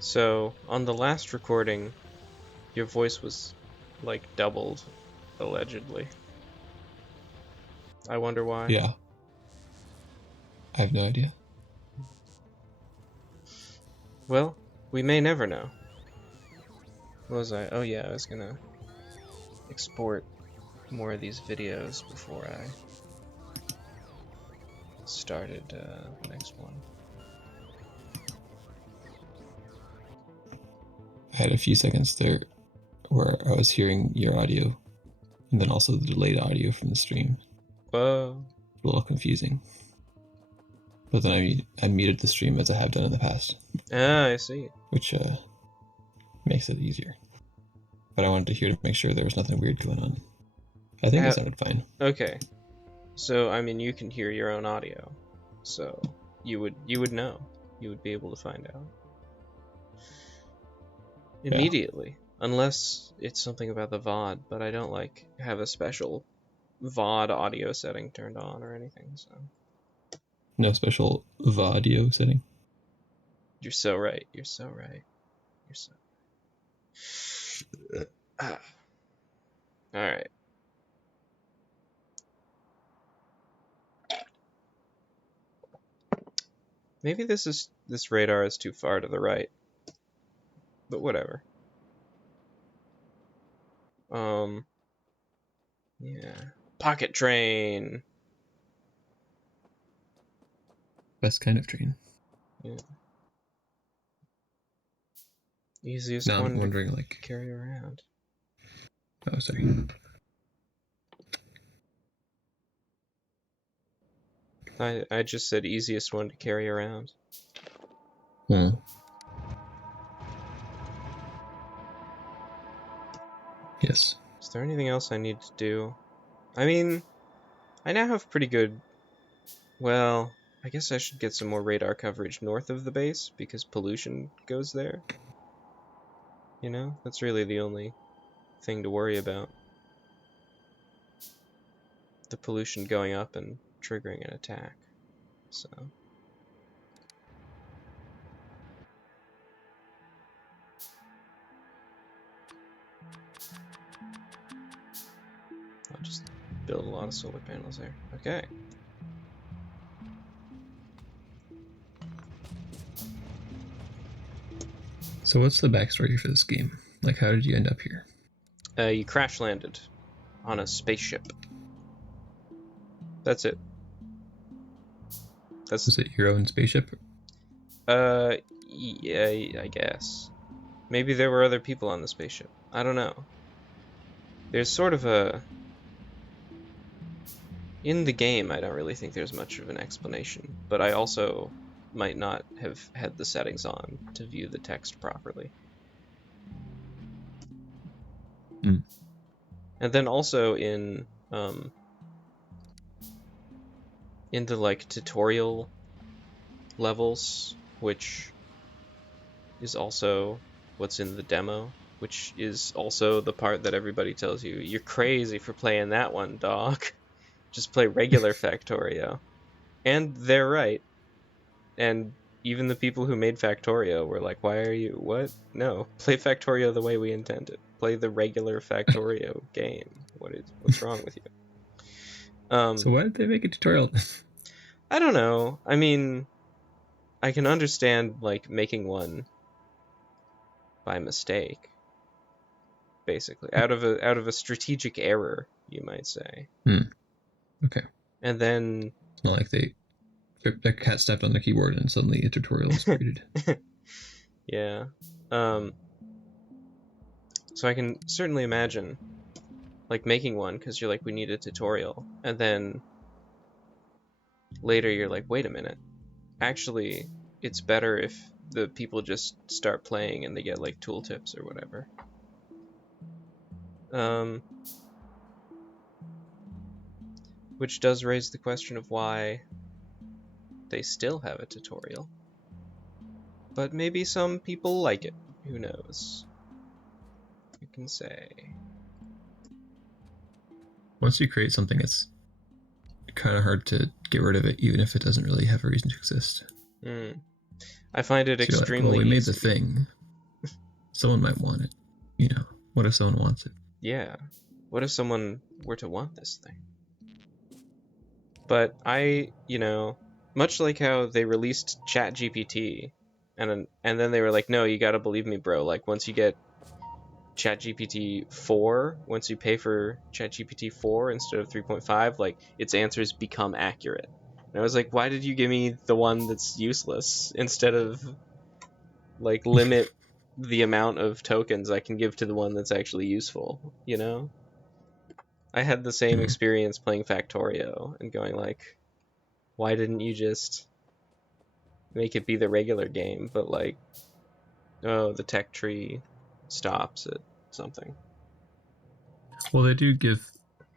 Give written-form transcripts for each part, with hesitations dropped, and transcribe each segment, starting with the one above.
So, on the last recording, your voice was, like, doubled, allegedly. I wonder why. Yeah. I have no idea. Well, we may never know. What was I? Oh yeah, I was gonna export more of these videos before I started the next one. I had a few seconds there where I was hearing your audio and then also the delayed audio from the stream. Whoa. A little confusing. But then I muted the stream as I have done in the past. Ah, I see. Which makes it easier. But I wanted to hear to make sure there was nothing weird going on. I think it sounded fine. Okay. So, I mean, you can hear your own audio. So, you would know. You would be able to find out. Immediately. Yeah. Unless it's something about the VOD, but I don't, like, have a special VOD audio setting turned on or anything, so... No special audio setting? You're so right. You're so right. You're so right. Alright. Maybe this radar is too far to the right. But whatever. Yeah. Pocket train. Best kind of train. Yeah. Easiest now one I'm wondering, to like, carry around. Oh, sorry. I just said easiest one to carry around. Hmm. Yes. Is there anything else I need to do? I mean, I now have pretty good... Well, I guess I should get some more radar coverage north of the base, because pollution goes there. You know? That's really the only thing to worry about. The pollution going up and triggering an attack. So... I'll just build a lot of solar panels there. Okay. So what's the backstory for this game? Like, how did you end up here? You crash landed on a spaceship. That's it. Was it your own spaceship? Yeah, I guess. Maybe there were other people on the spaceship. I don't know. There's sort of a... In the game, I don't really think there's much of an explanation, but I also might not have had the settings on to view the text properly. Mm. And then also in the, like, tutorial levels, which is also what's in the demo, which is also the part that everybody tells you, you're crazy for playing that one, dog. Just play regular Factorio. And they're right. And even the people who made Factorio were like, why are you... What? No. Play Factorio the way we intended. Play the regular Factorio game. What's wrong with you? So why did they make a tutorial? I don't know. I mean, I can understand, like, making one by mistake. Basically. Out of a strategic error, you might say. Okay. And then... It's not like their cat stepped on the keyboard and suddenly a tutorial was created. Yeah. So I can certainly imagine, like, making one because you're like, we need a tutorial. And then later you're like, wait a minute. Actually, it's better if the people just start playing and they get, like, tooltips or whatever. Which does raise the question of why they still have a tutorial. But maybe some people like it. Who knows? You can say. Once you create something, it's kind of hard to get rid of it, even if it doesn't really have a reason to exist. I find it So you're like, well, extremely we made the easy. thing. Someone might want it. You know, what if someone wants it? Yeah. What if someone were to want this thing? But much like how they released ChatGPT, and then they were like, no, you gotta believe me, bro. Like once you get ChatGPT 4, once you pay for ChatGPT 4 instead of 3.5, like its answers become accurate. And I was like, why did you give me the one that's useless instead of like limit the amount of tokens I can give to the one that's actually useful, you know? I had the same Hmm. experience playing Factorio and going like, why didn't you just make it be the regular game, but like, oh, the tech tree stops at something. Well, they do give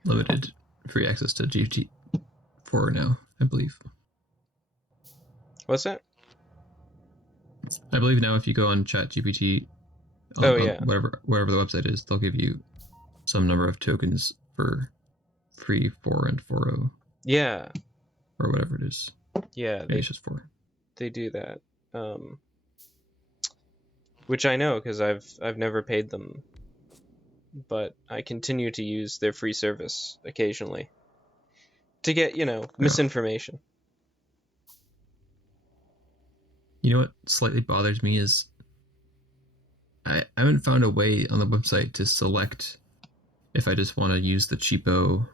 limited free access to GPT-4 now, I believe. What's that? I believe now if you go on ChatGPT Oh on yeah. whatever the website is, they'll give you some number of tokens for free 4 and 4.0 Yeah. or whatever it is. Yeah, Maybe they it's just 4. they do that. Which I know because I've never paid them, but I continue to use their free service occasionally to get, Yeah. misinformation. You know what slightly bothers me is I haven't found a way on the website to select if I just want to use the cheapo,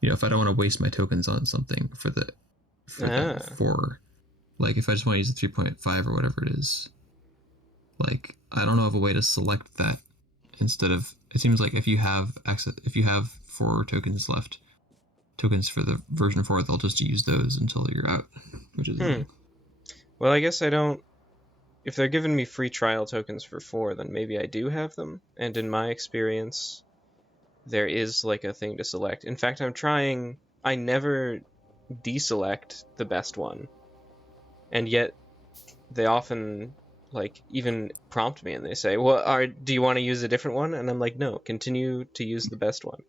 if I don't want to waste my tokens on something for the Ah. 4, like if I just want to use the 3.5 or whatever it is. Like I don't know of a way to select that instead of, it seems like if you have 4 tokens for the version 4, they'll just use those until you're out, which is Hmm. annoying. Well, I guess I don't. If they're giving me free trial tokens for 4, then maybe I do have them. And in my experience, there is like a thing to select. In fact, I never deselect the best one. And yet they often like even prompt me and they say, "Well, do you want to use a different one?" And I'm like, "No, continue to use the best one."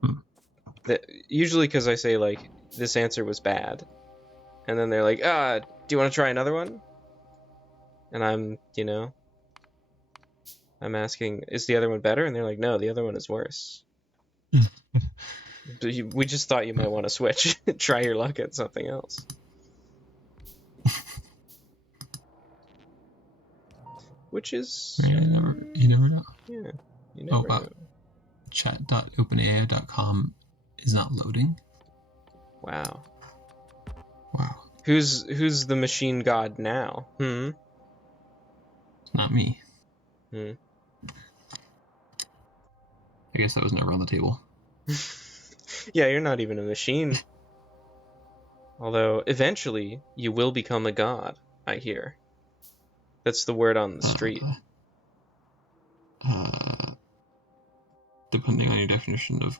Hmm. Usually because I say like this answer was bad, and then they're like, do you want to try another one?" And I'm asking, "Is the other one better?" And they're like, "No, the other one is worse. But we just thought you might want to switch, try your luck at something else." Which is, You never know. yeah, you Oh never wow, know. chat.openai.com is not loading. Wow. Wow, Who's the machine god now? it's not me. Hmm. I guess that was never on the table. Yeah, you're not even a machine. Although eventually you will become a god, I hear. That's the word on the street. Uh, uh, Depending on your definition of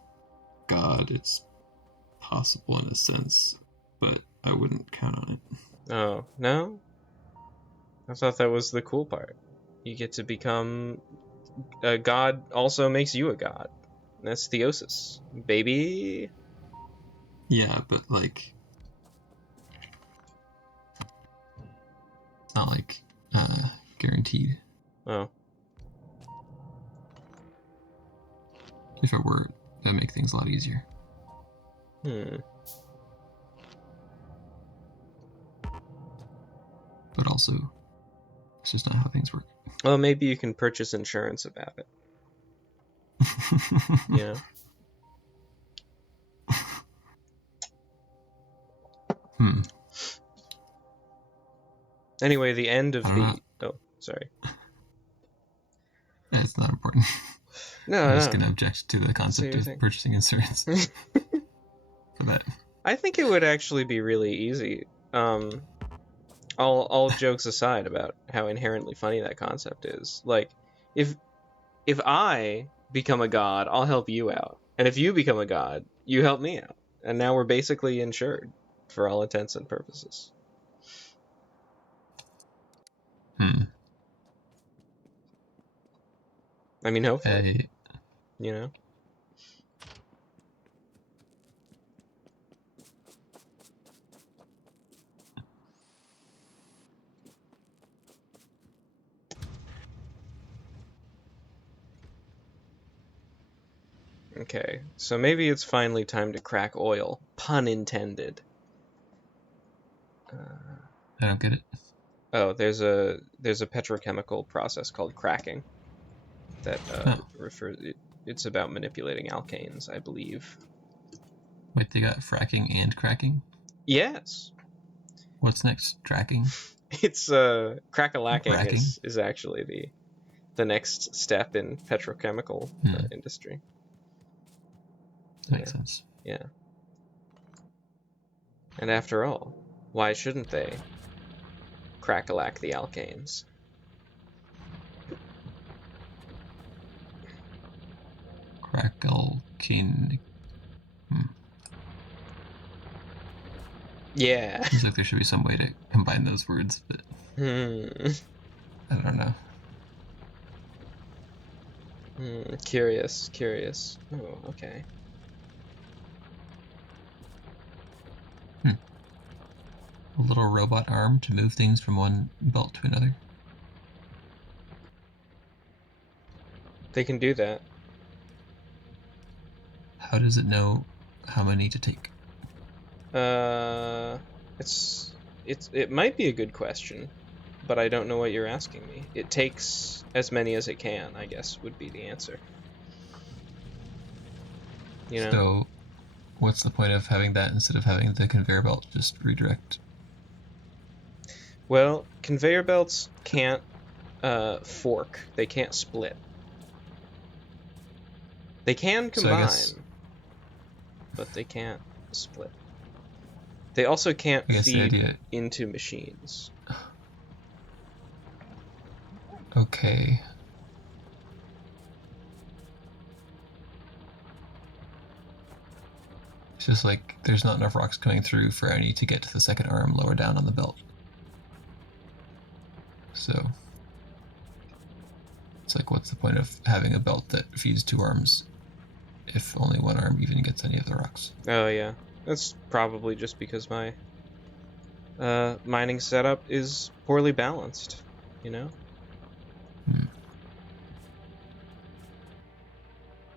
God, it's possible in a sense, but I wouldn't count on it. Oh, no? I thought that was the cool part. You get to become a god also makes you a god. That's theosis. Baby. Yeah, but like, it's not like guaranteed. Oh. If it were, that'd make things a lot easier. Hmm. But also, it's just not how things work. Well, maybe you can purchase insurance about it. Yeah. Hmm. Anyway, the end I of don't know. the. Oh, sorry. It's not important. No, I'm just no. going to object to the Say concept your of thing. purchasing insurance for that. I think it would actually be really easy. All jokes aside about how inherently funny that concept is. Like, if if I become a god, I'll help you out, and if you become a god, you help me out, and now we're basically insured for all intents and purposes. Hmm. I mean, hopefully, I, you know. Okay, so maybe it's finally time to crack oil. Pun intended. I don't get it. Oh, there's a petrochemical process called cracking that Oh, it's about manipulating alkanes, I believe. wait, they got fracking and cracking? Yes. What's next? Tracking? It's crack-a-lacking Racking? is actually the next step in petrochemical Hmm, industry. that Yeah. makes sense. Yeah. And after all, why shouldn't they crack-a-lack the alkanes? Crackle, kin. Yeah. Seems like there should be some way to combine those words, but Hmm. I don't know. Curious, curious. Oh, okay. Hmm. A little robot arm to move things from one belt to another. They can do that. How does it know how many to take? Uh, it might be a good question, but I don't know what you're asking me. It takes as many as it can, I guess, would be the answer. You know? So, what's the point of having that instead of having the conveyor belt just redirect? Well, conveyor belts can't fork. They can't split. They can So I guess combine, but they can't split. They also can't the feed idea. into machines. Okay. It's just like there's not enough rocks coming through for any to get to the second arm lower down on the belt. So it's like, what's the point of having a belt that feeds two arms if only one arm even gets any of the rocks? Oh yeah, that's probably just because my mining setup is poorly balanced. You know. Hmm.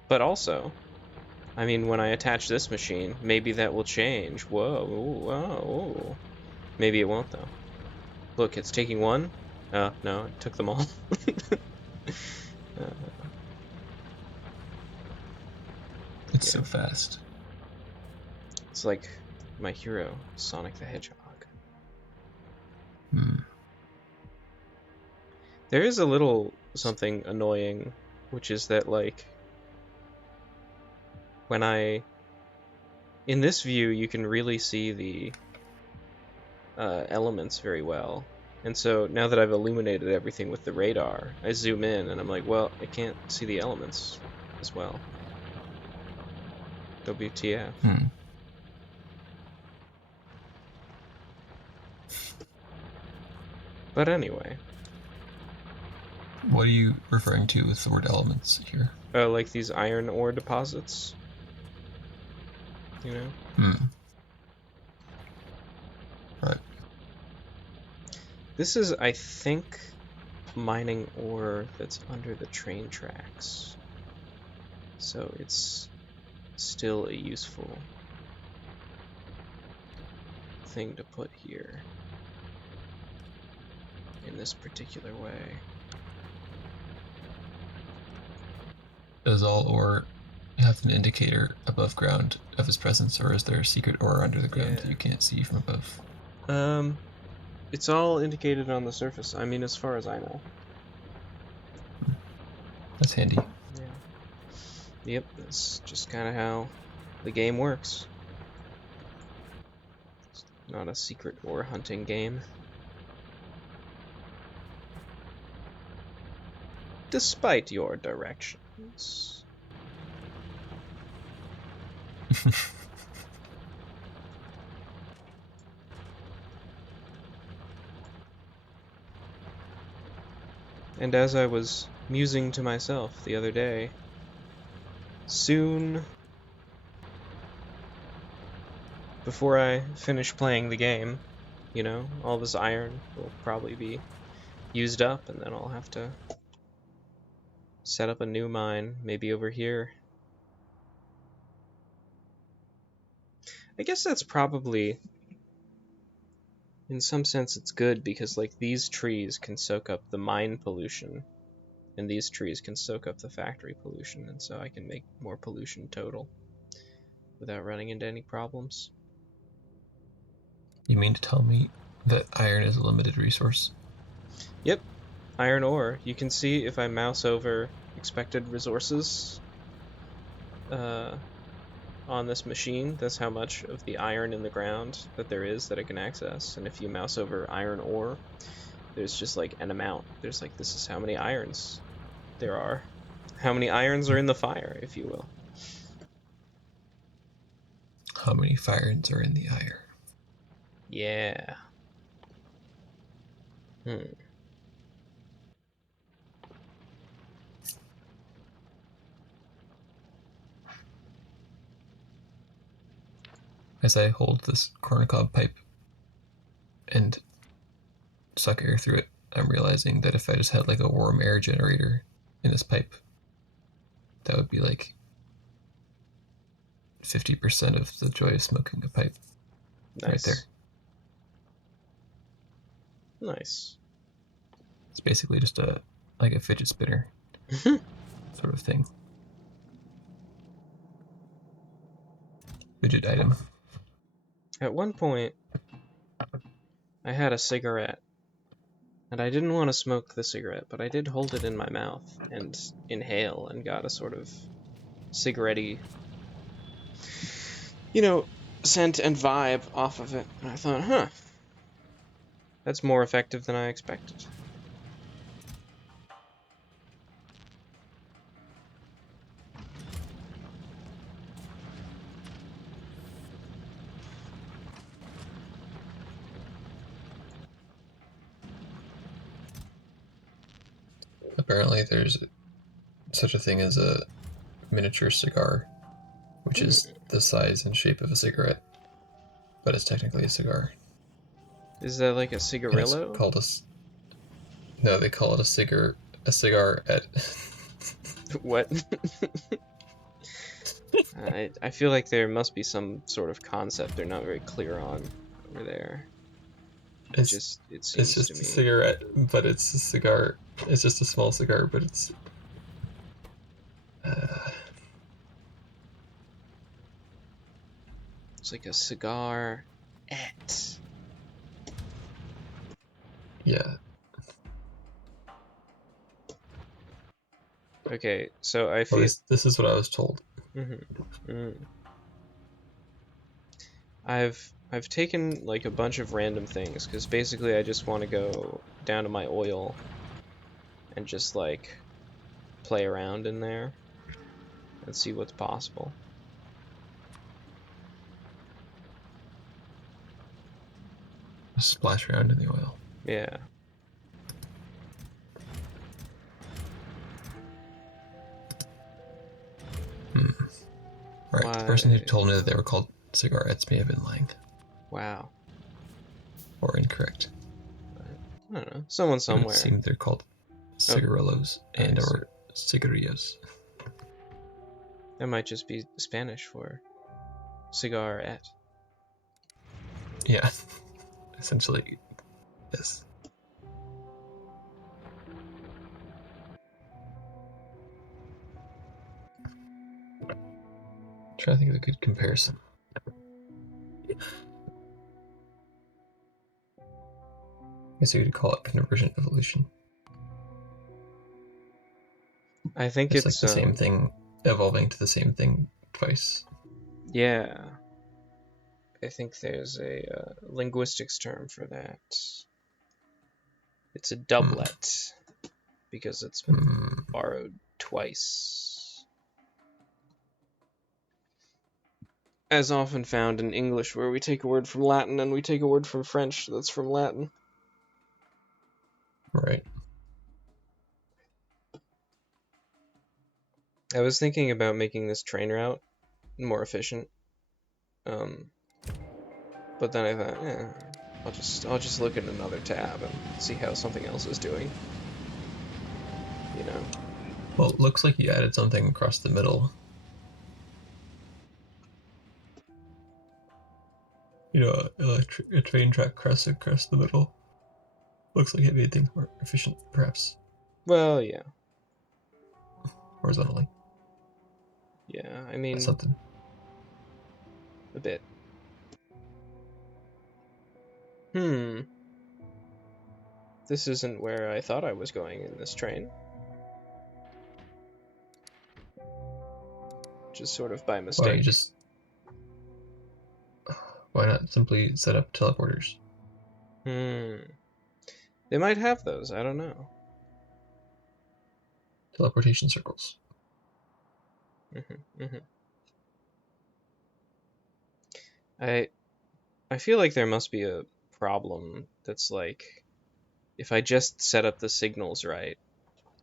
But also, I mean, when I attach this machine, maybe that will change. Whoa, whoa. Maybe it won't, though. Look, it's taking one. No, it took them all. uh, It's yeah, so fast. it's like my hero, Sonic the Hedgehog. Hmm. There is a little something annoying, which is that, like, when in this view, you can really see the elements very well. And so now that I've illuminated everything with the radar, I zoom in and I'm like, well, I can't see the elements as well. WTF. Hmm. But anyway, What are you referring to with the word elements here? like these iron ore deposits, you know? Hmm. Right. This is, I think, mining ore that's under the train tracks. So it's still a useful thing to put here in this particular way. Does all ore have an indicator above ground of its presence, or is there a secret ore under the ground that you can't see from above? Um, it's all indicated on the surface. I mean, as far as I know. That's handy. Yeah. Yep, that's just kind of how the game works. It's not a secret ore hunting game. Despite your directions. And as I was musing to myself the other day, soon, before I finish playing the game, you know, all this iron will probably be used up, and then I'll have to set up a new mine, maybe over here. I guess that's probably, in some sense, it's good because like these trees can soak up the mine pollution, and these trees can soak up the factory pollution, and so I can make more pollution total without running into any problems. You mean to tell me that iron is a limited resource? Yep, iron ore. You can see if I mouse over expected resources uh, on this machine, that's how much of the iron in the ground that there is that it can access. And if you mouse over iron ore, there's just like an amount. There's like, this is how many irons there are. How many irons are in the fire, if you will. How many firings are in the iron? Yeah. Hmm. As I hold this corncob pipe and suck air through it, I'm realizing that if I just had like a warm air generator in this pipe, that would be like 50% of the joy of smoking a pipe right there. Nice. Nice. It's basically just a fidget spinner sort of thing. Widget item. At one point, I had a cigarette, and I didn't want to smoke the cigarette, but I did hold it in my mouth and inhale and got a sort of cigarette-y, scent and vibe off of it. And I thought, huh, that's more effective than I expected. Apparently, there's such a thing as a miniature cigar, which is Hmm. the size and shape of a cigarette, but it's technically a cigar. Is that like a And it's cigarillo? called no, they call it a cigar at. What? I feel like there must be some sort of concept they're not very clear on over there. it's It it's seems to just a me. cigarette, but it's a cigar. It's just a small cigar, but uh, It's like a cigar et. yeah. Okay, so I At feel. least this is what I was told. Mm-hmm. I've taken like a bunch of random things because basically I just want to go down to my oil and just like play around in there and see what's possible. Splash around in the oil. Yeah. Hmm. Right. The person who Why? told me that they were called cigarettes may have been lying Wow. or incorrect. I don't know. Someone It would somewhere. seem they're called Oh, cigarillos I and see. or cigarillos. That might just be Spanish for cigar et. Yeah, essentially, yes. I'm trying to think of a good comparison. I guess you could call it conversion evolution. I think It's like it's the same thing evolving to the same thing twice. yeah. I think there's a linguistics term for that. It's a Hmm. doublet because it's been Hmm. borrowed twice. As often found in English, where we take a word from Latin and we take a word from French that's from Latin. Right. I was thinking about making this train route more efficient, but then I thought, I'll just look at another tab and see how something else is doing. You know. Well, it looks like you added something across the middle. a train track crosses across the middle. Looks like it made things more efficient, perhaps Well, yeah. horizontally. Yeah, I That's mean, something. a bit. Hmm. This isn't where I thought I was going in this train. Just sort of by Why mistake. just why not simply set up teleporters? Hmm. They might have those, I don't know. Teleportation circles. Hmm. I I feel like there must be a problem that's like, if I just set up the signals right,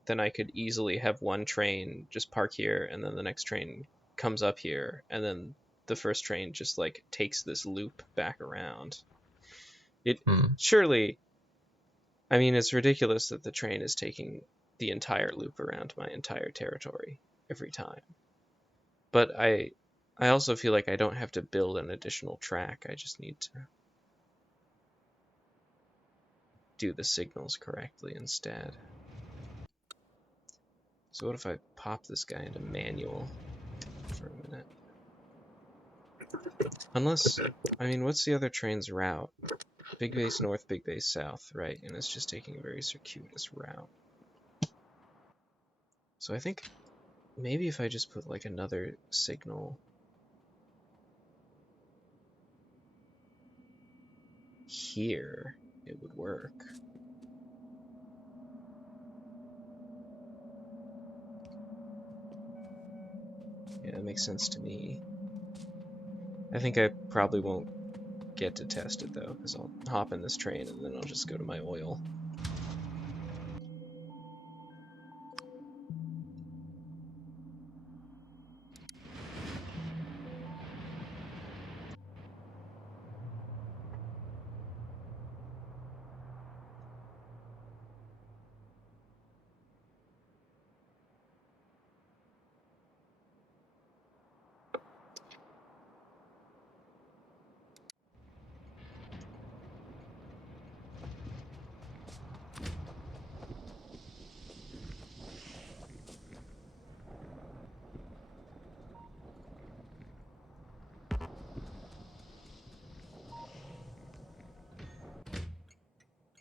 then I could easily have one train just park here, and then the next train comes up here, and then the first train just like takes this loop back around. It Hmm. surely, I mean, it's ridiculous that the train is taking the entire loop around my entire territory every time. But I also feel like I don't have to build an additional track. I just need to do the signals correctly instead. So what if I pop this guy into manual for a minute? Unless, I mean, what's the other train's route? Big base north, big base south, right? And it's just taking a very circuitous route. So I think maybe if I just put like another signal here, it would work. Yeah, that makes sense to me. I think I probably won't get to test it though, because I'll hop in this train and then I'll just go to my oil.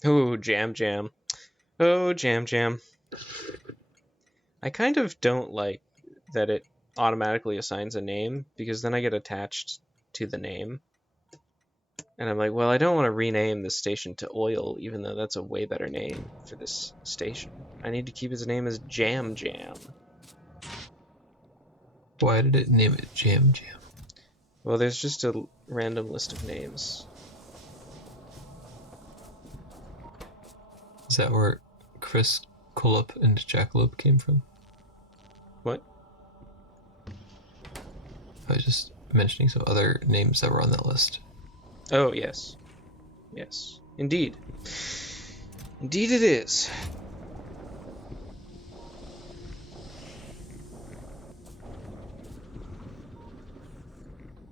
Oh, jam jam. Oh, jam jam. I kind of don't like that it automatically assigns a name, because then I get attached to the name. And I'm like, well, I don't want to rename this station to Oil, even though that's a way better name for this station. I need to keep its name as Jam Jam. Why did it name it Jam Jam? Well, there's just a random list of names. Is that where Chris Kulop and Jackalope came from? What? I was just mentioning some other names that were on that list. Oh, yes. Yes. Indeed. Indeed it is.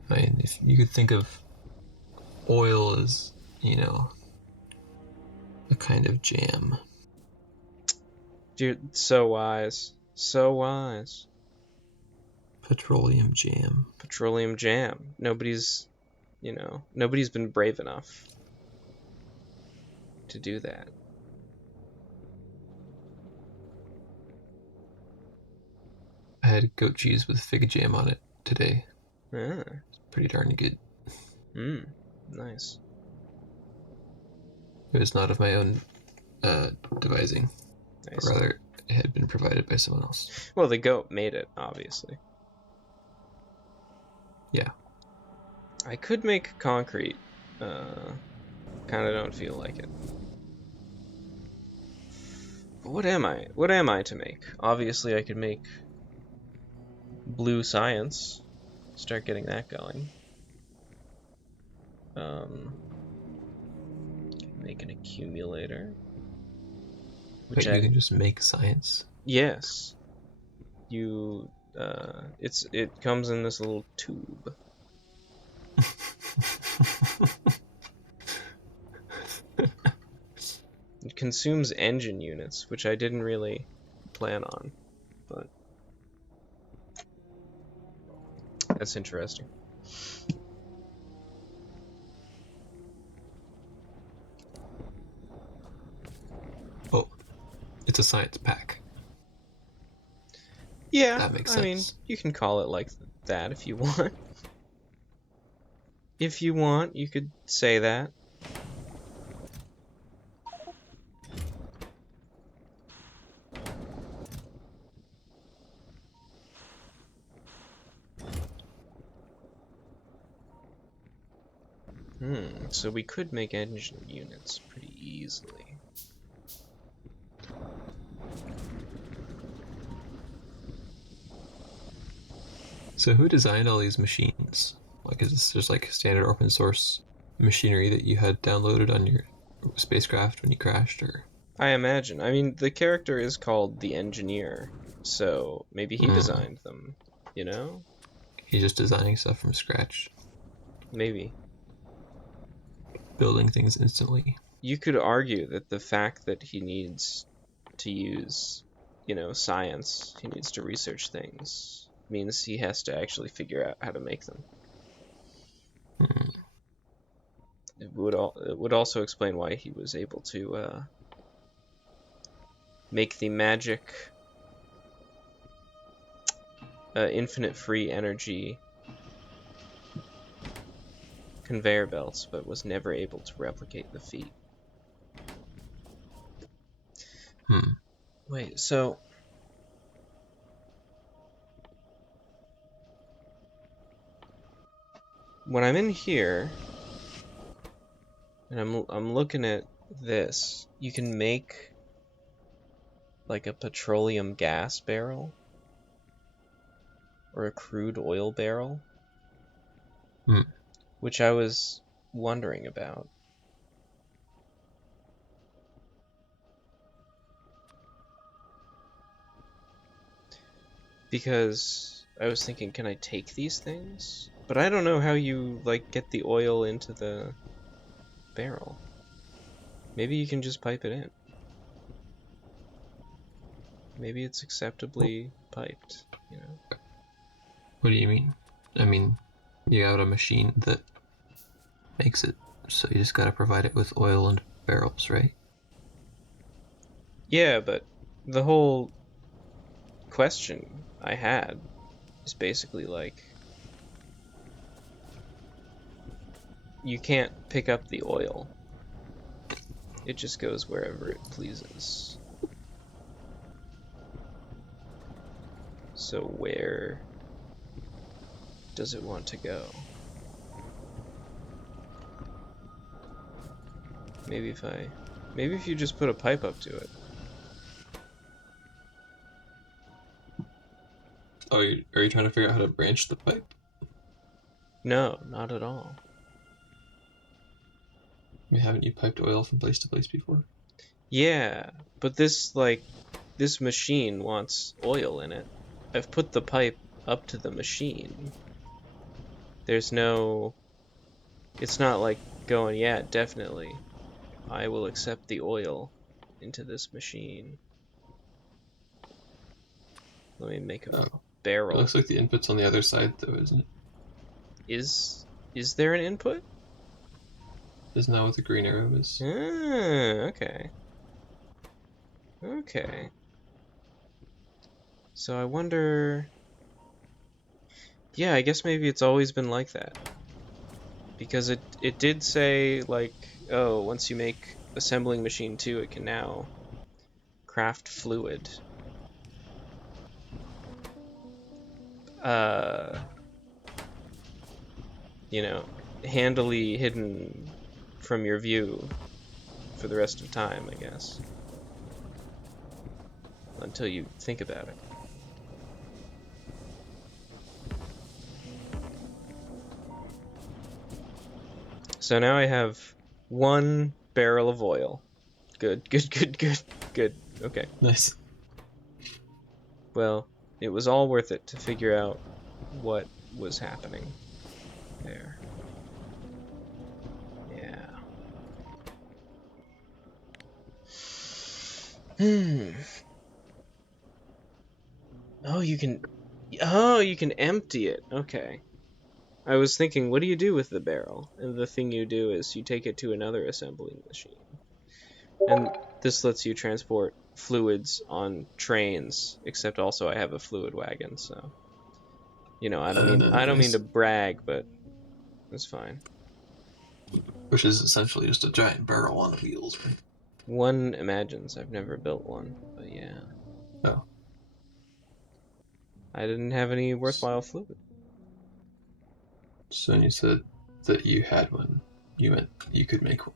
I mean, if you could think of oil as, a kind of jam. Dude, so wise. So wise. Petroleum jam. Petroleum Jam. Nobody's been brave enough to do that. I had goat cheese with fig jam on it today. Ah, Pretty darn good. nice. It was not of my own devising, but Nice. rather it had been provided by someone else. Well, the goat made it, obviously. Yeah. I could make concrete. Kind of don't feel like it. But what am I? What am I to make? Obviously, I could make blue science. Start getting that going. Make an accumulator. But you can just make science. Yes. It comes in this little tube. It consumes engine units, which I didn't really plan on, but that's interesting. Oh, it's a science pack. Yeah, That makes I mean, sense. you can call it like that if you want. If you want, you could say that. So we could make engine units pretty easily. So who designed all these machines? Like, is this just like standard open source machinery that you had downloaded on your spacecraft when you crashed, or? I imagine. I mean, the character is called the Engineer, so maybe he Mm, designed them, you know? he's just designing stuff from scratch, Maybe. building things instantly. You could argue that the fact that he needs to use, science, he needs to research things, means he has to actually figure out how to make them. Mm. It would also explain why he was able to make the magic infinite free energy conveyor belts, but was never able to replicate the feat. Hmm. Wait, so when I'm in here and I'm looking at this, you can make like a petroleum gas barrel or a crude oil barrel, Hmm. which I was wondering about. Because I was thinking, can I take these things? But I don't know how you like get the oil into the barrel. Maybe you can just pipe it in. Maybe it's acceptably piped, you know? What do you mean? I mean, you got a machine that makes it, so you just gotta provide it with oil and barrels, right? Yeah, but the whole question I had is basically like, you can't pick up the oil. It just goes wherever it pleases. So where does it want to go? Maybe if you just put a pipe up to it. Oh, are you trying to figure out how to branch the pipe? No, not at all. I mean, haven't you piped oil from place to place before? Yeah, but this machine wants oil in it. I've put the pipe up to the machine. There's no It's not like going, yeah, definitely. I will accept the oil into this machine. Let me make a Oh, it barrel. looks like the input's on the other side, though, isn't it? Is there an input? Isn't that what the green arrow is? Okay. Okay. So I wonder. Yeah, I guess maybe it's always been like that. Because it did say, like, oh, once you make assembling machine 2, it can now craft fluid. Uh, you know, handily hidden from your view for the rest of time, I guess. Until you think about it. So now I have one barrel of oil. Good, good, good, good, good. Okay. Nice. Well, it was all worth it to figure out what was happening there. Hmm. Oh, you can... Oh, you can empty it. Okay. I was thinking, what do you do with the barrel? And the thing you do is you take it to another assembling machine. And this lets you transport fluids on trains, except also I have a fluid wagon, so... You know, I don't mean to Nice. brag, but it's fine. Which is essentially just a giant barrel on wheels, right? One imagines. I've never built one, but yeah. Oh. I didn't have any worthwhile fluid. So when you said that you had one, you meant you could make one.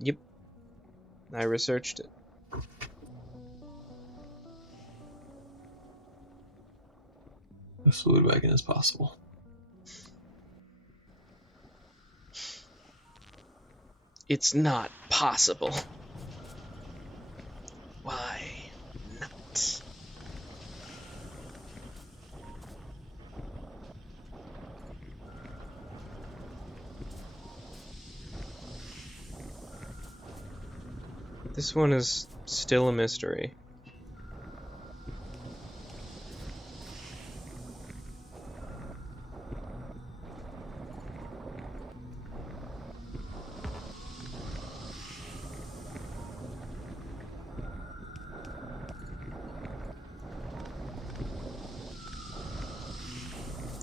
Yep, I researched it. A fluid wagon is possible. It's not possible. Why not? This one is still a mystery.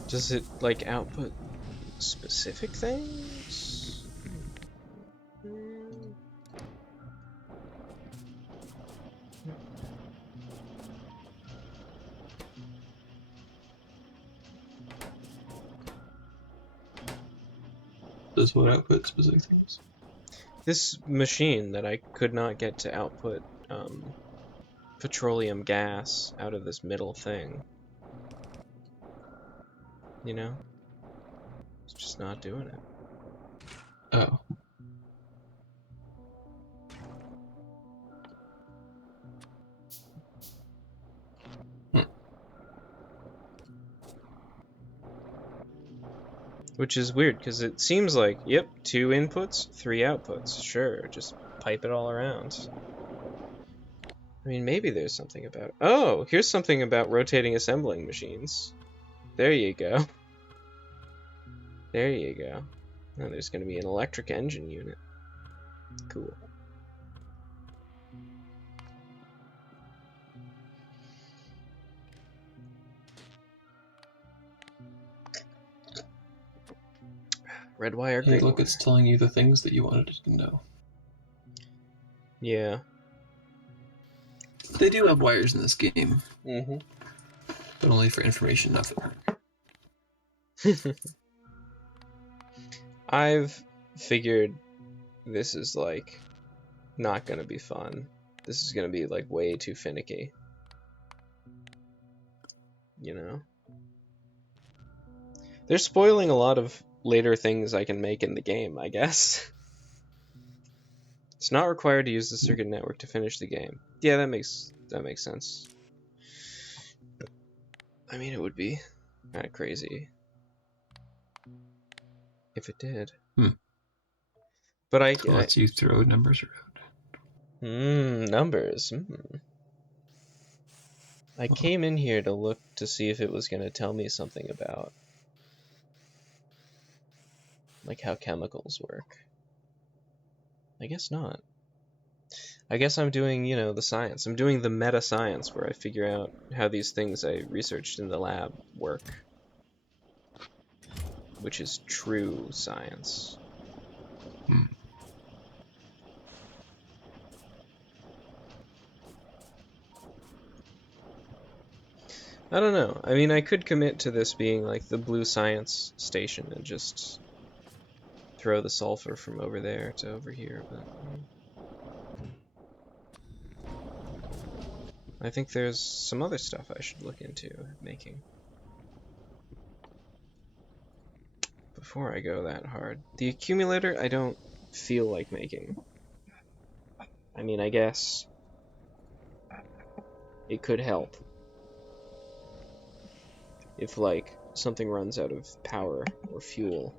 Does it, like, output specific things? Does what output specific things? This machine that I could not get to output petroleum gas out of this middle thing. You know? It's just not doing it. Oh. Hmm. Which is weird, because it seems like, yep, 2 inputs, 3 outputs. Sure, just pipe it all around. I mean, maybe there's something about it. Oh, here's something about rotating assembling machines. There you go. There you go. Now there's going to be an electric engine unit. Cool. Red wire, Hey, green look, wire. it's telling you the things that you wanted it to know. Yeah. They do have wires in this game, Mm-hmm. but only for information, not for work. I've figured this is, like, not gonna be fun. This is gonna be, like, way too finicky. You know? They're spoiling a lot of later things I can make in the game, I guess. It's not required to use the circuit network to finish the game. Yeah, that makes sense. I mean, it would be kind of crazy if it did. But It lets you throw numbers around. Numbers. I Well, came in here to look to see if it was going to tell me something about, like, how chemicals work. I guess not. I guess I'm doing, you know, the science. I'm doing the meta science where I figure out how these things I researched in the lab work, which is true science. hmm. I don't know. I mean, I could commit to this being like the blue science station and just throw the sulfur from over there to over here, but I think there's some other stuff I should look into making before I go that hard. The accumulator, I don't feel like making. I mean, I guess it could help if, like, something runs out of power or fuel.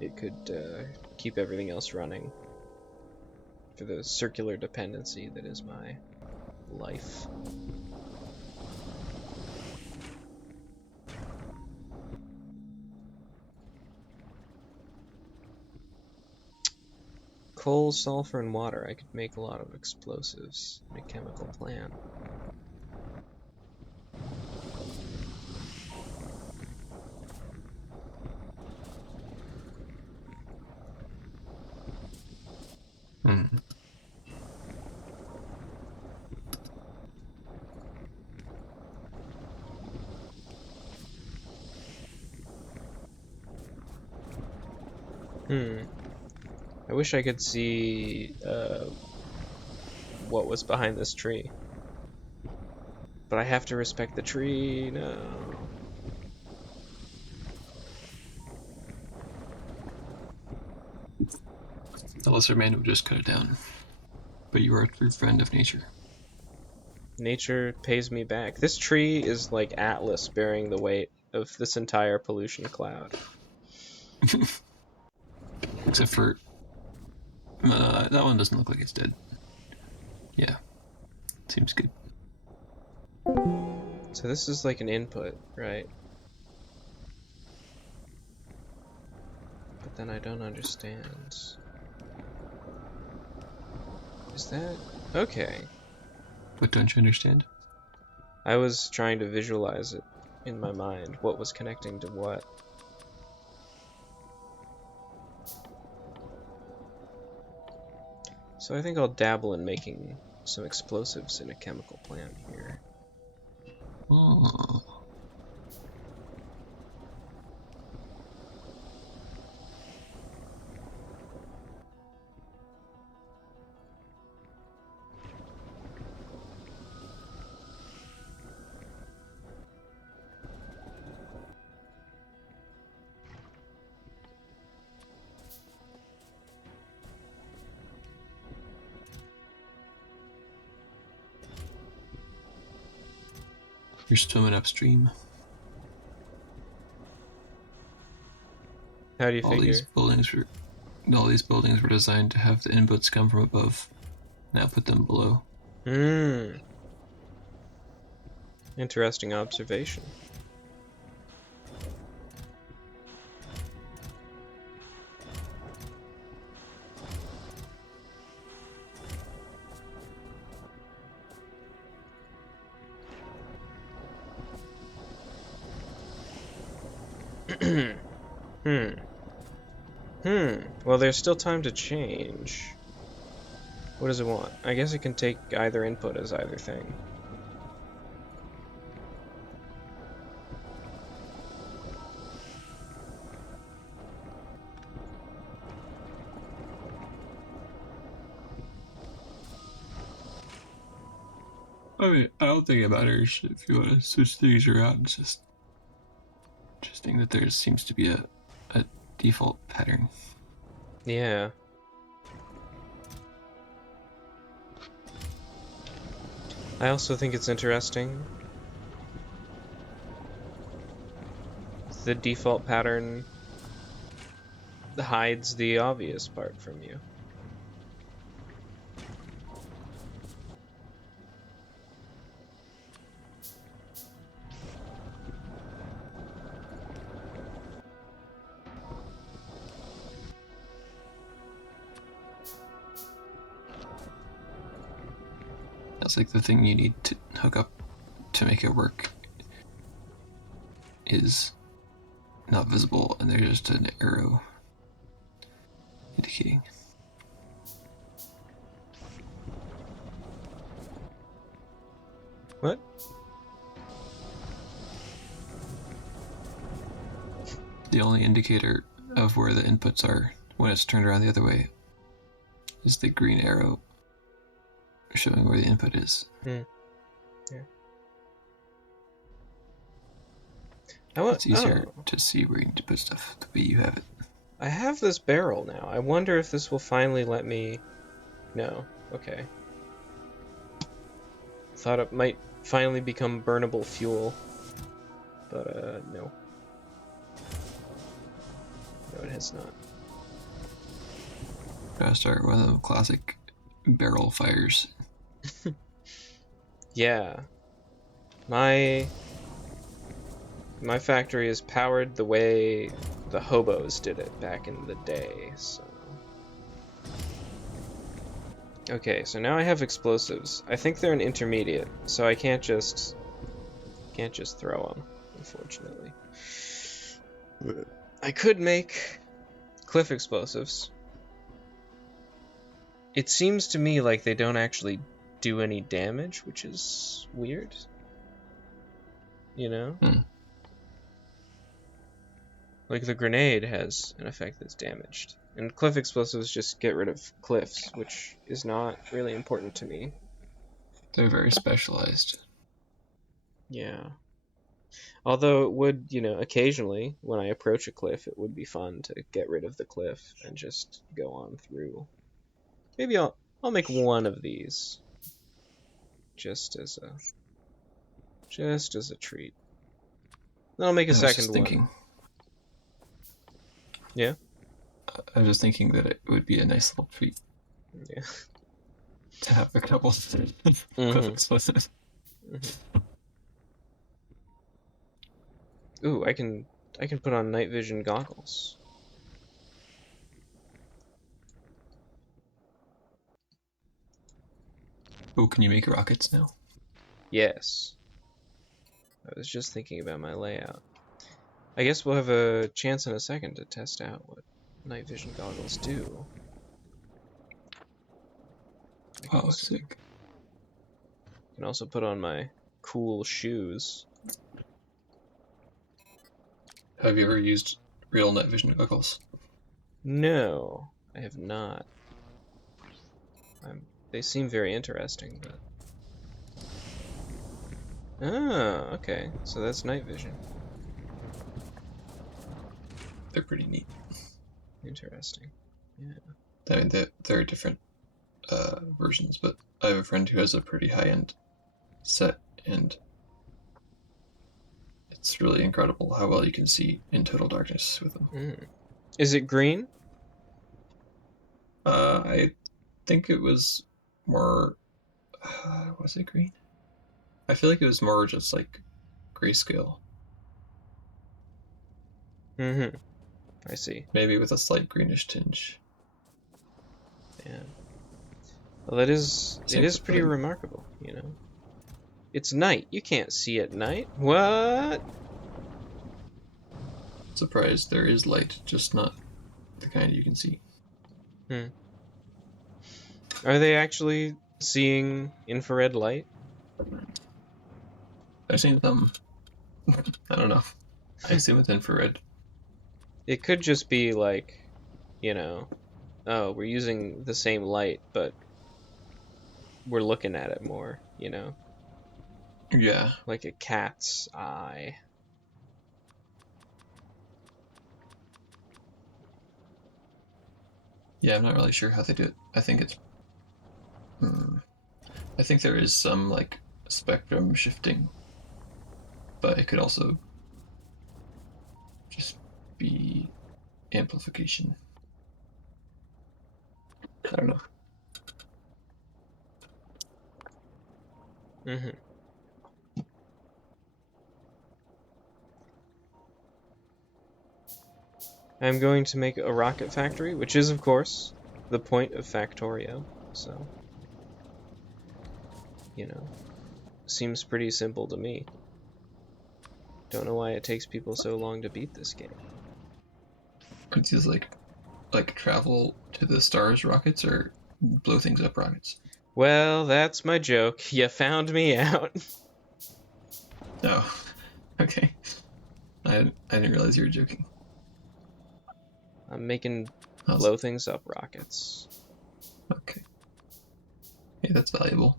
It could keep everything else running. for the circular dependency that is my life. Coal, sulfur, and water. I could make a lot of explosives in a chemical plant. Hmm. I wish I could see what was behind this tree. But I have to respect the tree. No. The lesser man would just cut it down. But you are a true friend of nature. Nature pays me back. This tree is like Atlas bearing the weight of this entire pollution cloud. Except for that one doesn't look like it's dead. Yeah, seems good. So this is like an input, right? But then I don't understand. Is that... Okay. But don't you understand? I was trying to visualize it in my mind. What was connecting to what? So I think I'll dabble in making some explosives in a chemical plant here. Oh. You're swimming upstream. How do you All these figure? buildings were designed to have the inputs come from above. Now put them below. Interesting observation. Well, there's still time to change. What does it want? I guess it can take either input as either thing. I mean, I don't think it matters if you want to switch things around. It's just interesting that there seems to be a default pattern. Yeah. I also think it's interesting. The default pattern hides the obvious part from you. That's like the thing you need to hook up to make it work is not visible, and there's just an arrow indicating. What? The only indicator of where the inputs are when it's turned around the other way is the green arrow showing where the input is. Yeah. It's easier to see where you need to put stuff the way you have it. I have this barrel now. I wonder if this will finally let me... No. Okay. Thought it might finally become burnable fuel. But, no. No, it has not. Gotta start one of the classic barrel fires. Yeah. My factory is powered the way the hobos did it back in the day, so... Okay, so now I have explosives. I think they're an intermediate, so I can't just throw them, unfortunately. I could make cliff explosives. It seems to me like they don't actually do any damage, which is weird. You know? Like the grenade has an effect that's damaged. And cliff explosives just get rid of cliffs, which is not really important to me. They're very specialized. Yeah. Although it would, occasionally, when I approach a cliff, it would be fun to get rid of the cliff and just go on through. Maybe I'll make one of these. Just as a treat. Then I'll make a I was second just one. thinking. Yeah? I was just thinking that it would be a nice little treat. Yeah. To have a couple of cliff explosives. Ooh, I can put on night vision goggles. Oh, can you make rockets now? Yes. I was just thinking about my layout. I guess we'll have a chance in a second to test out what night vision goggles do. Sick. I can also put on my cool shoes. Have you ever used real night vision goggles? No, I have not. They seem very interesting, but... Ah, okay. So that's night vision. They're pretty neat. Interesting. Yeah. I mean, there are different versions, but I have a friend who has a pretty high-end set, and it's really incredible how well you can see in total darkness with them. Is it green? I think it was more... was it green? I feel like it was more just like grayscale. I see. Maybe with a slight greenish tinge. Yeah. Well, it is pretty remarkable, It's night. You can't see at night. What? Surprised there is light, just not the kind you can see. Are they actually seeing infrared light? I've seen some. I don't know. I assume it's infrared. It could just be like, oh, we're using the same light, but we're looking at it more, Yeah. Like a cat's eye. Yeah, I'm not really sure how they do it. I think it's... I think there is some, like, spectrum shifting. But it could also just be amplification. I don't know. I'm going to make a rocket factory, which is, of course, the point of Factorio. So, seems pretty simple to me. Don't know why it takes people so long to beat this game. Are these like travel to the stars rockets or blow things up rockets? Well, that's my joke. You found me out. Oh, okay. I didn't realize you were joking. I'm making blow things up rockets. Okay. Hey, that's valuable.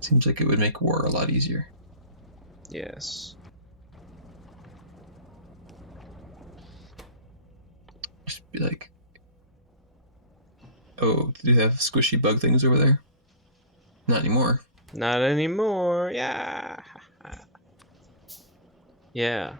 Seems like it would make war a lot easier. Yes. Just be like, oh, do you have squishy bug things over there? Not anymore. Not anymore. Yeah. Yeah.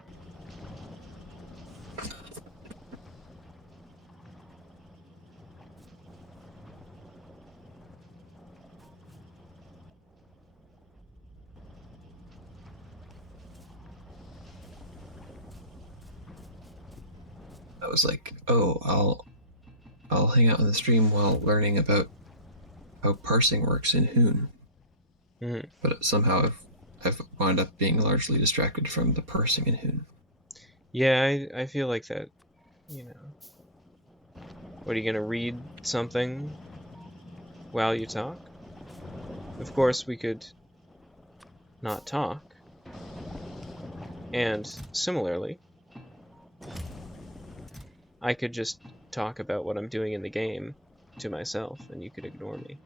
I was like, oh, I'll hang out on the stream while learning about how parsing works in Hoon. Mm-hmm. But somehow I've wound up being largely distracted from the parsing in Hoon. Yeah, I feel like that, you know. What, are you going to read something while you talk? Of course, we could not talk. And similarly, I could just talk about what I'm doing in the game to myself and you could ignore me.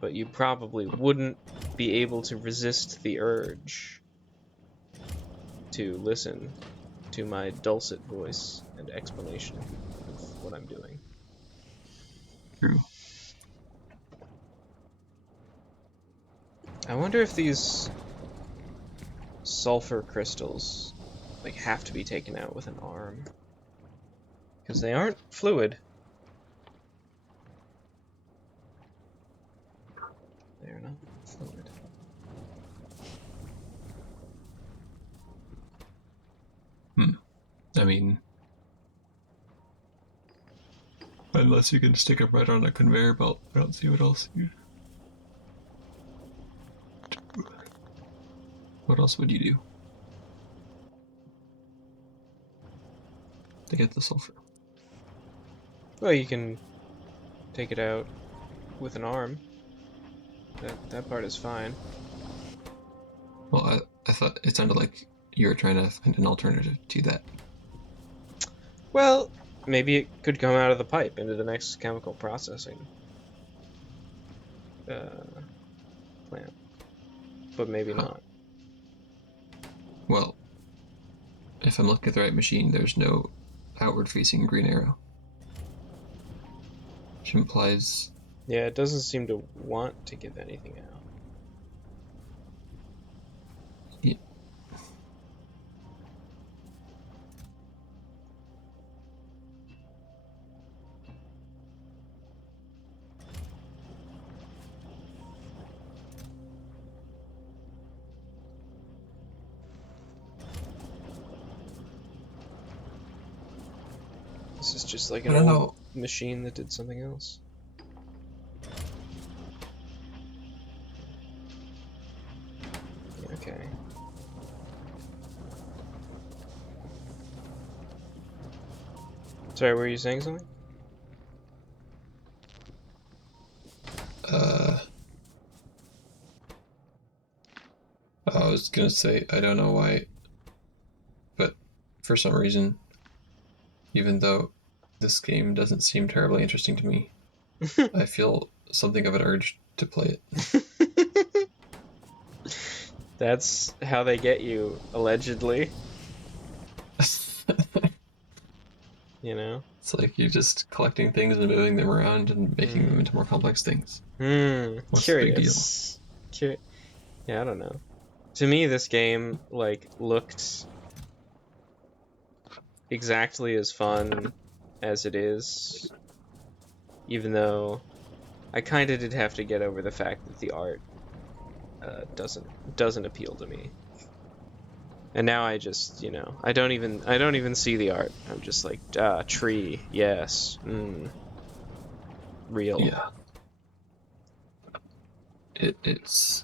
But you probably wouldn't be able to resist the urge to listen to my dulcet voice and explanation of what I'm doing. True. I wonder if these sulfur crystals like have to be taken out with an arm, because they aren't fluid. They're not fluid. I mean, unless you can stick it right on a conveyor belt, I don't see what else you. What else would you do to get the sulfur? Well, you can take it out with an arm. That part is fine. Well, I thought it sounded like you were trying to find an alternative to that. Well, maybe it could come out of the pipe into the next chemical processing plant, but maybe Huh. not. Well, if I'm looking at the right machine, there's no outward-facing green arrow, which implies. Yeah, it doesn't seem to want to give anything out. Yeah. This is just like I an don't old know. machine that did something else. Okay. Sorry, were you saying something? Uh, I was gonna say I don't know why, but for some reason, even though this game doesn't seem terribly interesting to me, I feel something of an urge to play That's how they get you, allegedly. it. You know? It's like you're just collecting things and moving them around and making them Hmm. into more complex things. What's the big deal? Curious. Yeah, I don't know. To me, this game, like, looked exactly as fun as it is, even though I kind of did have to get over the fact that the art doesn't appeal to me. And now I just, I don't even see the art. I'm just like, tree, yes, real. Yeah, it's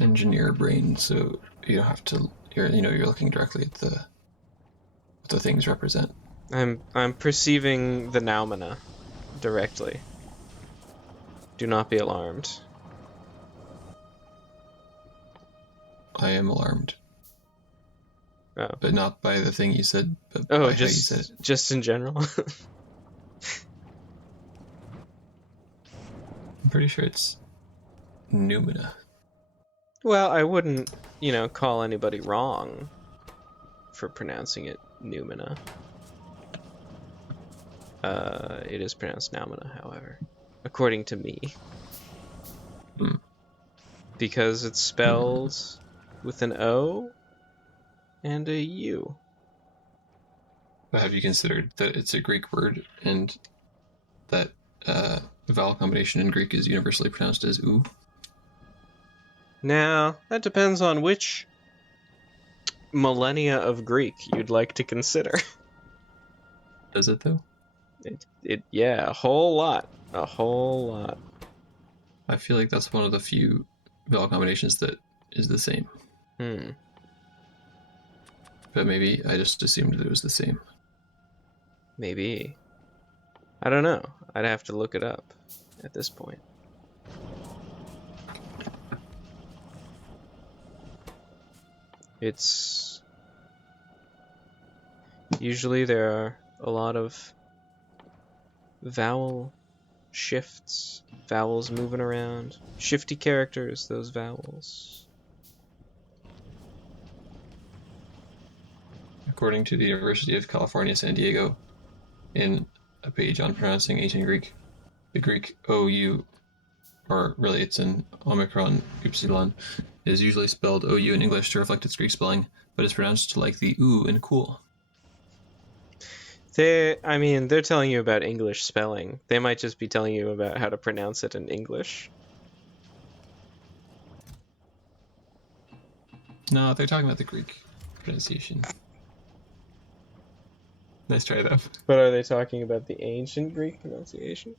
engineer brain, so you don't have to. You're looking directly at the what the things represent. I'm perceiving the noumena directly. Do not be alarmed. I am alarmed, Oh, but not by the thing you said, but oh, by how you said it. just in general. I'm pretty sure it's Numina. Well, I wouldn't, call anybody wrong for pronouncing it noumena. It is pronounced noumena, however, according to me, Hmm. because it's Hmm. spelled with an O and a U. But have you considered that it's a Greek word and that the vowel combination in Greek is universally pronounced as "oo"? Now, that depends on which millennia of Greek you'd like to consider. Does it though? Yeah, a whole lot. A whole lot. I feel like that's one of the few vowel combinations that is the same. Hmm. But maybe I just assumed that it was the same. Maybe. I don't know. I'd have to look it up at this point. It's usually there are a lot of vowel shifts, vowels moving around, shifty characters, those vowels. According to the University of California, San Diego, in a page on pronouncing ancient Greek, the Greek OU, or really it's an Omicron Upsilon, is usually spelled OU in English to reflect its Greek spelling, but is pronounced like the oo in cool. I mean, they're telling you about English spelling. They might just be telling you about how to pronounce it in English. No, they're talking about the Greek pronunciation. Nice try, though. But are they talking about the ancient Greek pronunciation?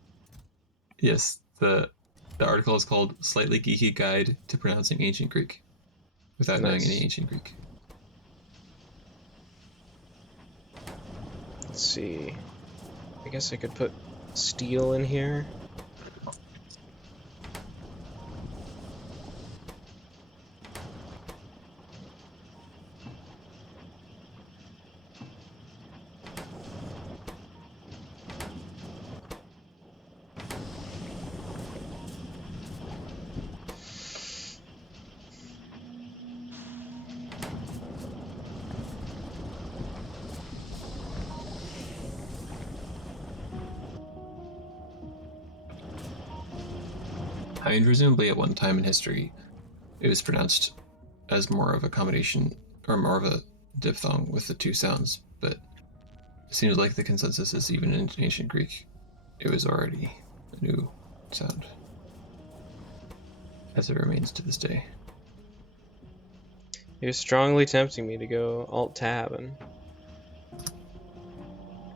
Yes, the article is called "Slightly Geeky Guide to Pronouncing Ancient Greek," without knowing any Nice. ancient Greek. Let's see. I guess I could put steel in here. I mean, presumably at one time in history, it was pronounced as more of a combination or more of a diphthong with the two sounds, but it seems like the consensus is even in ancient Greek, it was already a new sound, as it remains to this day. You're strongly tempting me to go Alt Tab and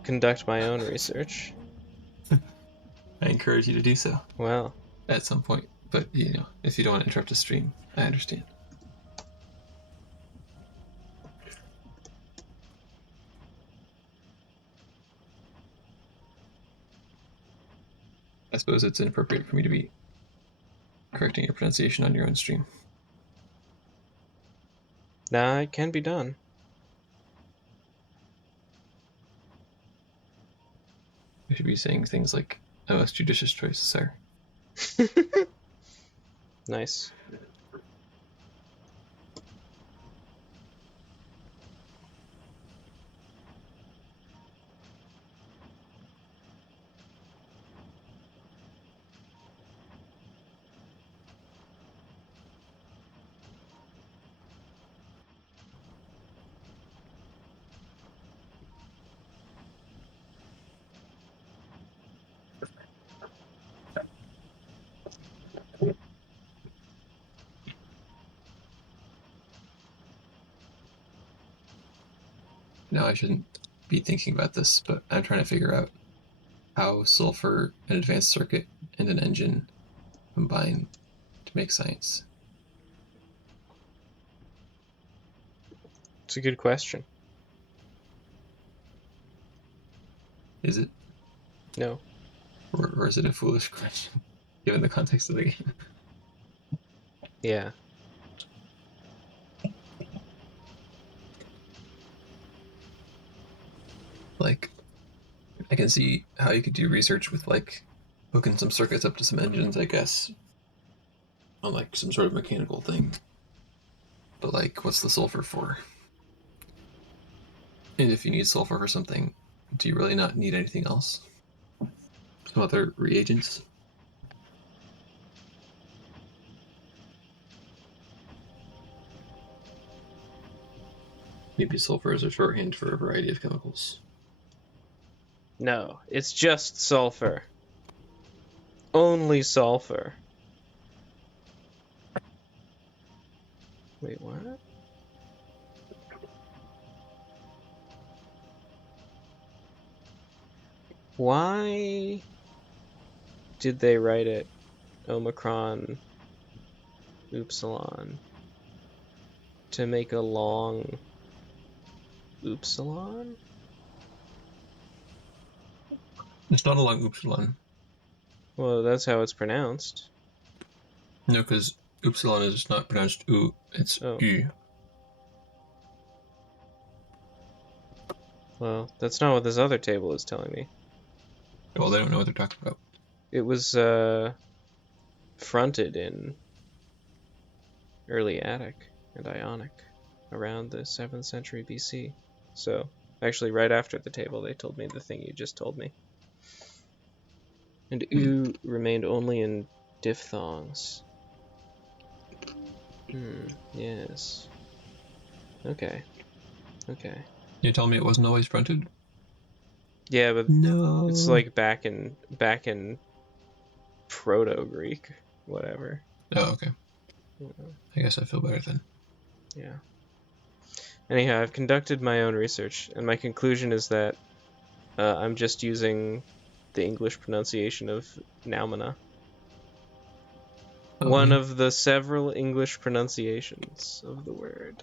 conduct my own research. I encourage you to do so Well, at some point, but if you don't want to interrupt a stream, I understand. I suppose it's inappropriate for me to be correcting your pronunciation on your own stream. nah, it can be done. I should be saying things like, "A most judicious choice, sir." Nice. Now I shouldn't be thinking about this, but I'm trying to figure out how sulfur, an advanced circuit, and an engine combine to make science. It's a good question. Is it, No. or is it a foolish question, given the context of the game? Yeah. Like, I can see how you could do research with like hooking some circuits up to some engines, I guess, on like some sort of mechanical thing. But like, what's the sulfur for? And if you need sulfur for something, do you really not need anything else? Some other reagents? Maybe sulfur is a shorthand for a variety of chemicals. No, it's just sulfur. Only sulfur. Wait, what? Why did they write it Omicron Upsilon to make a long Upsilon? It's not a long upsilon. Well, that's how it's pronounced. No, because upsilon is not pronounced u, it's Oh, u. well, that's not what this other table is telling me. Well, they don't know what they're talking about. It was fronted in early Attic and Ionic around the 7th century BC. So, actually, right after the table, they told me the thing you just told me. And U remained only in diphthongs. Yes. Okay. You tell me it wasn't always fronted? Yeah, but No. it's like back in Proto-Greek, whatever. Oh, okay. You know, I guess I feel better then. yeah. Anyhow, I've conducted my own research, and my conclusion is that I'm just using the English pronunciation of noumena. One Okay. of the several English pronunciations of the word.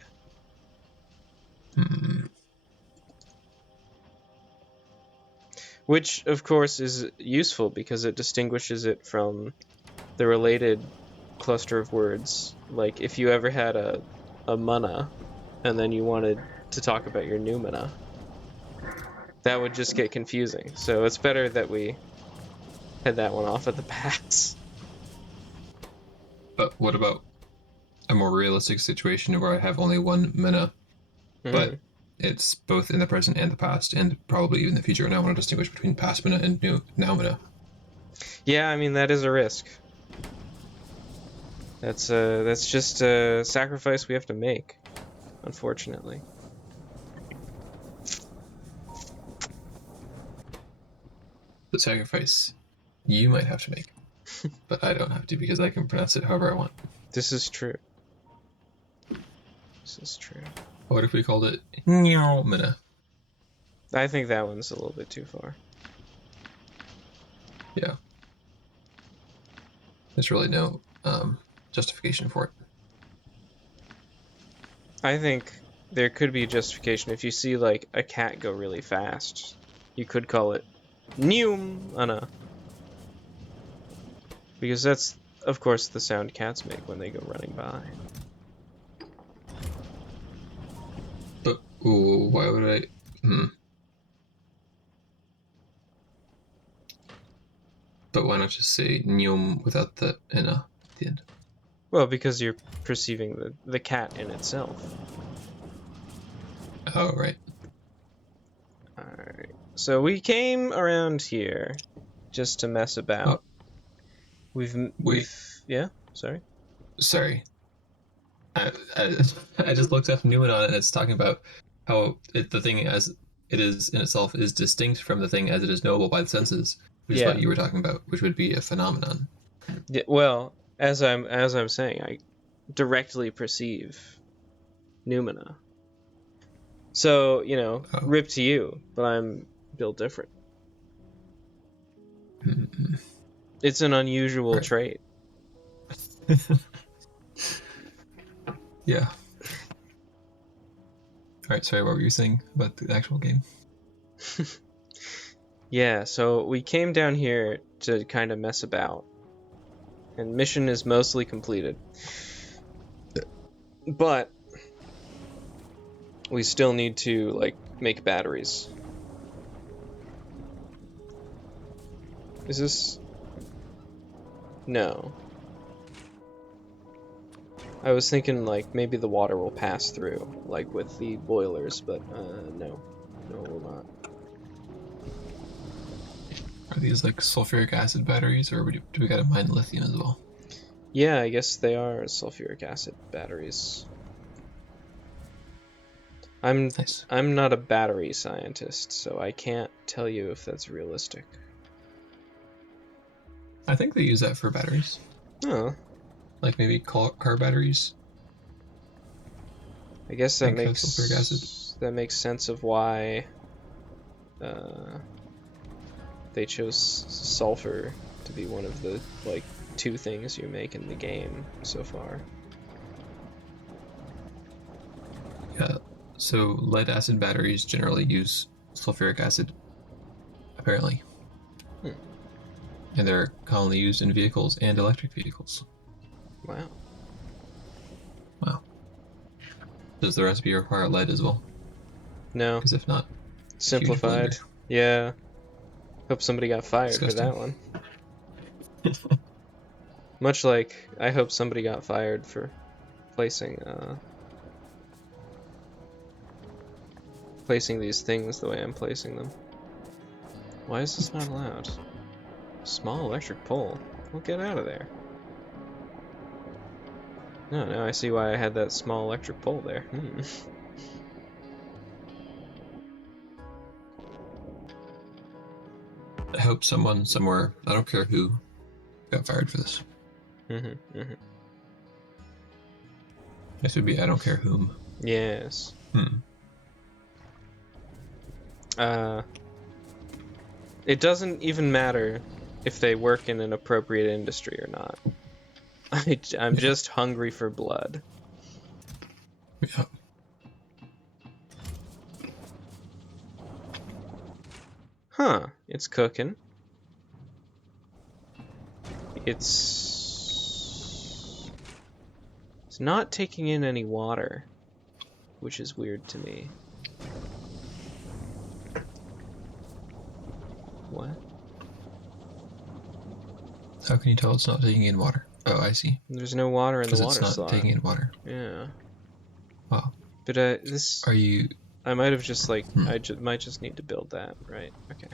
Which, of course, is useful because it distinguishes it from the related cluster of words. Like, if you ever had a mana, and then you wanted to talk about your noumena, that would just get confusing. So it's better that we had that one off at the pass. But what about a more realistic situation where I have only one mina, but it's both in the present and the past, and probably even the future, and I want to distinguish between past mina and now mina? Yeah, I mean, that is a risk. That's just a sacrifice we have to make, unfortunately. The sacrifice you might have to make, but I don't have to because I can pronounce it however I want. This is true. This is true. What if we called it mina? I think that one's a little bit too far. Yeah. There's really no justification for it. I think there could be a justification if you see like a cat go really fast. You could call it Neum-ana. Because that's, of course, the sound cats make when they go running by. But ooh, why would I? But why not just say Neum without the ina at the end? Well, because you're perceiving the cat in itself. Oh, right. Alright. So we came around here just to mess about. Oh, We've yeah, sorry. Sorry. I just looked up Numenon and it's talking about how the thing as it is in itself is distinct from the thing as it is knowable by the senses, which is Yeah. what you were talking about, which would be a phenomenon. Yeah, well, as I'm saying, I directly perceive noumena. So, Oh. rip to you, but I'm built different. Mm-hmm. It's an unusual Right. trait. Yeah. All right. Sorry, what were you saying about the actual game? Yeah, so we came down here to kind of mess about. And mission is mostly completed. But we still need to, like, make batteries. Is this... No. I was thinking, like, maybe the water will pass through, like with the boilers, but, no. No, it will not. Are these like sulfuric acid batteries, or do we gotta mine lithium as well? Yeah, I guess they are sulfuric acid batteries. Nice. I'm not a battery scientist, so I can't tell you if that's realistic. I think they use that for batteries. Oh. Like maybe car batteries. I guess I think have sulfuric acid. that makes sense of why they chose sulfur to be one of the like 2 things you make in the game so far. Yeah. So lead acid batteries generally use sulfuric acid, apparently. Hmm. And they're commonly used in vehicles and electric vehicles. Wow. Wow. Does the recipe require lead as well? No. Because if not, huge Simplified. blunder. Yeah. Hope somebody got fired for Disgusting. that one. Much like I hope somebody got fired for placing placing these things the way I'm placing them. Why is this not allowed? Small electric pole. Well, get out of there. No, now I see why I had that small electric pole there. I hope someone somewhere, I don't care who, got fired for this. This would be I don't care whom. Yes. It doesn't even matter if they work in an appropriate industry or not. I'm just hungry for blood. Yeah. Huh, it's cooking. It's not taking in any water, which is weird to me. What? How can you tell it's not taking in water? Oh, I see. There's no water in the Because it's water not slot. taking in water. Yeah. Wow. But this... Are you... I might have just like... might just need to build that, right? Okay.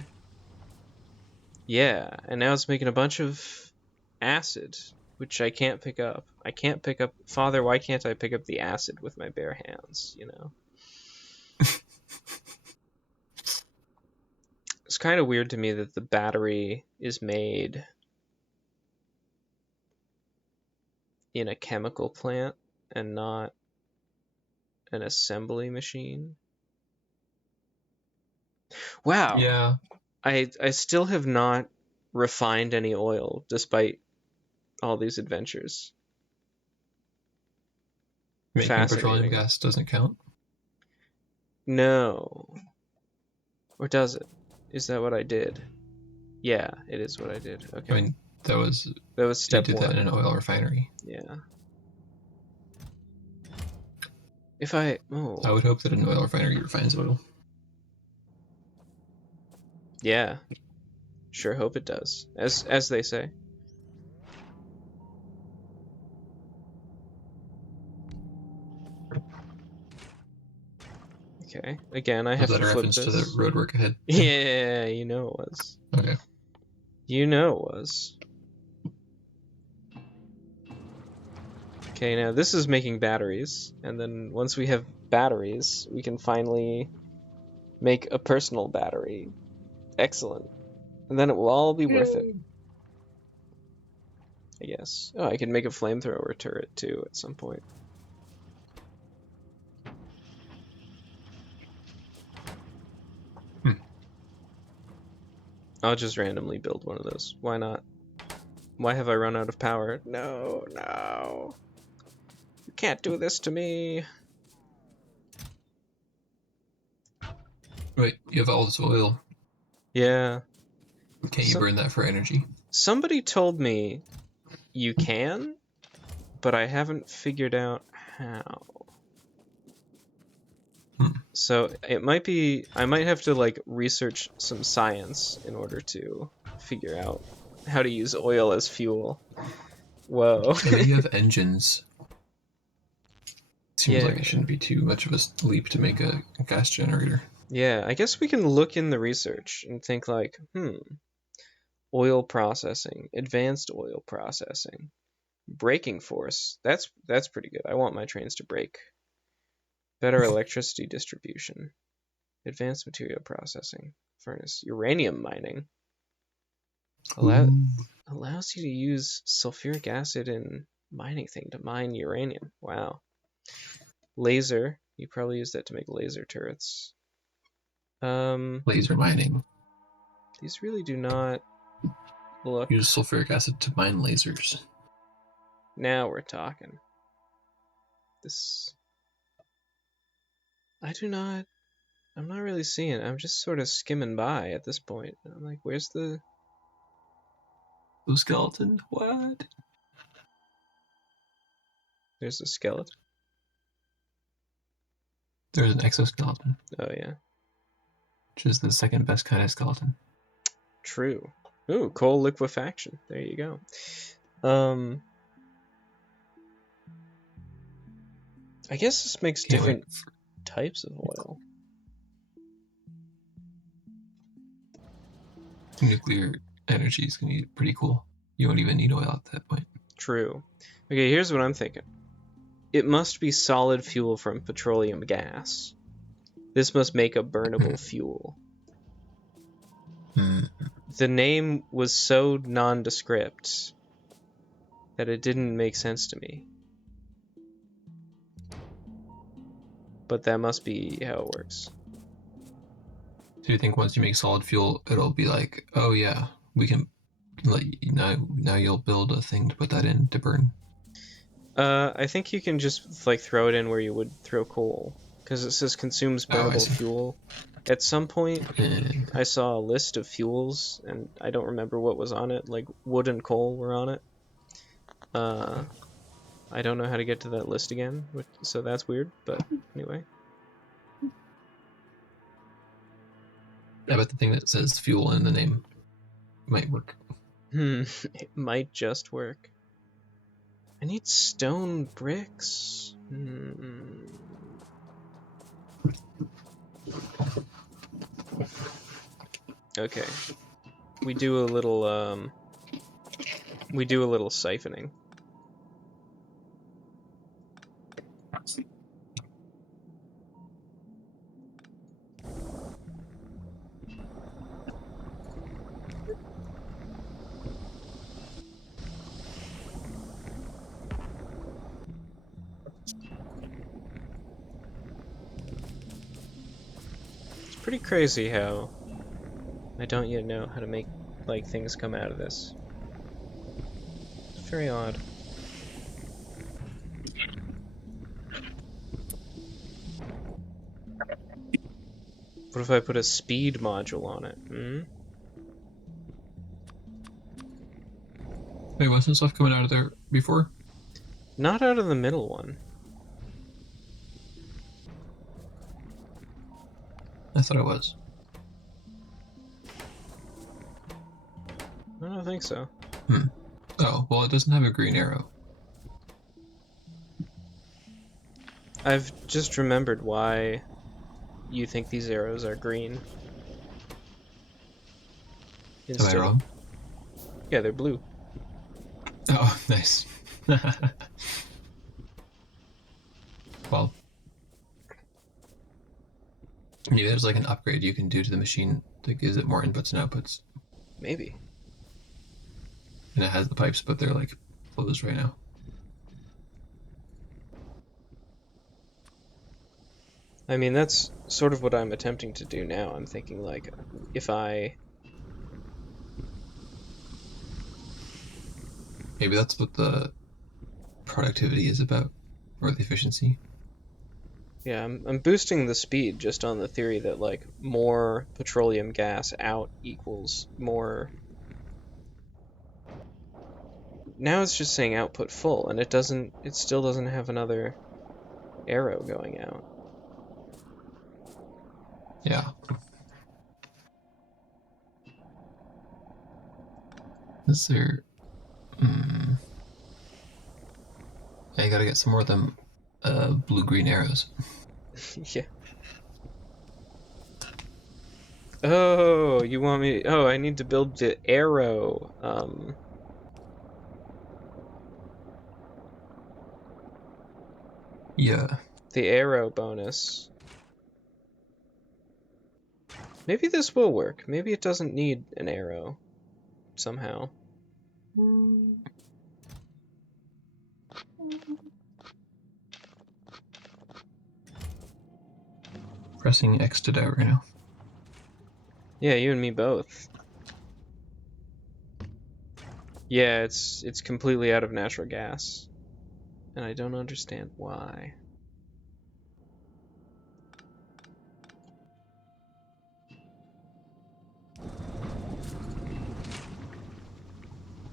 Yeah, and now it's making a bunch of acid, which I can't pick up. I can't pick up... Father, why can't I pick up the acid with my bare hands, you know? It's kind of weird to me that the battery is made in a chemical plant and not an assembly machine. Wow. Yeah. I still have not refined any oil despite all these adventures. Making petroleum Fascinating. gas doesn't count? No. Or does it? Is that what I did? Yeah, it is what I did. Okay. I mean, that was you step did that in 1. an oil refinery. Yeah. If I... I would hope that an oil refinery refines oil. Yeah. Sure hope it does. As they say. Okay. Again, I have Was that to a flip reference to the this. road work ahead? Yeah, you know it was. Okay. You know it was. Okay, now this is making batteries, and then once we have batteries, we can finally make a personal battery. Excellent. And then it will all be worth it, I guess. Oh, I can make a flamethrower turret too at some point. I'll just randomly build one of those. Why not? Why have I run out of power? No, no. You can't do this to me. Wait, you have all this oil. Yeah. Can't you burn that for energy? Somebody told me you can, but I haven't figured out how. So it might be... I might have to like research some science in order to figure out how to use oil as fuel. Whoa. Maybe you have engines. Seems Yeah. like it shouldn't be too much of a leap to make a gas generator. Yeah, I guess we can look in the research and think like, oil processing, advanced oil processing, braking force. That's pretty good. I want my trains to brake. Better electricity distribution, advanced material processing, furnace, uranium mining. Allows you to use sulfuric acid in mining thing to mine uranium. Wow. Laser. You probably use that to make laser turrets. Laser mining. These really do not look... Use sulfuric acid to mine lasers. Now we're talking. This... I'm not really seeing it. I'm just sort of skimming by at this point. I'm like, where's the... The skeleton? What? There's a skeleton. There's an exoskeleton. Oh, yeah. Which is the second best kind of skeleton. True. Ooh, coal liquefaction. There you go. I guess this makes different types of oil. Nuclear energy is going to be pretty cool. You won't even need oil at that point. True. Okay, here's what I'm thinking. It must be solid fuel from petroleum gas. This must make a burnable fuel. The name was so nondescript that it didn't make sense to me. But that must be how it works. Do you think once you make solid fuel, it'll be like, oh yeah, we can let you now you'll build a thing to put that in to burn? I think you can just like throw it in where you would throw coal, because it says consumes burnable fuel. At some point, I saw a list of fuels, and I don't remember what was on it. Like wood and coal were on it. I don't know how to get to that list again, so that's weird. But anyway. I bet the thing that says fuel in the name might work. It might just work. I need stone bricks. Okay. We do a little siphoning. Pretty crazy how I don't yet know how to make like things come out of this. It's very odd. What if I put a speed module on it? Wait, wasn't stuff coming out of there before? Not out of the middle one. I thought it was. I don't think so. Oh, well, it doesn't have a green arrow. I've just remembered why you think these arrows are green. Am I wrong? Yeah, they're blue. Oh, nice. Well, maybe there's like an upgrade you can do to the machine that gives it more inputs and outputs. Maybe. And it has the pipes, but they're like closed right now. I mean, that's sort of what I'm attempting to do now. I'm thinking like, if I... Maybe that's what the productivity is about, or the efficiency. Yeah, I'm boosting the speed just on the theory that like more petroleum gas out equals more. Now it's just saying output full, and it still doesn't have another arrow going out. Yeah. Is there... I gotta get some more of them blue-green arrows. Yeah. Oh, you want me... Oh, I need to build the arrow. Yeah. The arrow bonus. Maybe this will work. Maybe it doesn't need an arrow. Somehow. Pressing X to doubt right now. Yeah, you and me both. Yeah, it's completely out of natural gas, and I don't understand why.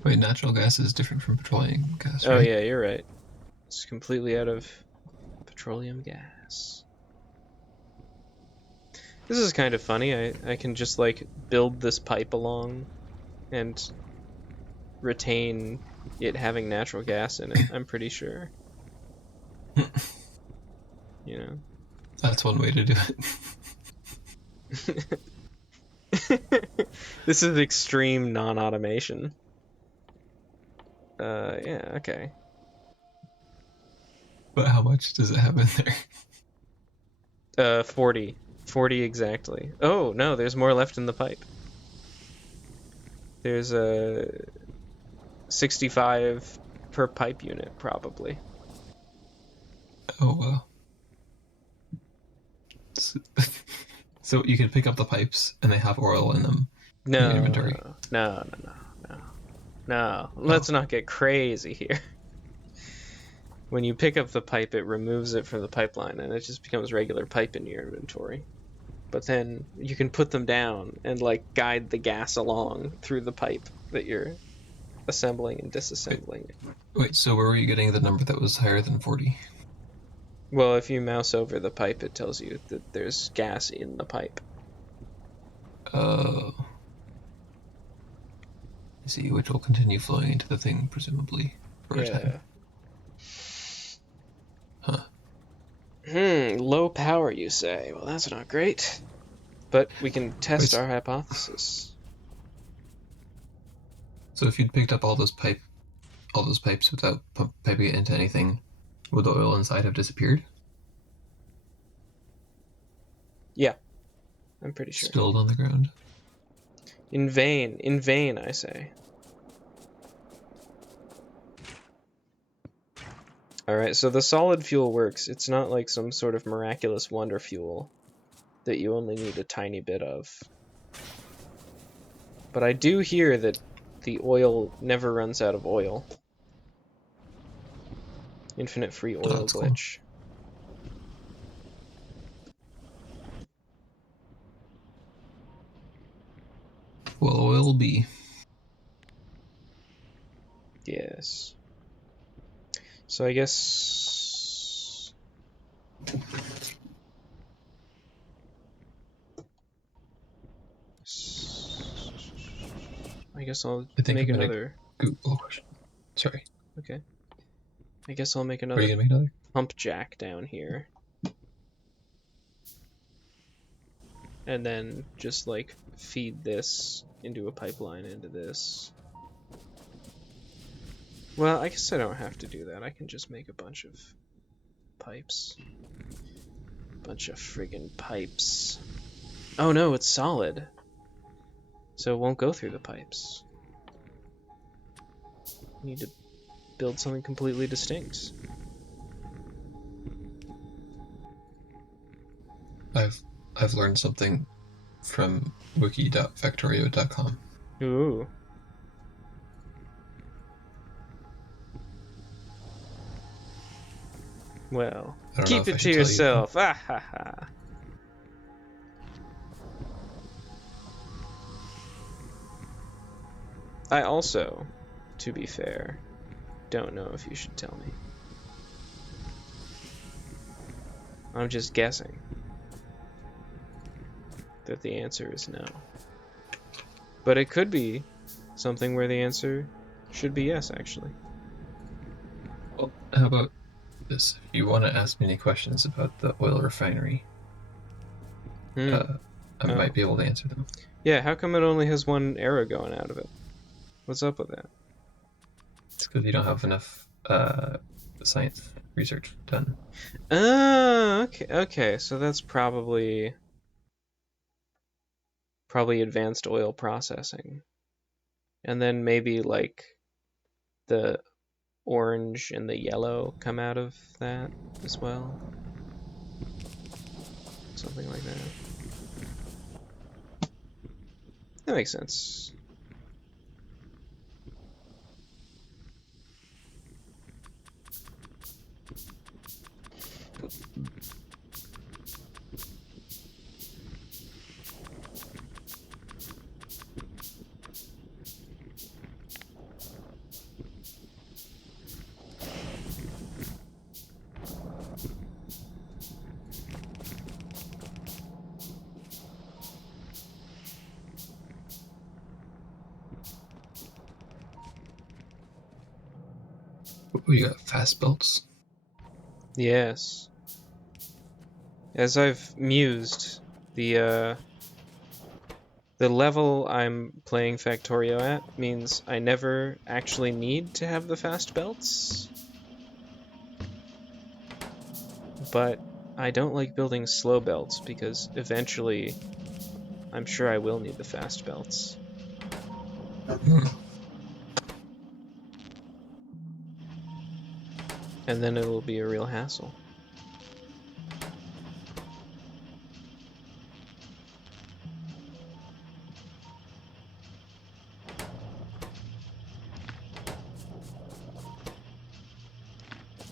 Wait, natural gas is different from petroleum gas, Oh right? yeah, you're right. It's completely out of petroleum gas. This is kind of funny. I can just like build this pipe along and retain it having natural gas in it. I'm pretty sure. You know. That's one way to do This is extreme non-automation. Yeah, okay. But how much does it have in there? 40. 40 exactly. Oh, no, there's more left in the pipe. There's a 65 per pipe unit, probably. Oh, well. So you can pick up the pipes and they have oil in them in your No, inventory. no. Oh, Let's not get crazy here. When you pick up the pipe, it removes it from the pipeline and it just becomes regular pipe in your inventory. But then you can put them down and like guide the gas along through the pipe that you're assembling and wait, disassembling. wait. So where were you getting the number that was higher than 40? Well, if you mouse over the pipe, it tells you that there's gas in the pipe. Oh, I see. Which will continue flowing into the thing, presumably, for a time. Yeah. Huh. Low power, you say? Well, that's not great. But we can test Wait. our hypothesis. So if you'd picked up all those pipes without piping it into anything, would the oil inside have disappeared? Yeah, I'm pretty sure. Spilled on the ground? In vain, I say. Alright, so the solid fuel works. It's not like some sort of miraculous wonder fuel that you only need a tiny bit of. But I do hear that the oil never runs out of oil. Infinite free Oh, oil that's cool. glitch. Well, oil be. Yes. So I guess... I'll I think make I'm gonna another... Google question. Sorry. Okay. I guess I'll make Are you another gonna make another? pump jack down here. And then just like feed this into a pipeline into this. Well, I guess I don't have to do that. I can just make a bunch of pipes. Bunch of friggin' pipes. Oh no, it's solid. So it won't go through the pipes. I need to build something completely distinct. I've learned something from wiki.factorio.com. Ooh. Well, I don't know keep if I it to should tell you though. yourself. Ah ha ha. I also, to be fair, don't know if you should tell me. I'm just guessing that the answer is no. But it could be something where the answer should be yes, actually. Well, how about this? If you want to ask me any questions about the oil refinery, Hmm. uh, I might Oh. be able to answer them. Yeah, how come it only has one arrow going out of it? What's up with that? It's because you don't have enough science research done. Oh, okay, so that's probably advanced oil processing. And then maybe like the orange and the yellow come out of that as well. Something like that. That makes sense. We got fast belts. Yes. As I've mused, the level I'm playing Factorio at means I never actually need to have the fast belts. But I don't like building slow belts because eventually I'm sure I will need the fast belts. And then it'll be a real hassle.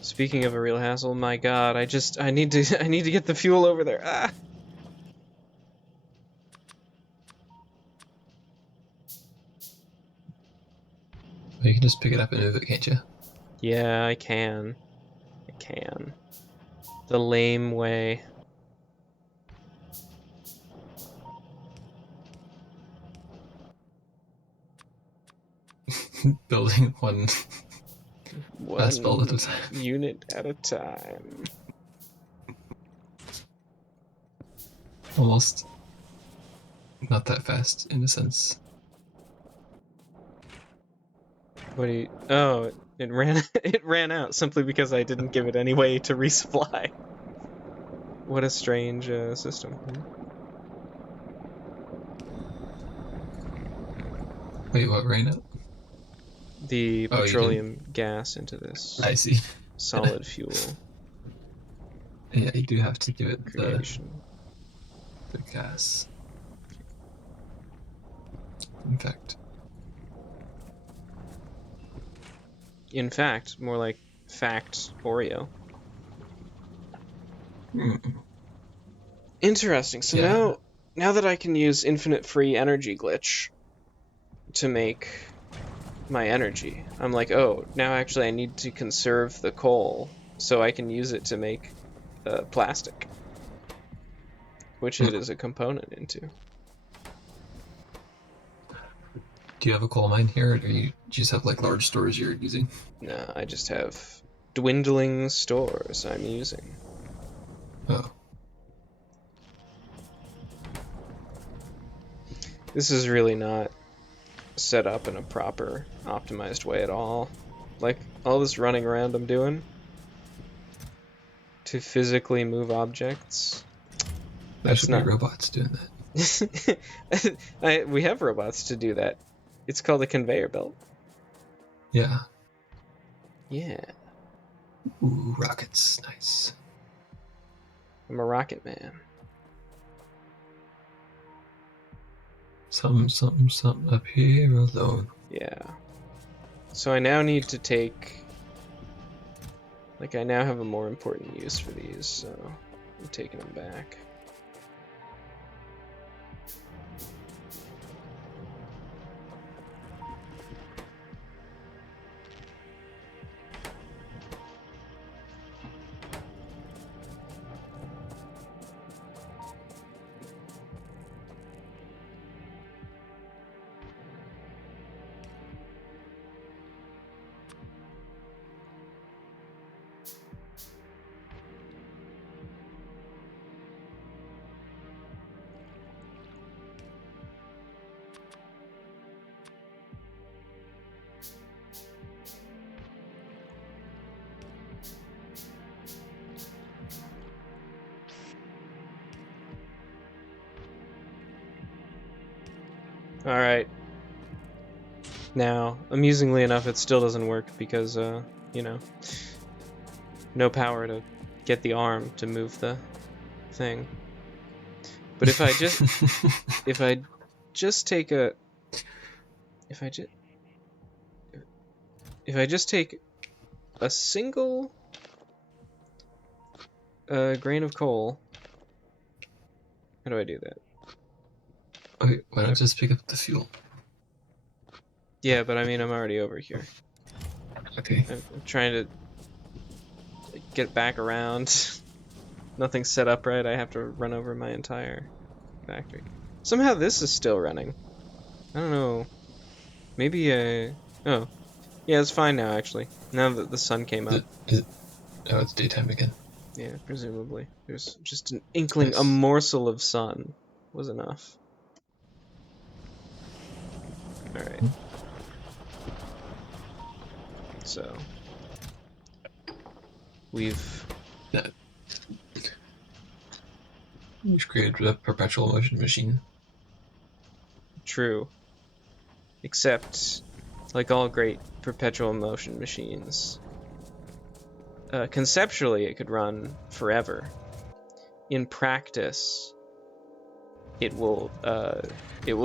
Speaking of a real hassle, my god, I need to get the fuel over there. Ah! You can just pick it up and move it, can't you? Yeah, I can. I can. The lame way. Building one fast belt at a One time. unit at a time. Almost not that fast in a sense. What do you... Oh, it ran it ran out simply because I didn't give it any way to resupply. What a strange system. Wait, what ran out? The Oh, you petroleum gas into this I see. solid fuel Yeah, you do have to give it creation. the gas. In fact. In fact, more like fact Oreo. Interesting. So Yeah. now that I can use infinite free energy glitch to make my energy, I'm like, oh, now actually I need to conserve the coal so I can use it to make plastic, which it is a component into. Do you have a coal mine here, or do you just have like large stores you're using? No, I just have dwindling stores I'm using. Oh. This is really not set up in a proper optimized way at all. Like all this running around I'm doing to physically move objects. There That's should be not. robots doing that. We have robots to do that. It's called a conveyor belt. Yeah. Yeah, Ooh, rockets. Nice. I'm a rocket man. Something up here alone. Yeah. So I now need to take... Like, I now have a more important use for these, so I'm taking them back. Alright. Now, amusingly enough, it still doesn't work because, you know, no power to get the arm to move the thing. But if I just... if I just take a... If I just take a single grain of coal... How do I do that? Okay, why not just pick up the fuel? Yeah, but I mean, I'm already over here. Okay. I'm trying to get back around. Nothing's set up right. I have to run over my entire factory. Somehow this is still running. I don't know. Maybe oh. Yeah, it's fine now, actually. Now that the sun came up. Oh, it's daytime again. Yeah, presumably. There's just an inkling, a Nice. morsel of sun was enough. Alright. So, we've... Yeah. We've created a perpetual motion machine. True. Except, like all great perpetual motion machines, conceptually it could run forever. In practice, it will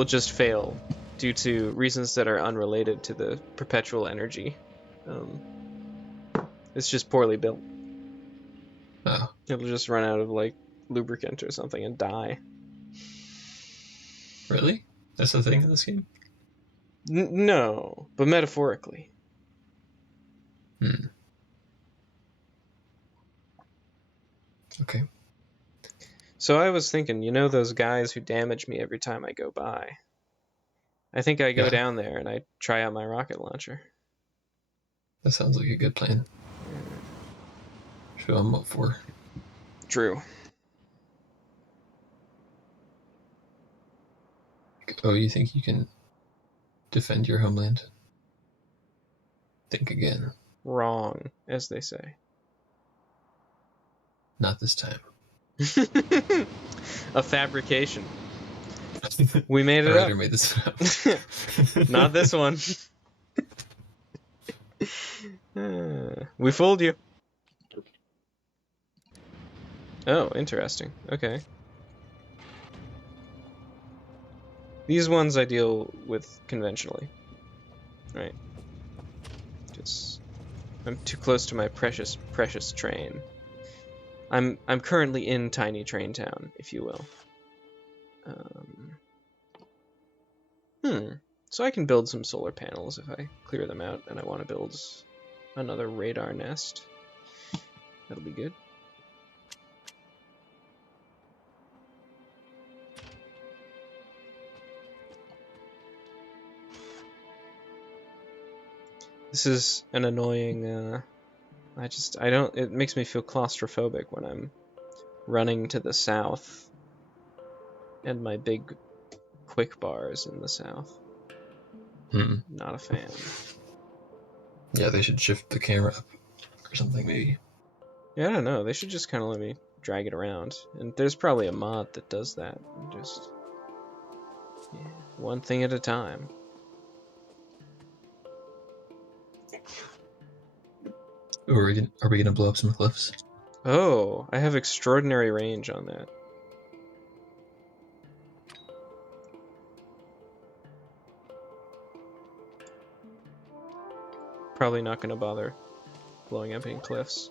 just fail due to reasons that are unrelated to the perpetual energy. Um, it's just poorly built. Oh, It'll just run out of like lubricant or something and die. really? That's the thing in this game? No, but metaphorically. Hmm. Okay. So I was thinking, you know those guys who damage me every time I go by? I think I go Yeah, down there and I try out my rocket launcher. that sounds like a good plan. Show I'm up for. True. Oh, you think you can defend your homeland? Think again. Wrong, as they say. Not this time. A fabrication. We made A it writer up. made this up. Not this one. We fooled you. Oh, interesting. Okay. These ones I deal with conventionally. Right. Just I'm too close to my precious, precious train. I'm currently in Tiny Train Town, if you will. So I can build some solar panels if I clear them out and I want to build another radar nest. That'll be good. This is an annoying, I don't, it makes me feel claustrophobic when I'm running to the south and my big quick bars in the south. Not a fan. Yeah, they should shift the camera up or something, maybe. Yeah, I don't know. They should just kind of let me drag it around. And there's probably a mod that does that. Just one thing at a time. Ooh, are we gonna blow up some cliffs? Oh, I have extraordinary range on that. Probably not going to bother blowing up any cliffs.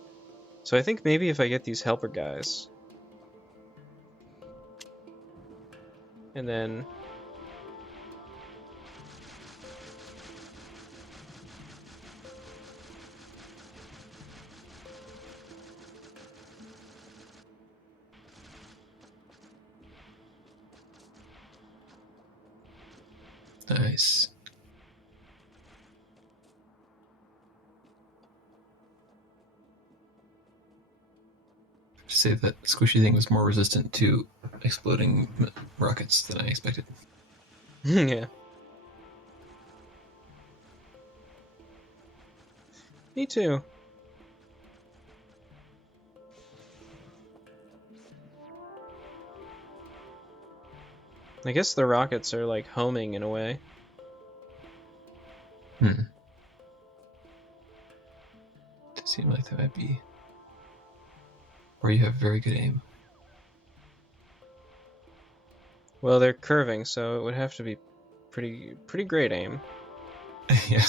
So I think maybe if I get these helper guys, and then Nice. Say that squishy thing was more resistant to exploding rockets than I expected. yeah. Me too. I guess the rockets are like homing in a way. It seemed like that might be. Or you have very good aim. Well, they're curving, so it would have to be pretty great aim. Yeah.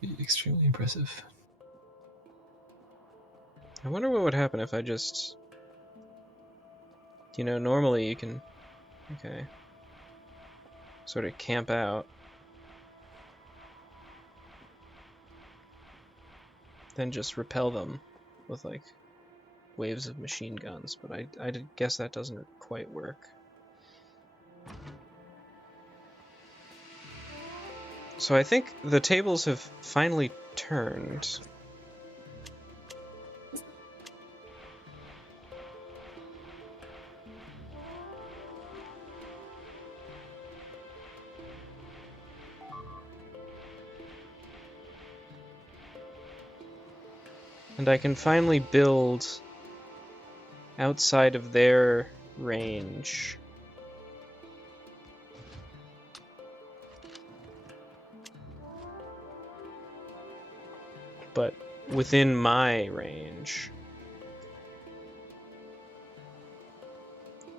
Be extremely impressive. I wonder what would happen if I just, normally you can, okay, sort of camp out, then just repel them with like waves of machine guns, but I guess that doesn't quite work. So I think the tables have finally turned. And I can finally build outside of their range. But within my range.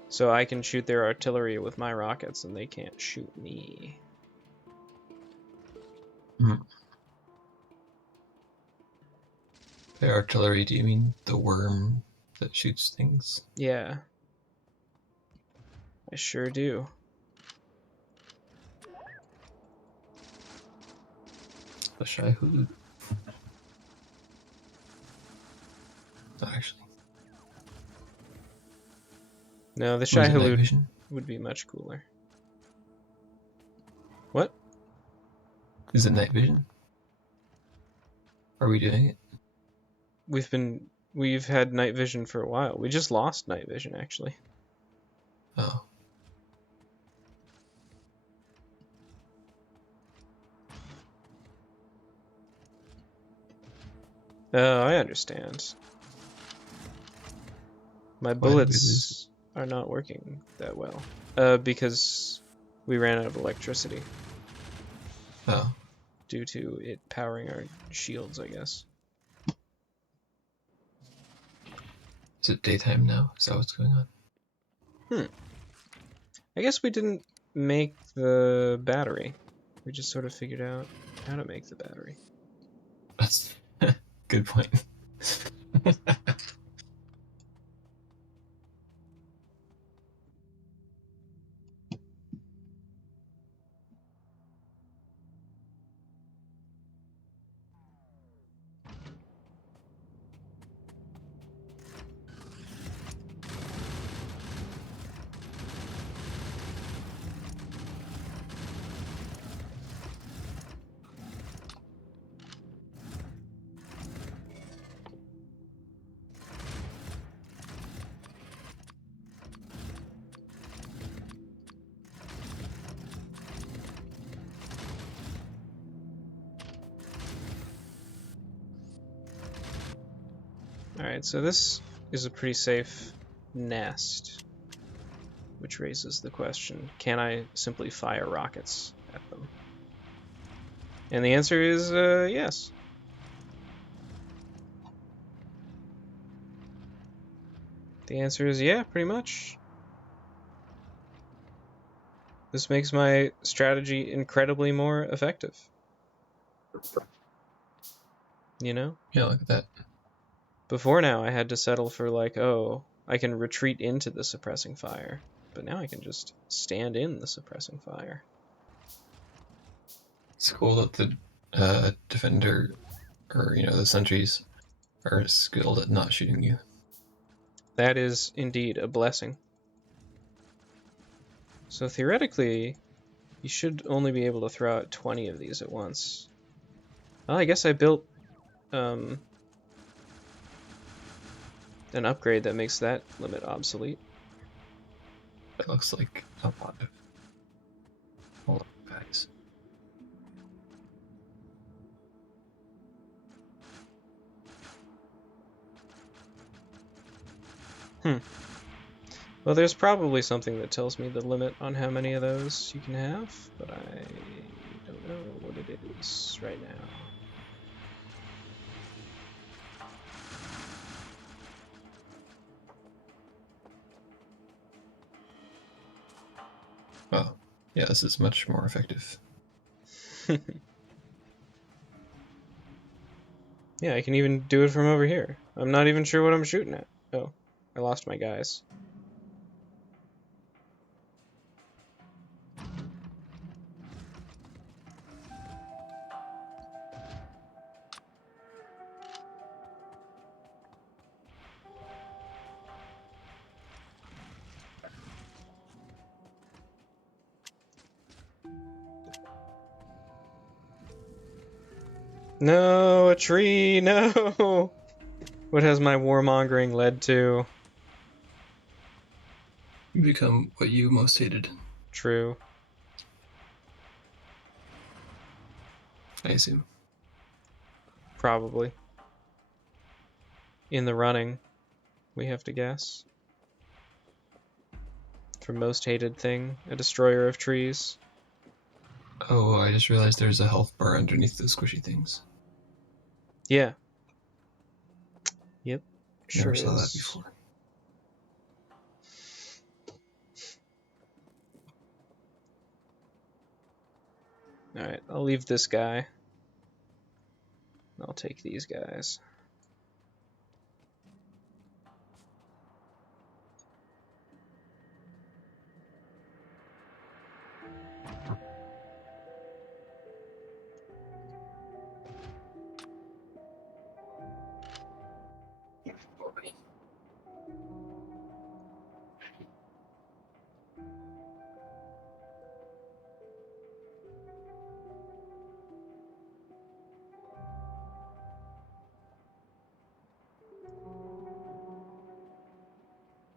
So I can shoot their artillery with my rockets and they can't shoot me. Their artillery, do you mean the worm that shoots things? Yeah. I sure do. The Shy Hood. Oh, actually. No, the Or is it night Shai-Hulud vision? would be much cooler. What? Is it night vision? Are we doing it? We've had night vision for a while. We just lost night vision, actually. Oh. Oh, I understand. My Why did we lose it? bullets are not working that well. Because we ran out of electricity Oh. due to it powering our shields, I guess. Is it daytime now? Is that what's going on? I guess we didn't make the battery. We just sort of figured out how to make the battery. That's good point. Alright, so this is a pretty safe nest, which raises the question, can I simply fire rockets at them? And the answer is yes. The answer is yeah, pretty much. This makes my strategy incredibly more effective. You know? Yeah, look at that. Before now, I had to settle for like, oh, I can retreat into the suppressing fire. But now I can just stand in the suppressing fire. It's cool that the defender, or the sentries, are skilled at not shooting you. That is indeed a blessing. So theoretically, you should only be able to throw out 20 of these at once. Well, I guess I built an upgrade that makes that limit obsolete. That looks like a lot of guys. Well, there's probably something that tells me the limit on how many of those you can have, but I don't know what it is right now. Well, yeah, this is much more effective. Yeah, I can even do it from over here. I'm not even sure what I'm shooting at. Oh, I lost my guys. No, a tree, no! What has my warmongering led to? You become what you most hated. True. I assume. Probably. In the running, we have to guess. For most hated thing, a destroyer of trees. Oh, I just realized there's a health bar underneath those squishy things. Yeah. Yep. Never Sure saw that is. before. Alright, I'll leave this guy. I'll take these guys.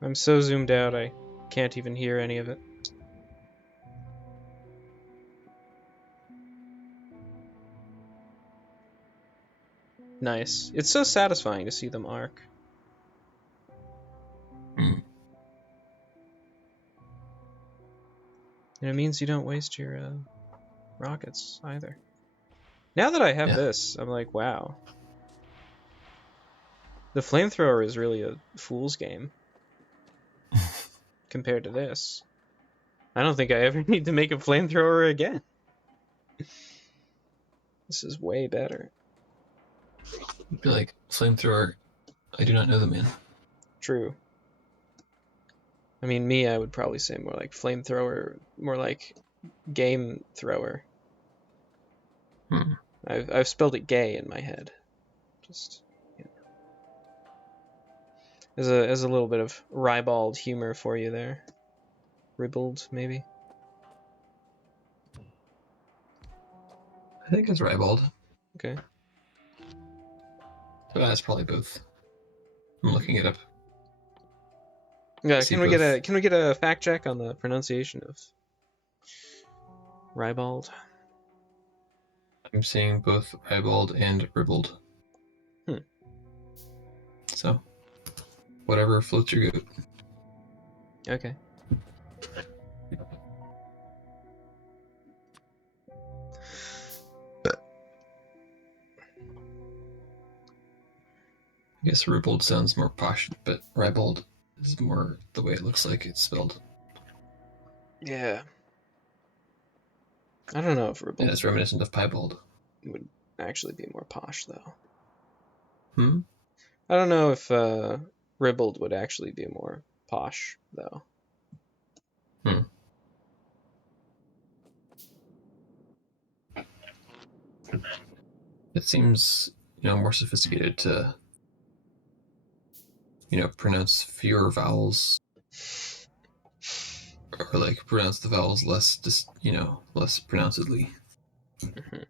I'm so zoomed out I can't even hear any of it. Nice. It's so satisfying to see them arc. Mm. And it means you don't waste your rockets either. Now that I have this, I'm like, wow. The flamethrower is really a fool's game compared to this. I don't think I ever need to make a flamethrower again. This is way better. It'd be like, flamethrower, I do not know the man. True. I mean, me, I would probably say more like flamethrower, more like game thrower. Hmm. I've spelled it gay in my head. Just as a little bit of ribald humor for you there. Ribald, maybe? I think it's ribald. Okay. But that's probably both. I'm looking it up. Yeah, See can we get a fact check on the pronunciation of ribald? I'm seeing both ribald and ribald. Hmm. So, whatever floats your goat. Okay. I guess ribald sounds more posh, but ribald is more the way it looks like it's spelled. Yeah. I don't know if And ribald it's reminiscent of piebald. would actually be more posh, though. Hmm? I don't know if ribald would actually be more posh, though. Hmm. It seems, more sophisticated to, pronounce fewer vowels, or like pronounce the vowels less, less pronouncedly. Mm-hmm.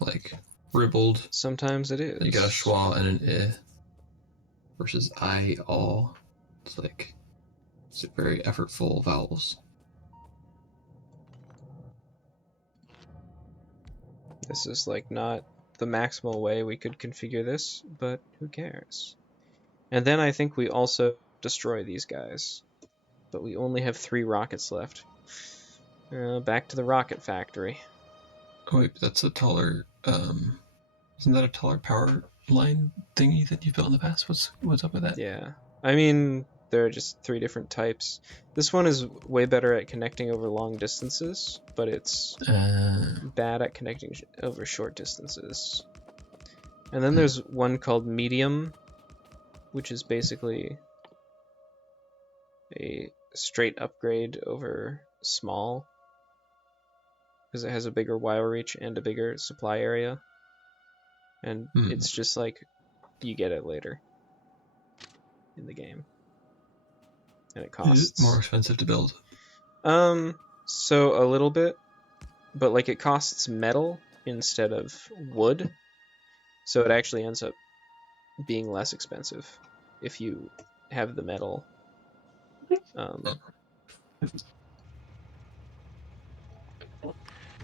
Like ribald, Sometimes it is. you got a schwa and an I, versus I, all. It's like, it's very effortful vowels. This is like not the maximal way we could configure this, but who cares? And then I think we also destroy these guys. But we only have 3 rockets left. Back to the rocket factory. Oh wait, that's a taller, isn't that a taller power line thingy that you've built in the past? What's up with that? Yeah. I mean, there are just 3 different types. This one is way better at connecting over long distances, but it's bad at connecting over short distances. And then there's one called medium, which is basically a straight upgrade over small, because it has a bigger wire reach and a bigger supply area. And it's just like, you get it later in the game. And it costs... Is it more expensive to build? So a little bit, but like it costs metal instead of wood. So it actually ends up being less expensive if you have the metal.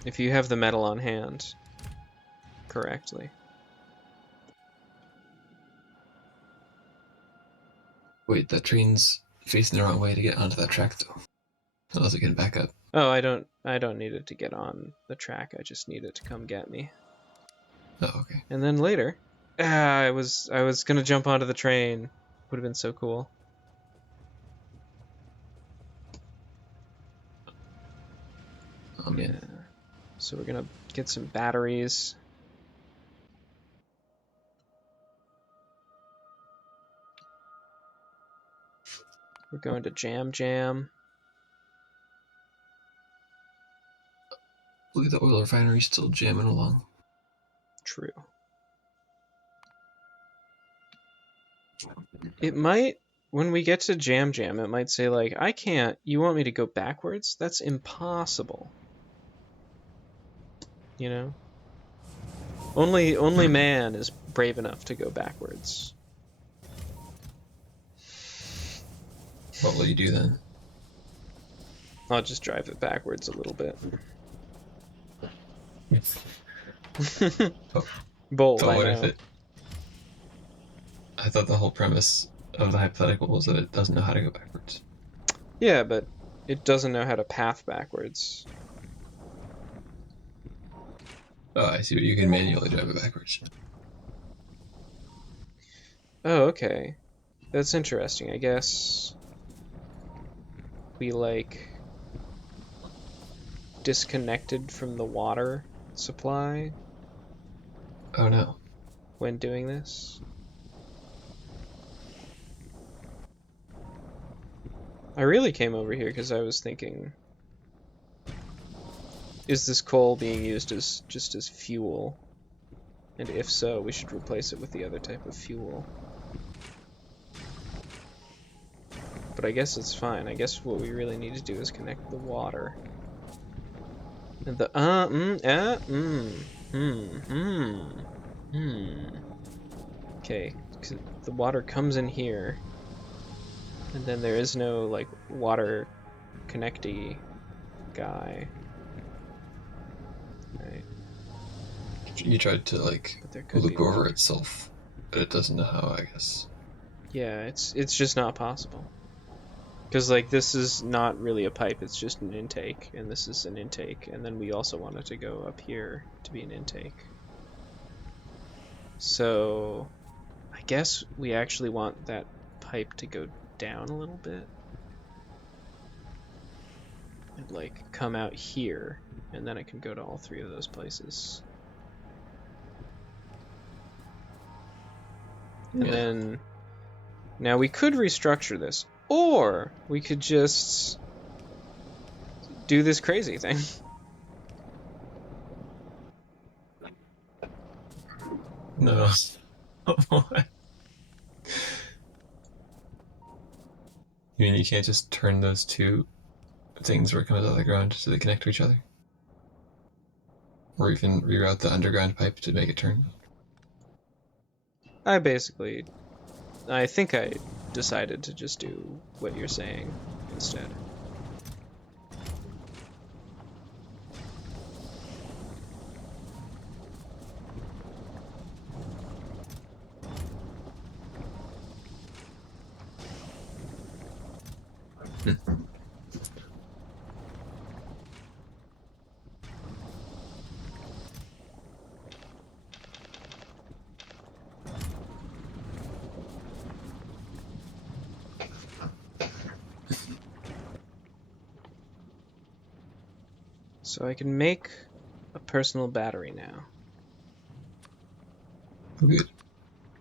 If you have the metal on hand correctly. Wait, that train's facing the wrong way to get onto that track, though. How's it getting back up? Oh, I don't need it to get on the track. I just need it to come get me. Oh, okay. And then later, I was gonna jump onto the train. Would have been so cool. Oh, man. Yeah. So we're gonna get some batteries. We're going to Jam Jam. Look at the oil refinery still jamming along. True. It might, when we get to Jam Jam, it might say like, I can't, you want me to go backwards? That's impossible. You know? Only man is brave enough to go backwards. What will you do then? I'll just drive it backwards a little bit. Bold, But I what know. if it... I thought the whole premise of the hypothetical was that it doesn't know how to go backwards. Yeah, but it doesn't know how to path backwards. Oh, I see. But you can manually drive it backwards. Oh, okay. That's interesting. I guess we like disconnected from the water supply Oh, no. when doing this. I really came over here because I was thinking, is this coal being used as just as fuel? And if so, we should replace it with the other type of fuel. But I guess it's fine. I guess what we really need to do is connect the water. And the Okay, the water comes in here, and then there is no like water connecty guy. Right. You tried to, like, But there could be loop over one. itself, but it doesn't know how, I guess. Yeah, it's just not possible. Because like this is not really a pipe, it's just an intake, and this is an intake, and then we also want it to go up here to be an intake. So I guess we actually want that pipe to go down a little bit. And like come out here, and then it can go to all three of those places. And then now we could restructure this, or we could just do this crazy thing. No. You mean you can't just turn those two things where it comes out of the ground so they connect to each other? Or even reroute the underground pipe to make it turn? I think I decided to just do what you're saying instead. So I can make a personal battery now. Good.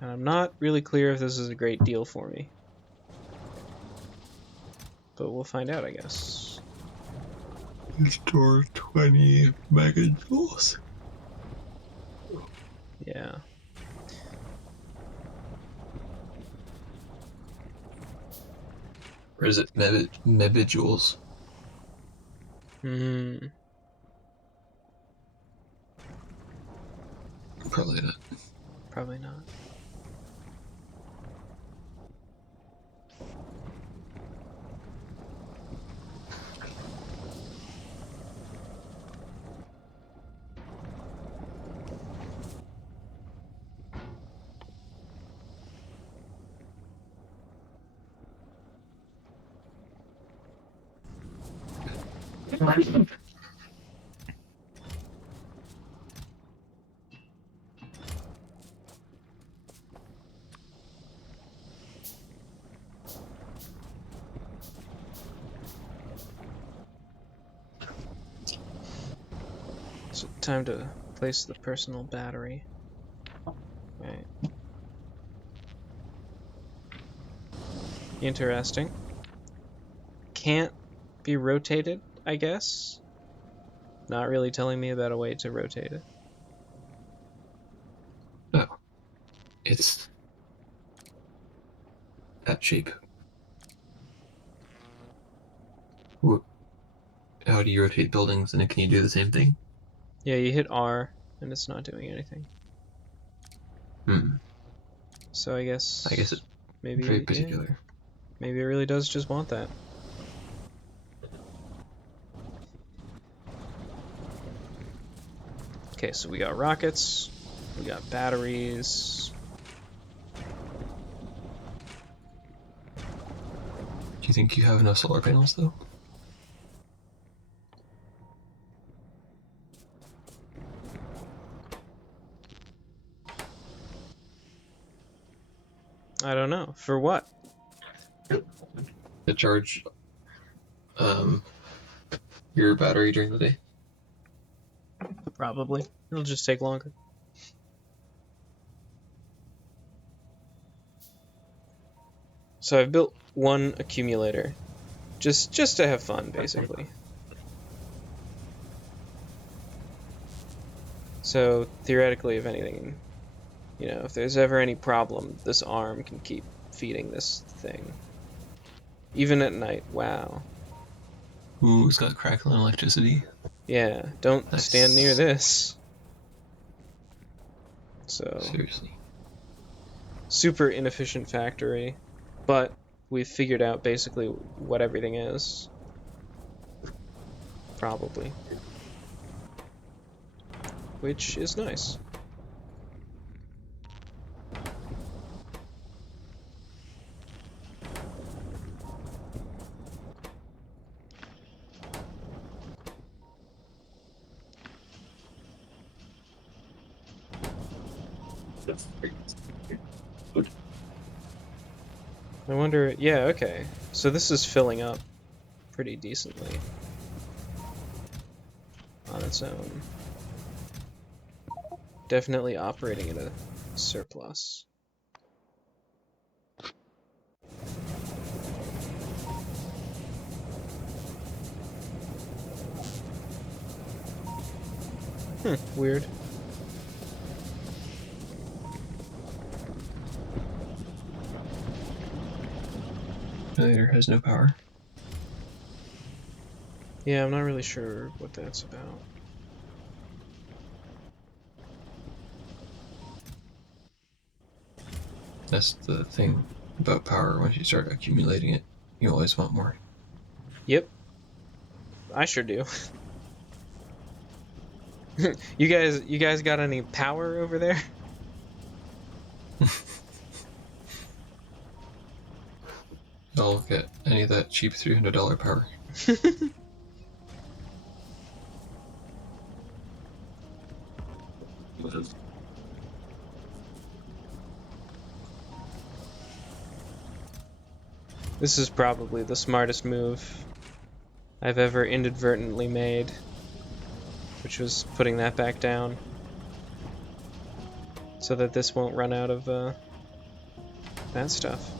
And I'm not really clear if this is a great deal for me. But we'll find out, I guess. Store 20 megajoules. Yeah. Or is it megajoules? Hmm. Probably not. Probably not. So time to place the personal battery. Right. Interesting. Can't be rotated, I guess. Not really telling me about a way to rotate it. Oh, it's that shape. How do you rotate buildings, and can you do the same thing? Yeah, you hit R, and it's not doing anything. So I guess it's maybe, very yeah, particular. maybe it really does just want that. Okay, so we got rockets, we got batteries. Do you think you have enough solar panels, though? I don't know. For what? To charge your battery during the day? Probably. It'll just take longer. So I've built one accumulator. Just to have fun, basically. So theoretically, if anything, you know, if there's ever any problem, this arm can keep feeding this thing. Even at night. Wow. Ooh, it's got crackling electricity. Yeah, don't Nice. stand near this. So Seriously. super inefficient factory, but we've figured out basically what everything is. Probably. Which is nice. I wonder, yeah, okay. So this is filling up pretty decently on its own. Definitely operating at a surplus. Weird. Generator has no power. Yeah, I'm not really sure what that's about. That's the thing about power. Once you start accumulating it, you always want more. Yep. I sure do. You guys got any power over there? I'll get any of that cheap $300 power. This is probably the smartest move I've ever inadvertently made, which was putting that back down so that this won't run out of that stuff.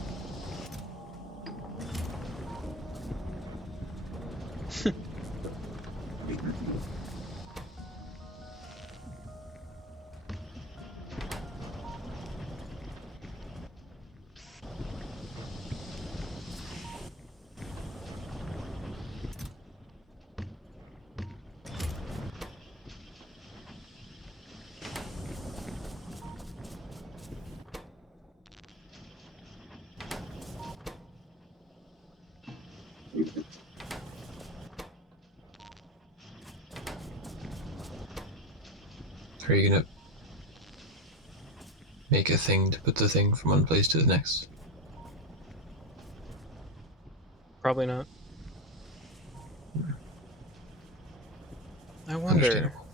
Are you gonna make a thing to put the thing from one place to the next? Probably not. I wonder. Understandable.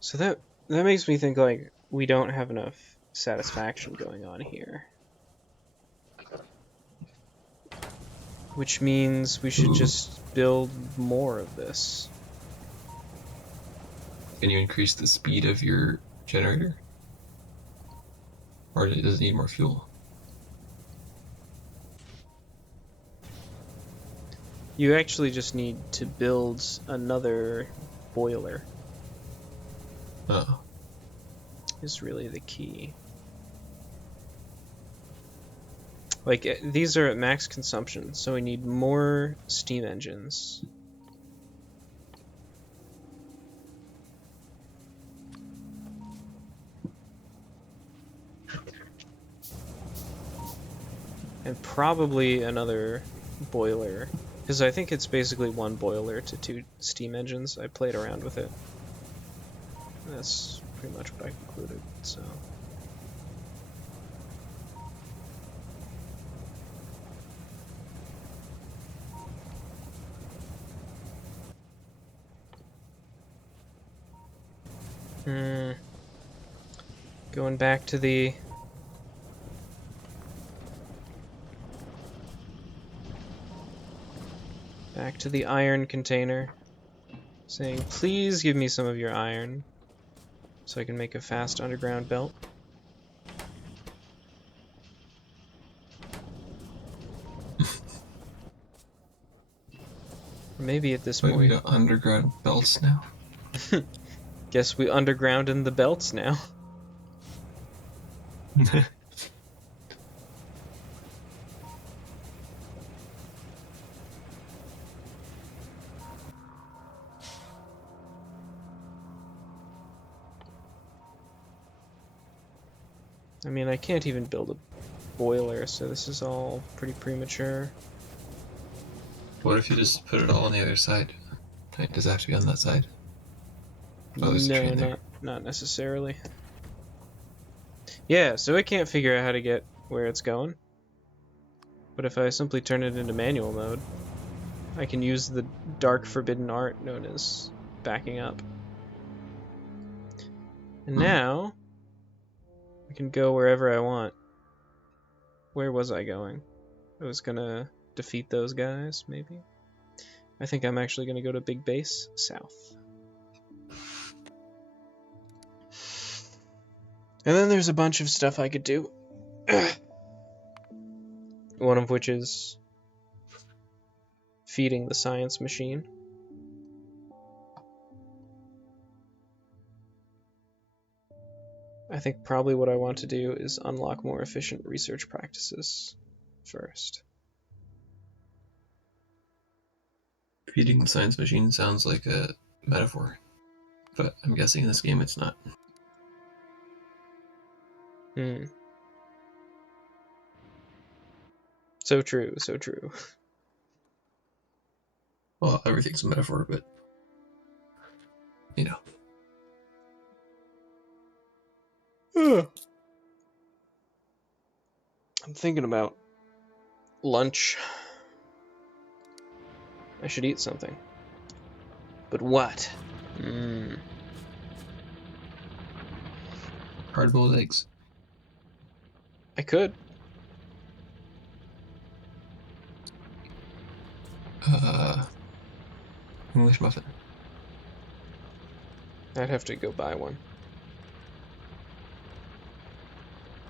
So that makes me think like we don't have enough satisfaction going on here. Which means we should Ooh. just build more of this. Can you increase the speed of your generator? Or does it need more fuel? You actually just need to build another boiler. Oh. Is really the key. Like, these are at max consumption, so we need more steam engines. And probably another boiler, because I think it's basically one boiler to 2 steam engines. I played around with it. That's pretty much what I concluded, so... Going back to the... Back to the iron container. Saying, please give me some of your iron, so I can make a fast underground belt. Maybe at this Wait, we point. got underground belts now. Guess we underground in the belts now. I mean, I can't even build a boiler, so this is all pretty premature. What if you just put it all on the other side? Does it have to be on that side? Oh, there's a No, train there. not necessarily. Yeah, so it can't figure out how to get where it's going. But if I simply turn it into manual mode, I can use the dark forbidden art known as backing up. And now, I can go wherever I want. Where was I going? I was gonna defeat those guys, maybe? I think I'm actually gonna go to Big Base South. And then there's a bunch of stuff I could do. One of which is feeding the science machine. I think probably what I want to do is unlock more efficient research practices first. Feeding the science machine sounds like a metaphor, but I'm guessing in this game it's not. So true, so true. Well, everything's a metaphor, but you know. I'm thinking about lunch. I should eat something. But what? Hard-boiled eggs. I could. English muffin. I'd have to go buy one.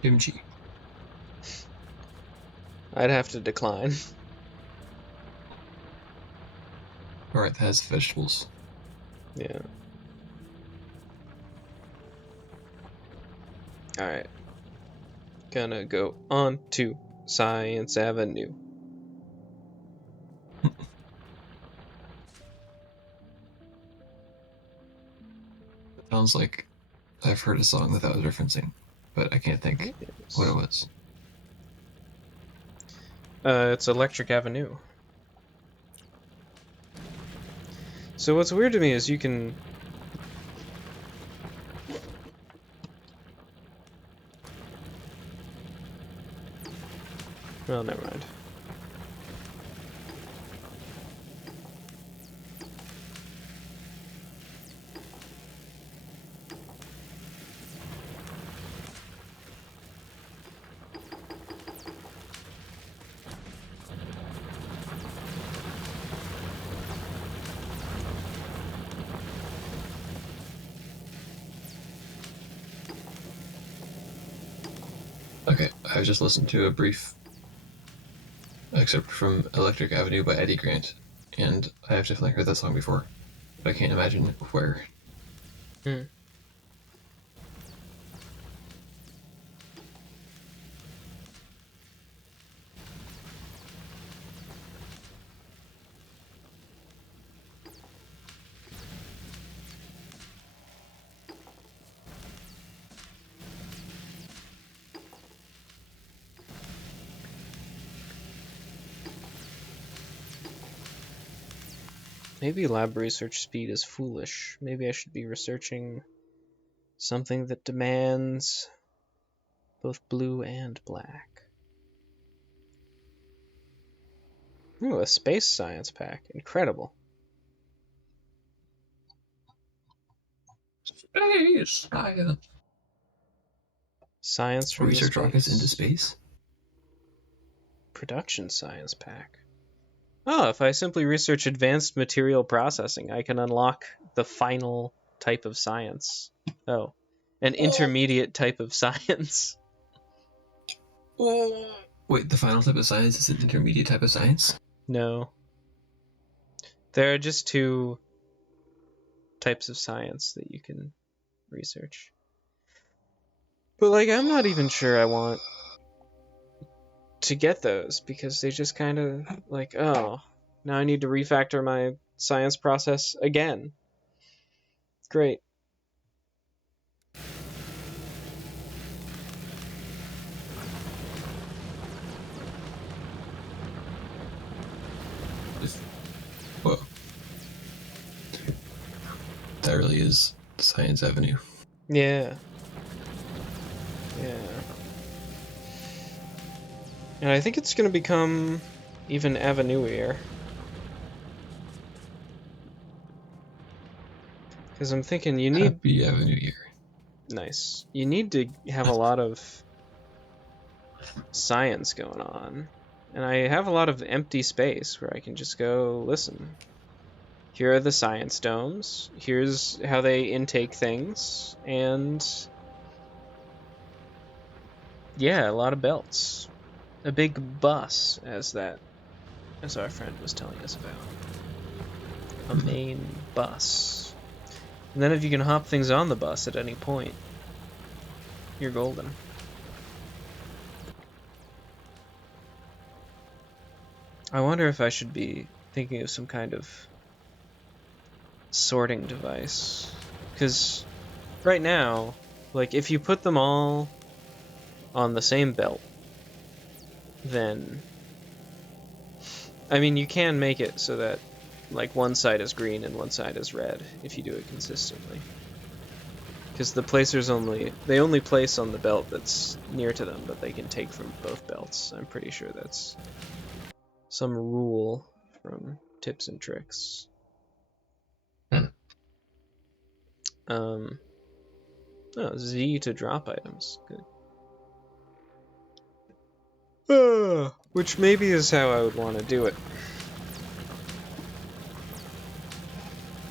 Kimchi. I'd have to decline. Alright, that has vegetables. Yeah. Alright. Gonna go on to Science Avenue. Sounds like I've heard a song that was referencing, but I can't think what it was. It's Electric Avenue. So what's weird to me is you can... Well, never mind. Okay, I've just listened to a brief excerpt from Electric Avenue by Eddie Grant, and I have definitely heard that song before, but I can't imagine where. Hmm. Maybe lab research speed is foolish. Maybe I should be researching something that demands both blue and black. Ooh, a space science pack. Incredible. Space science. Science from the Research rockets into space. space? Production science pack. Oh, if I simply research advanced material processing, I can unlock the final type of science. Oh, an intermediate type of science. Wait, the final type of science is an intermediate type of science? No. There are just two types of science that you can research. But, like, I'm not even sure I want to get those because they just kind of, like, oh, now I need to refactor my science process again. Great. Whoa. That really is Science Avenue. Yeah. Yeah. And I think it's going to become even avenue-ier. Because I'm thinking you need... Happy Avenue year. Nice. You need to have a lot of science going on. And I have a lot of empty space where I can just go, listen. Here are the science domes. Here's how they intake things. And... yeah, a lot of belts. A big bus, as our friend was telling us about. A main bus. And then if you can hop things on the bus at any point, you're golden. I wonder if I should be thinking of some kind of sorting device. Because right now, like, if you put them all on the same belt, then... I mean, you can make it so that, like, one side is green and one side is red, if you do it consistently. Because the placers they only place on the belt that's near to them, but they can take from both belts. I'm pretty sure that's some rule from Tips and Tricks. Oh, Z to drop items. Good. Which maybe is how I would want to do it.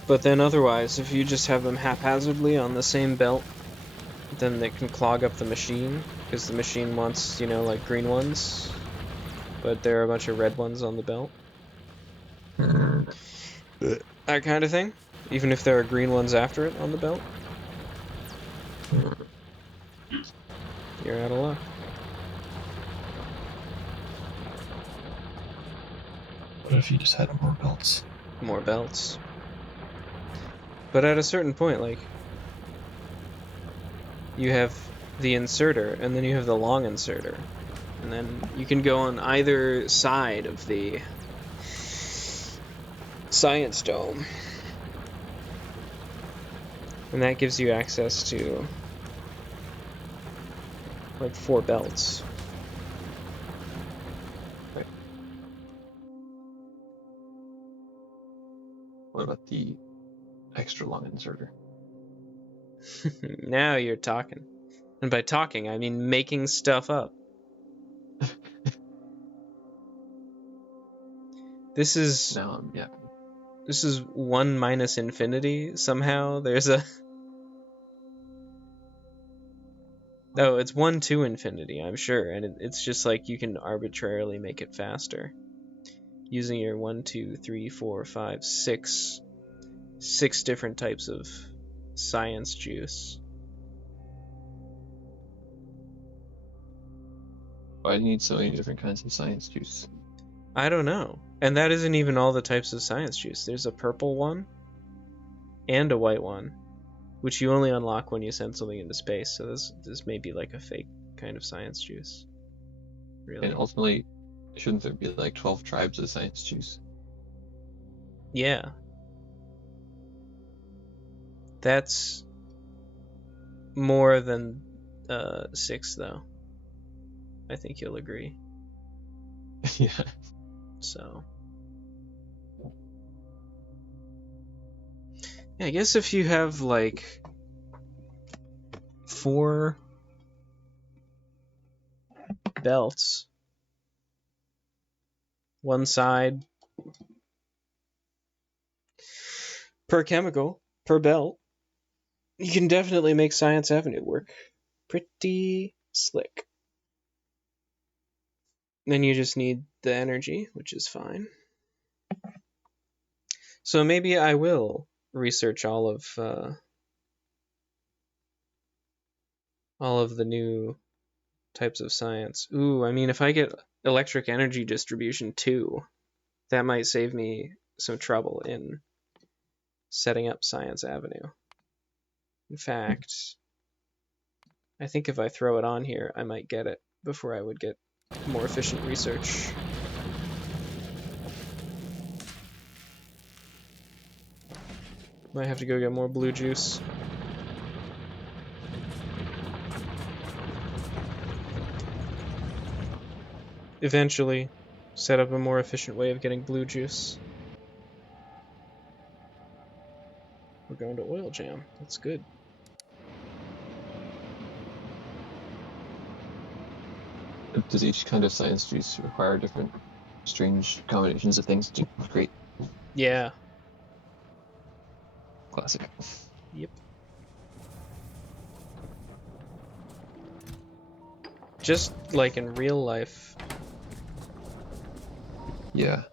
But then otherwise, if you just have them haphazardly on the same belt, then they can clog up the machine, because the machine wants, you know, like green ones, but there are a bunch of red ones on the belt. That kind of thing, even if there are green ones after it on the belt. You're out of luck. What if you just had more belts? More belts. But at a certain point, like, you have the inserter, and then you have the long inserter. and then you can go on either side of the science dome. And that gives you access to like 4 belts. Right. What about the extra long inserter? Now you're talking. And by talking, I mean making stuff up. This is Now I'm yapping. This is 1 minus infinity somehow. There's a No, it's 1 to infinity, I'm sure, and it's just like you can arbitrarily make it faster using your 1, 2, 3, 4, 5, 6 different types of science juice. Why do you need so many different kinds of science juice? I don't know. And that isn't even all the types of science juice. There's a purple one and a white one, which you only unlock when you send something into space. So this may be like a fake kind of science juice. Really? And ultimately, shouldn't there be like 12 tribes of science juice? Yeah. That's more than 6, though. I think you'll agree. Yeah. So, yeah, I guess if you have like 4 belts, one side per chemical, per belt, you can definitely make Science Avenue work pretty slick. Then you just need the energy, which is fine. So maybe I will research all of the new types of science. Ooh, I mean, if I get electric energy distribution too, that might save me some trouble in setting up Science Avenue. In fact, I think if I throw it on here, I might get it before I would get more efficient research. Might have to go get more blue juice. Eventually, set up a more efficient way of getting blue juice. We're going to oil jam. That's good. Does each kind of science juice require different strange combinations of things to create? Yeah. Classic. Yep. Just like in real life. Yeah.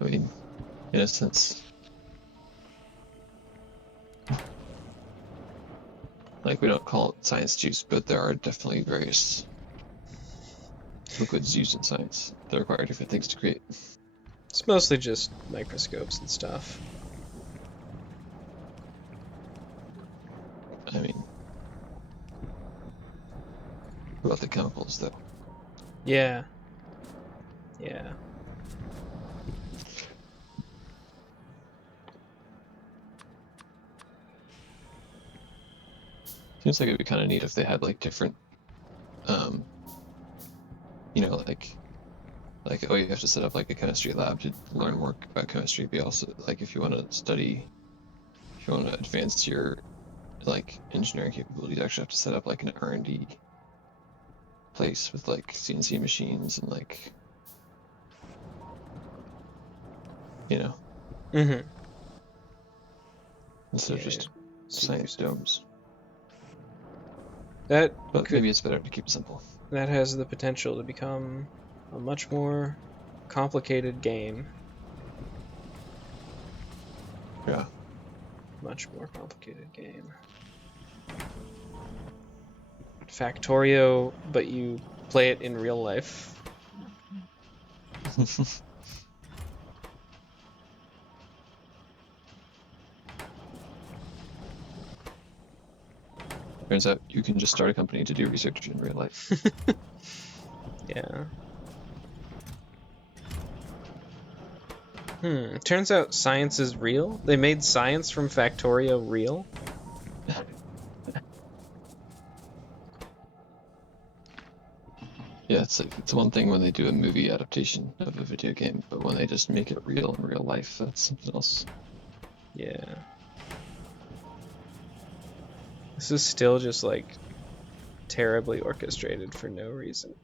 I mean, in a sense. Like, we don't call it science juice, but there are definitely various liquids used in science that require different things to create. It's mostly just microscopes and stuff. I mean, what about the chemicals, though? Yeah. Yeah. Seems like it'd be kind of neat if they had like different, um, you know, like oh, you have to set up like a chemistry lab to learn more about chemistry. But also like if you want to study, if you want to advance your like engineering capabilities, you actually have to set up like an R&D place with like CNC machines and like, you know, Mm-hmm. instead of Yeah. just Super science simple. domes. That But could maybe it's better to keep it simple. that has the potential to become a much more complicated game. Yeah. Much more complicated game. Factorio, but you play it in real life. Turns out you can just start a company to do research in real life. Yeah. Turns out science is real. They made science from Factorio real. Yeah, it's one thing when they do a movie adaptation of a video game, but when they just make it real in real life, that's something else. Yeah. This is still just like terribly orchestrated for no reason.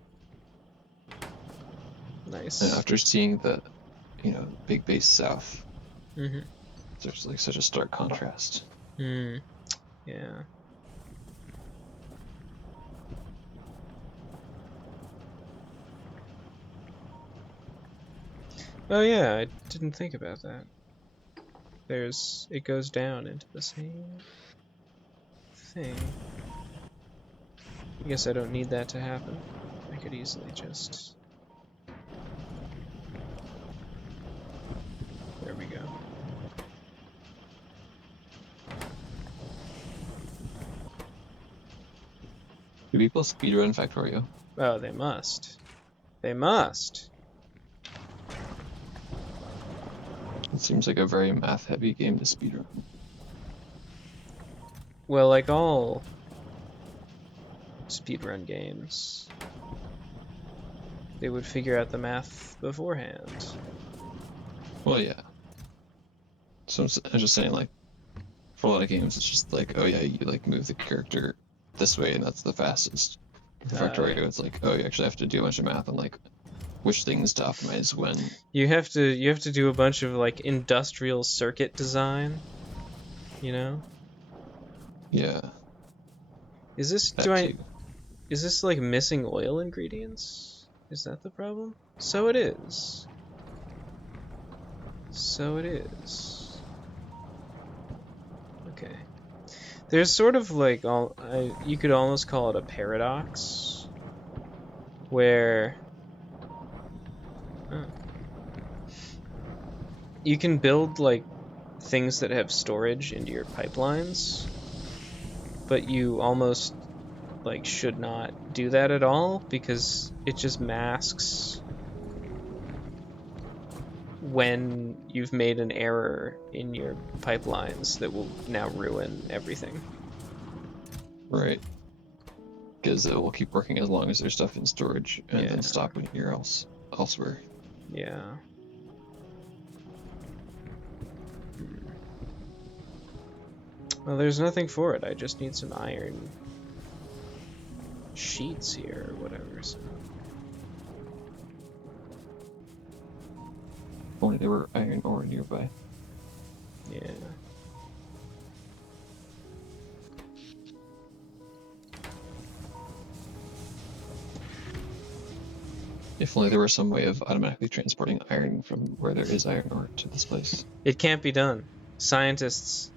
And Nice. after seeing the, big base south, Mm-hmm. there's like such a stark contrast. Yeah. Oh yeah, I didn't think about that. It goes down into the same thing. I guess I don't need that to happen. I could easily just... There we go. Do people speedrun Factorio? Oh, they must. They must! It seems like a very math-heavy game to speedrun. Well, like all speedrun games, they would figure out the math beforehand. Well, yeah. So I'm just saying, like, for a lot of games, it's just like, oh yeah, you like move the character this way, and that's the fastest. For Yeah. Factorio, it's like, oh, you actually have to do a bunch of math on like which things to optimize when. You have to do a bunch of like industrial circuit design, you know? Yeah, Is this that do I too. is this like missing oil ingredients? Is that the problem? So it is. So it is. Okay. There's sort of like you could almost call it a paradox where oh, you can build like things that have storage into your pipelines, but you almost like should not do that at all because it just masks when you've made an error in your pipelines that will now ruin everything. Right, because it will keep working as long as there's stuff in storage, and then Yeah. stop when you're elsewhere. Yeah. Well, there's nothing for it. I just need some iron sheets here or whatever. So. Only there were iron ore nearby. Yeah. If only there were some way of automatically transporting iron from where there is iron ore to this place. It can't be done. Scientists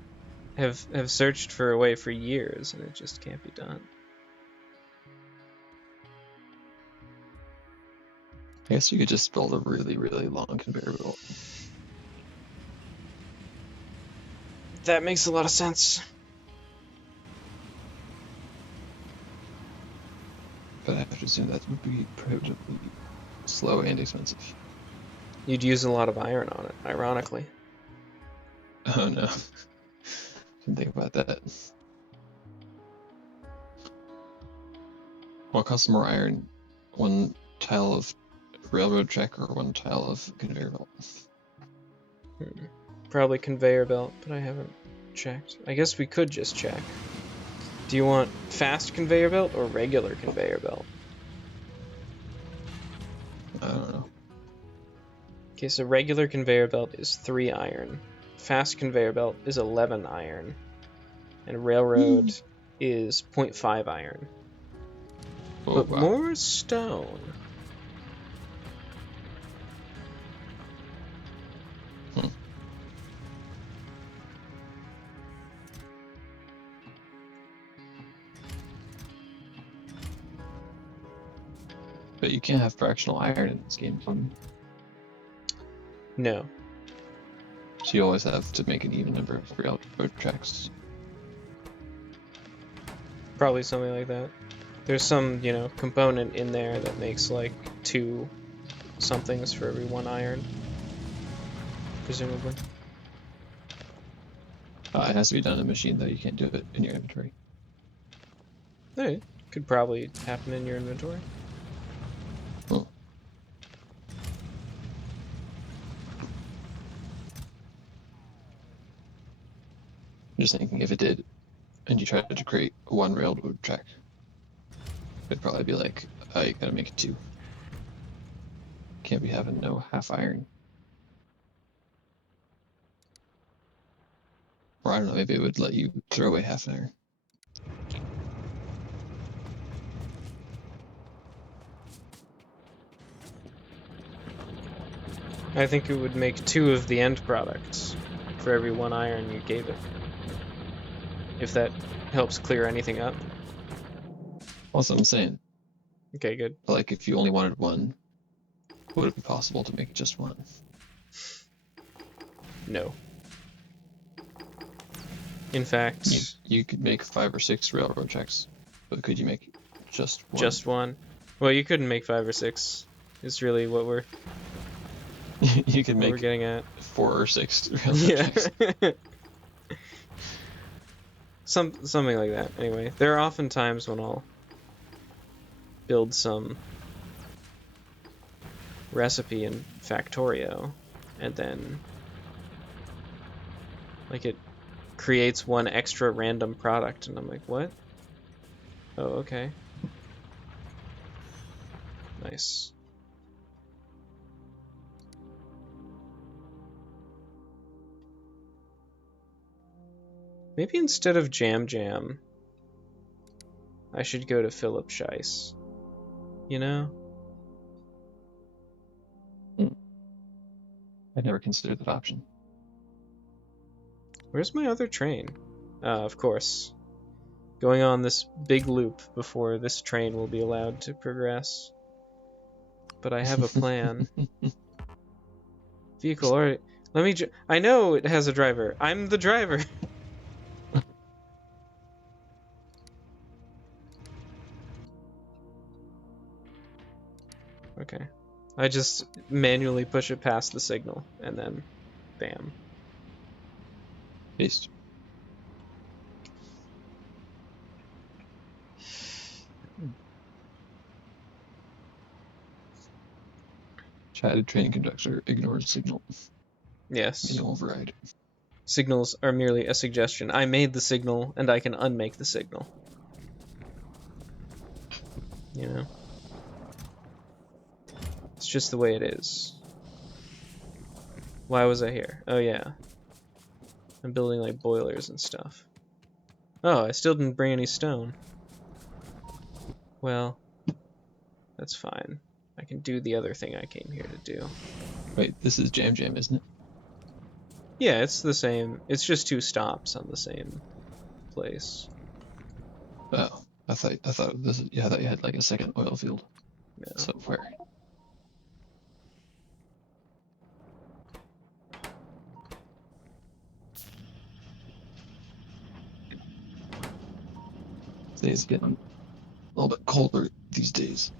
have searched for a way for years and it just can't be done. I guess you could just build a really, really long conveyor belt. That makes a lot of sense. But I have to assume that would be prohibitively slow and expensive. You'd use a lot of iron on it, ironically. Oh no. Didn't think about that. What costs more iron? One tile of railroad track or one tile of conveyor belt? Probably conveyor belt, but I haven't checked. I guess we could just check. Do you want fast conveyor belt or regular conveyor belt? I don't know. Okay, so regular conveyor belt is 3 iron. Fast conveyor belt is 11 iron. And railroad is 0.5 iron. Oh But wow. more stone. Hmm. But you can't have fractional iron in this game. No. So you always have to make an even number of railroad tracks. Probably something like that. There's some, you know, component in there that makes like 2 somethings for every 1 iron, presumably. It has to be done in a machine, though. You can't do it in your inventory. Hey, could probably happen in your inventory. Oh. I'm just thinking, if it did, and you tried to create 1 railroad track, it'd probably be like, oh, you gotta make it 2. Can't be having no half iron. Or I don't know, maybe it would let you throw away half an iron. I think it would make 2 of the end products for every 1 iron you gave it. If that helps clear anything up. Also, I'm saying, Okay, good. like, if you only wanted 1, would it be possible to make just 1? No. In fact, You could make 5 or 6 railroad tracks, but could you make just 1? just 1. Well, you couldn't make 5 or 6. Is really what we're You could make getting at. 4 or 6 railroad Yeah. tracks. Something like that. Anyway, there are often times when I'll build some recipe in Factorio, and then like it creates 1 extra random product, and I'm like, what? Oh, okay. Nice. Maybe instead of Jam Jam, I should go to Philip Scheiss. You know? I never considered that option. Where's my other train? Of course. Going on this big loop before this train will be allowed to progress. But I have a plan. Vehicle, alright. Let me I know it has a driver. I'm the driver. Okay. I just manually push it past the signal, and then bam. Paste. Chatted train conductor ignores signal. Yes. Manual override. Signals are merely a suggestion. I made the signal, and I can unmake the signal. You know? It's just the way it is. Why was I here? Oh yeah. I'm building like boilers and stuff. Oh, I still didn't bring any stone. Well, that's fine. I can do the other thing I came here to do. Wait, this is Jam Jam, isn't it? Yeah, it's the same. It's just 2 stops on the same place. Oh, I thought this. Yeah, I thought you had like a second oil field. No. So where? It's getting a little bit colder these days.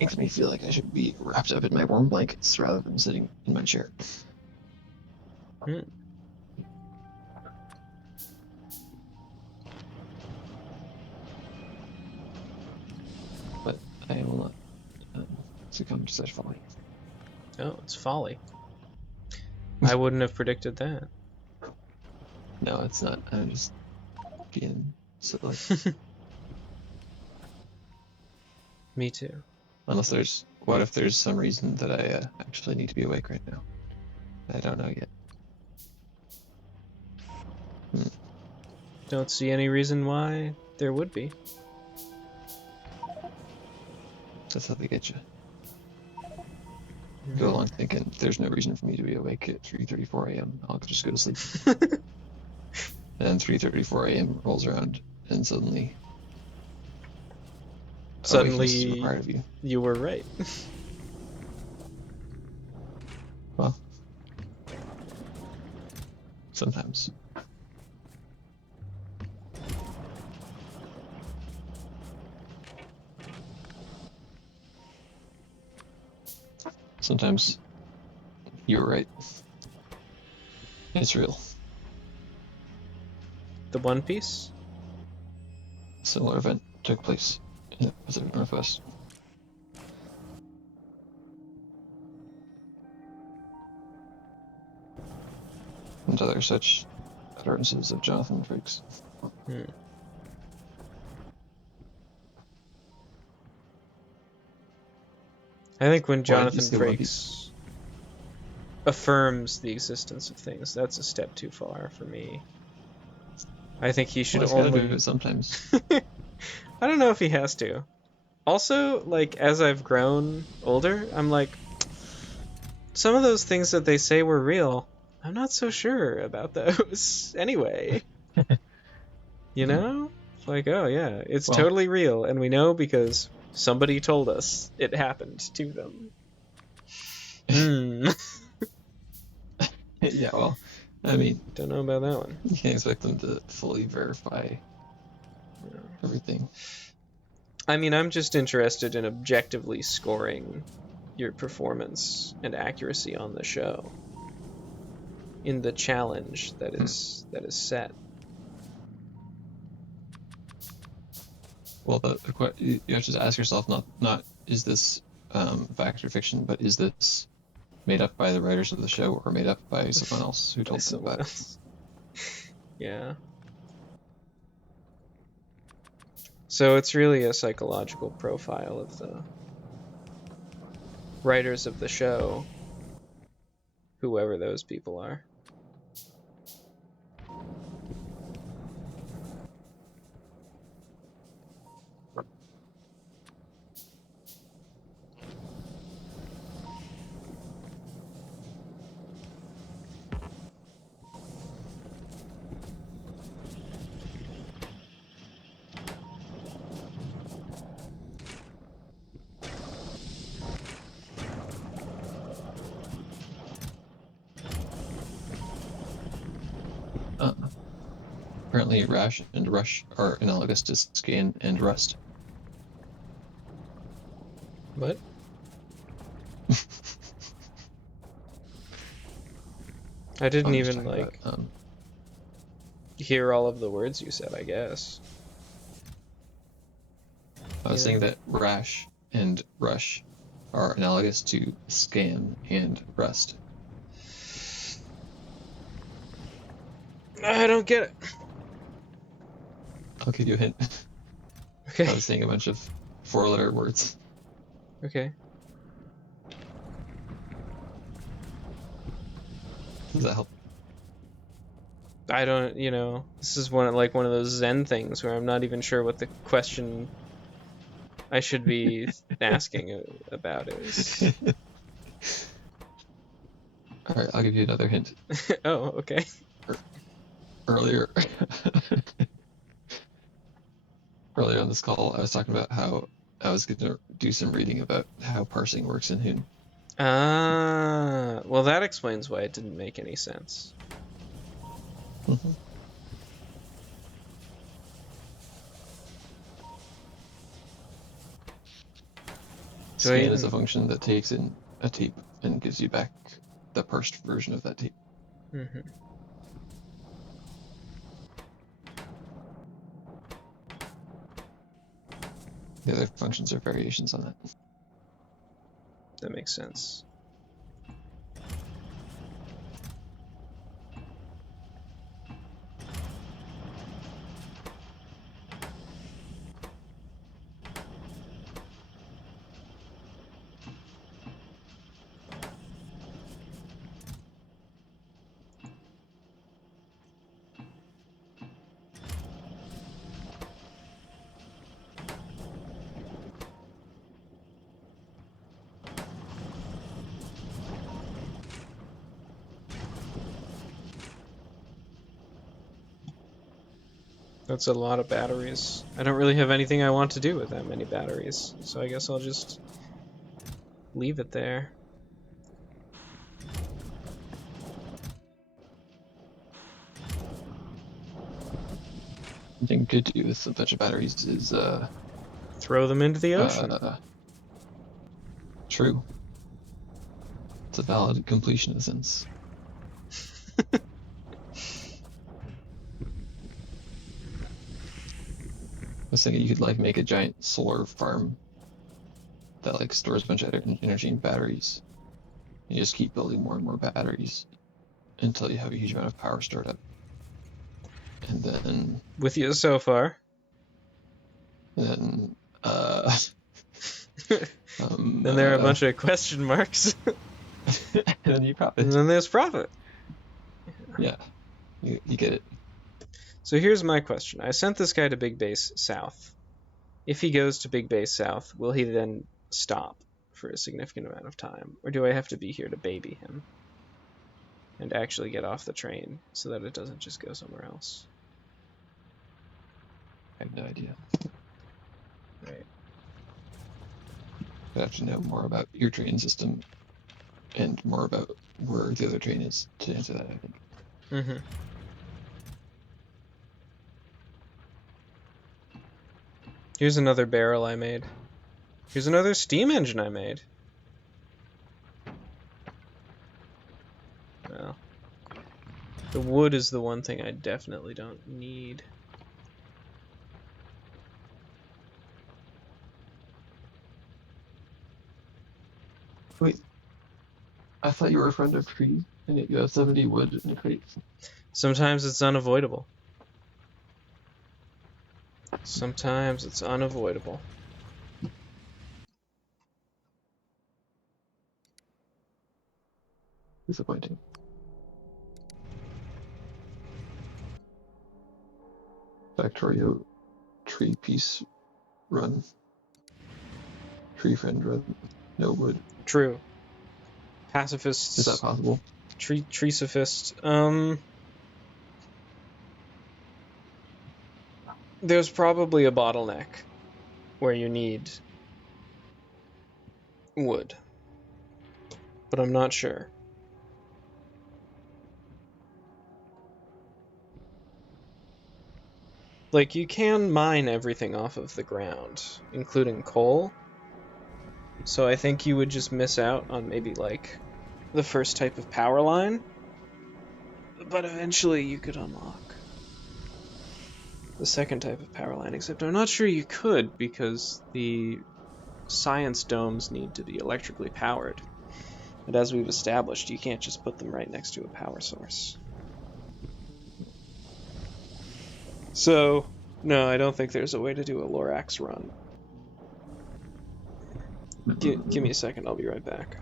Makes me feel like I should be wrapped up in my warm blankets rather than sitting in my chair. Hmm. But I will not succumb to such folly. Oh, it's folly. I wouldn't have predicted that. No, it's not. I'm just being silly. Me too. Unless there's, what if there's some reason that I actually need to be awake right now? I don't know yet. Don't see any reason why there would be. That's how they get you. Go along thinking there's no reason for me to be awake at 3:34 a.m. I'll just go to sleep. And then 3:34 a.m. rolls around, and suddenly Suddenly, required of you. You were right. Well, Sometimes. Sometimes you were right. It's real. The One Piece? A similar event took place in the Pacific Northwest. And other such utterances of Jonathan Frakes. Hmm. I think when Why did you Jonathan say One Piece? Frakes affirms the existence of things, that's a step too far for me. I think he should Well, he's gotta do only... it sometimes. I don't know if he has to. Also, like, as I've grown older, I'm like, some of those things that they say were real, I'm not so sure about those anyway. You know? It's like, oh yeah, it's Well, totally real, and we know because somebody told us it happened to them. Hmm. yeah, well, I mean, Don't know about that one. you can't expect them to fully verify everything. I mean, I'm just interested in objectively scoring your performance and accuracy on the show in the challenge that is set. Well, you have to ask yourself not is this fact or fiction, but is this made up by the writers of the show or made up by someone else who By told them someone about it? else. Yeah. So it's really a psychological profile of the writers of the show, whoever those people are. Uh, Apparently, rash and rush are analogous to scan and rust. What? I didn't I'm just even, talking about. like, hear all of the words you said, I guess. I was saying that rash and rush are analogous to scan and rust. I don't get it. I'll give you a hint. Okay. I was saying a bunch of four-letter words. Okay. Does that help? I don't, this is one of those Zen things where I'm not even sure what the question I should be asking about is. All right, I'll give you another hint. Oh, okay. Earlier, earlier on this call, I was talking about how I was going to do some reading about how parsing works in Hoon. Ah, well, that explains why it didn't make any sense. Mm-hmm. Scan is a function that takes in a tape and gives you back the parsed version of that tape. Mm-hmm. The other functions are variations on that. That makes sense. That's a lot of batteries. I don't really have anything I want to do with that many batteries, so I guess I'll just leave it there. One thing you could do with a bunch of batteries is Throw them into the ocean. uh true. It's a valid completion in a sense. I was thinking you could like make a giant solar farm that like stores a bunch of energy in batteries. You just keep building more and more batteries until you have a huge amount of power stored up. And then With you so far. then Then there are a bunch of question marks. and then you profit. And then there's profit. Yeah, you get it. So here's my question. I sent this guy to Big Base South. If he goes to Big Base South, will he then stop for a significant amount of time? Or do I have to be here to baby him? And actually get off the train so that it doesn't just go somewhere else? I have no idea. Right. I have to know more about your train system and more about where the other train is to answer that, I think. Mm-hmm. Here's another barrel I made. Here's another steam engine I made. Well, the wood is the one thing I definitely don't need. Wait, I thought you were a friend of trees, and yet you have 70 wood in a crate. Sometimes it's unavoidable. Sometimes it's unavoidable. Disappointing. Factorio tree piece run. Tree friend run. No wood. True. Pacifists. Is that possible? Treesifist. There's probably a bottleneck where you need wood, but I'm not sure. Like, you can mine everything off of the ground, including coal, so I think you would just miss out on maybe, like, the first type of power line, but eventually you could unlock the second type of power line, except I'm not sure you could, because the science domes need to be electrically powered. And as we've established, you can't just put them right next to a power source. So, no, I don't think there's a way to do a Lorax run. Give me a second, I'll be right back.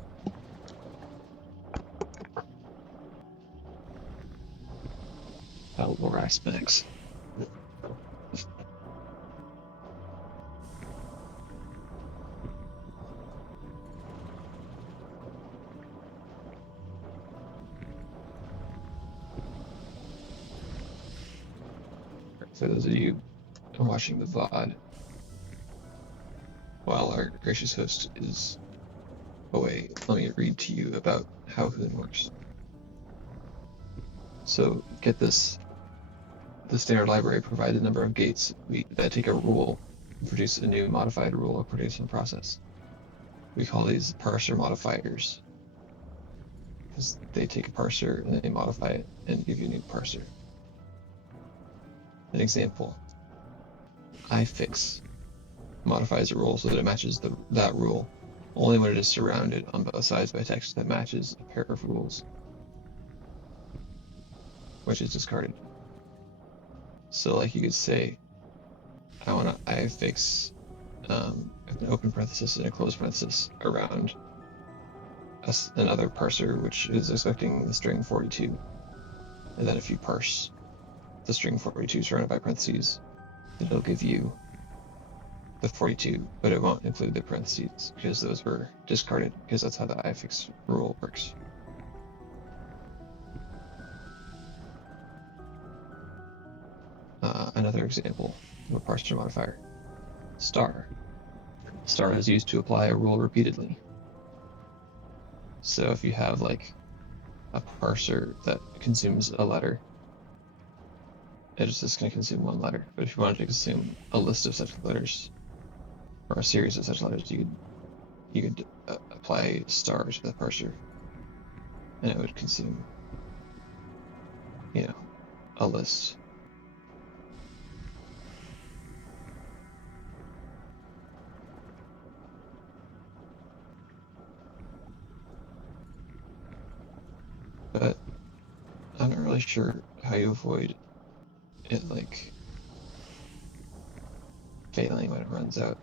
Lorax Max. For those of you watching the VOD, while our gracious host is away, let me read to you about how Hoon works. So, get this. The standard library provides a number of gates that take a rule and produce a new modified rule or production process. We call these parser modifiers because they take a parser and they modify it and give you a new parser. An example, ifix modifies a rule so that it matches that rule only when it is surrounded on both sides by text that matches a pair of rules, which is discarded. So like you could say, I want to ifix an open parenthesis and a closed parenthesis around another parser which is expecting the string 42. And then if you parse the string 42 surrounded by parentheses, it'll give you the 42, but it won't include the parentheses because those were discarded, because that's how the ifix rule works. Another example of a parser modifier, star. Star is used to apply a rule repeatedly. So if you have like a parser that consumes a letter, it's just going to consume one letter. But if you wanted to consume a list of such letters or a series of such letters, you could apply star to the parser, and it would consume, a list. But I'm not really sure how you avoid it, like, failing when it runs out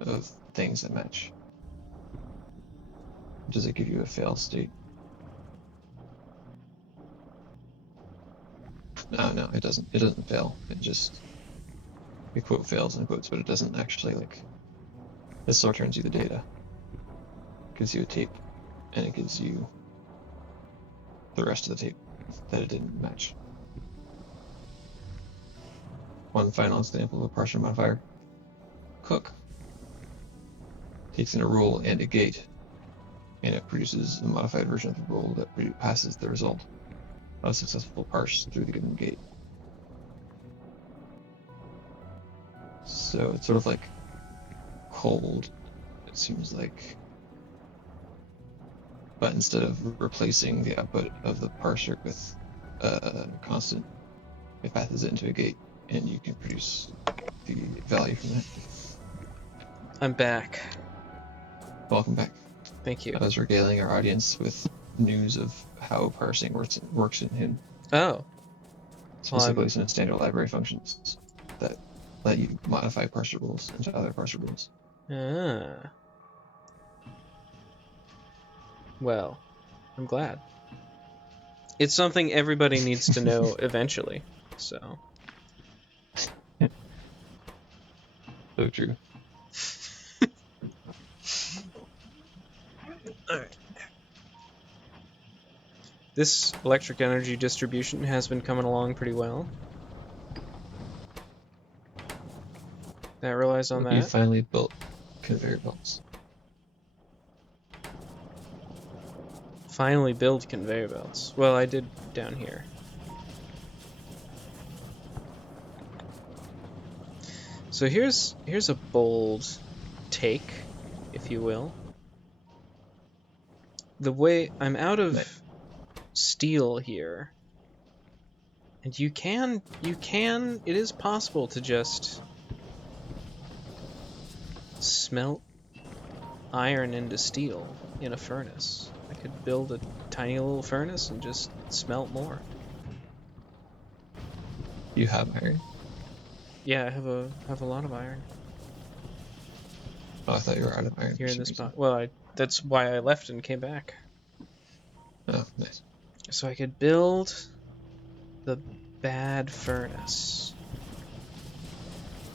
of things that match. Does it give you a fail state? No, it doesn't. It doesn't fail. It quote fails in quotes, but it doesn't actually, like, it still returns you the data. It gives you a tape, and it gives you the rest of the tape that it didn't match. One final example of a parser modifier. Cook takes in a rule and a gate, and it produces a modified version of the rule that passes the result of a successful parse through the given gate. So it's sort of like cold, it seems like. But instead of replacing the output of the parser with a constant, it passes it into a gate, and you can produce the value from that. I'm back. Welcome back. Thank you. I was regaling our audience with news of how parsing works in Him, Oh. specifically some standard library functions that let you modify parser rules into other parser rules. Well, I'm glad. It's something everybody needs to know eventually, so. So true. Alright. This electric energy distribution has been coming along pretty well. That relies on You that. finally built conveyor belts. Finally build conveyor belts. Well, I did down here. So here's a bold take, if you will. The way I'm out of steel here, and it is possible to just smelt iron into steel in a furnace. I could build a tiny little furnace and just smelt more. You have iron? Yeah, I have a lot of iron Oh, I thought you were out of iron here for in some this reason. spot. Well, that's why I left and came back. Oh, nice. So I could build the bad furnace,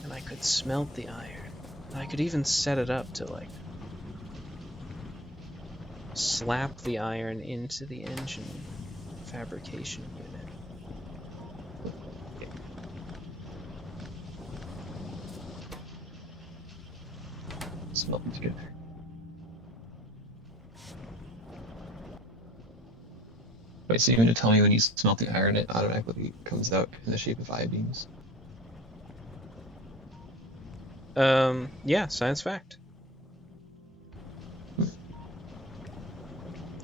and I could smelt the iron. I could even set it up to, like, slap the iron into the engine fabrication unit. Smelt them together. Wait, so you mean to tell me when you smelt the iron, it automatically comes out in the shape of I-beams? Yeah, science fact.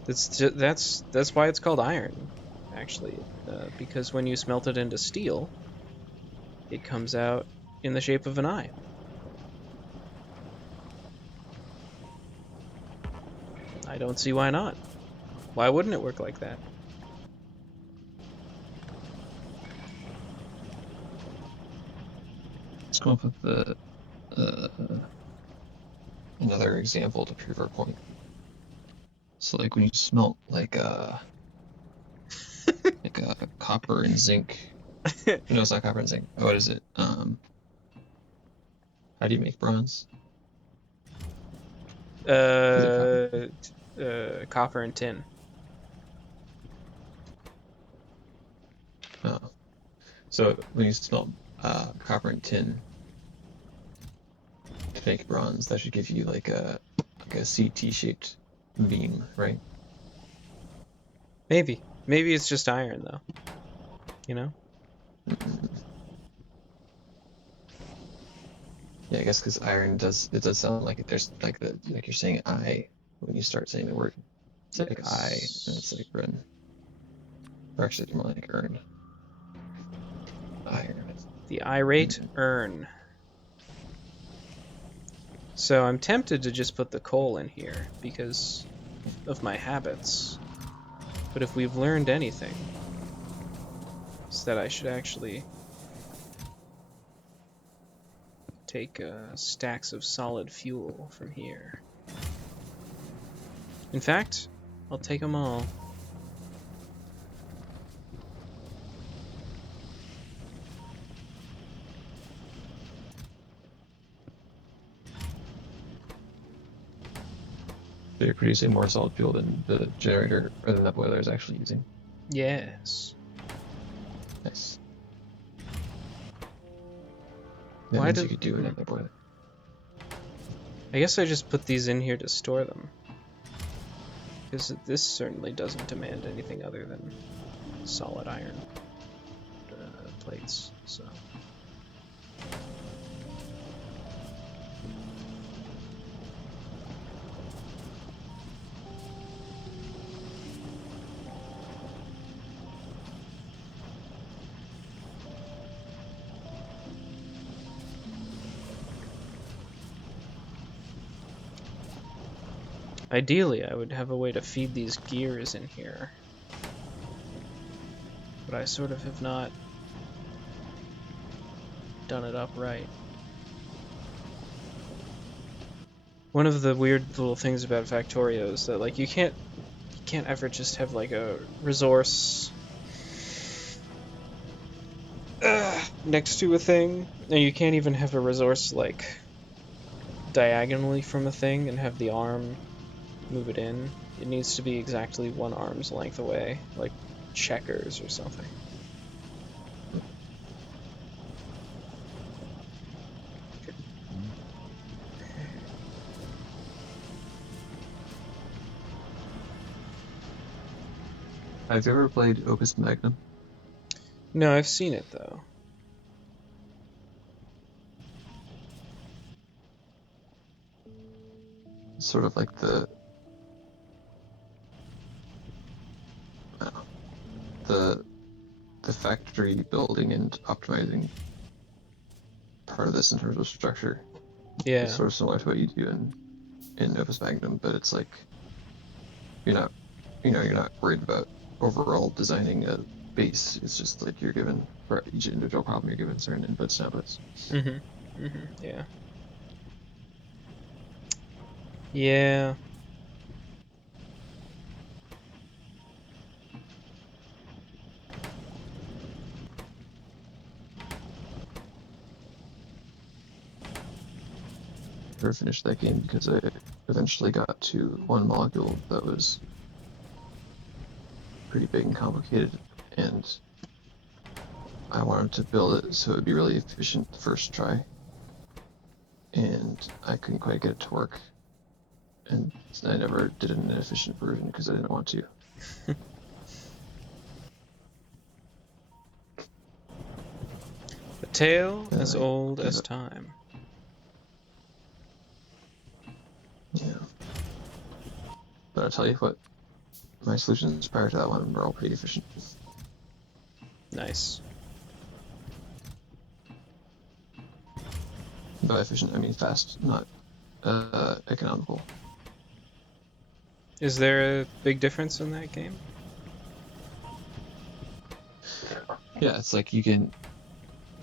That's why it's called iron, actually, because when you smelt it into steel, it comes out in the shape of an eye. I don't see why not. Why wouldn't it work like that? Let's come up with another example to prove our point. So, like, when you smelt like copper and zinc. No, it's not copper and zinc. What is it? How do you make bronze? Is it copper? Copper and tin. Oh. So when you smelt copper and tin to make bronze, that should give you like a CT-shaped beam, right? Maybe it's just iron though. You know? Yeah, I guess because iron does sound like there's like like you're saying I when you start saying the word. It's like I, and it's Yes. like run. Or actually, it's more like earn. Iron. The irate Mm. urn. So I'm tempted to just put the coal in here because of my habits. But if we've learned anything, it's that I should actually take stacks of solid fuel from here. In fact, I'll take them all. So you're producing more solid fuel than the generator or than that boiler is actually using. Yes. Nice. That Why means you do... could do another boiler. I guess I just put these in here to store them. Because this certainly doesn't demand anything other than solid iron plates, so... Ideally, I would have a way to feed these gears in here. But I sort of have not done it upright. One of the weird little things about Factorio is that like you can't ever just have like a resource next to a thing, and you can't even have a resource like diagonally from a thing and have the arm move it in. It needs to be exactly one arm's length away, like checkers or something. Have you ever played Opus Magnum? No, I've seen it though. It's sort of like uh, the the factory building and optimizing part of this in terms of structure. It's Yeah. sort of similar to what you do in Opus Magnum, but it's like you're not you're not worried about overall designing a base. It's just like you're given for each individual problem you're given certain inputs and outputs. Mhm. Mhm. Yeah. Yeah. Never finished that game because I eventually got to one molecule that was pretty big and complicated, and I wanted to build it so it would be really efficient the first try, and I couldn't quite get it to work, and I never did an efficient version because I didn't want to. A tale And as I old gave as up. time. Yeah, but I'll tell you what, my solutions prior to that one were all pretty efficient. Nice. By efficient, I mean fast, not economical. Is there a big difference in that game? Yeah, it's like you can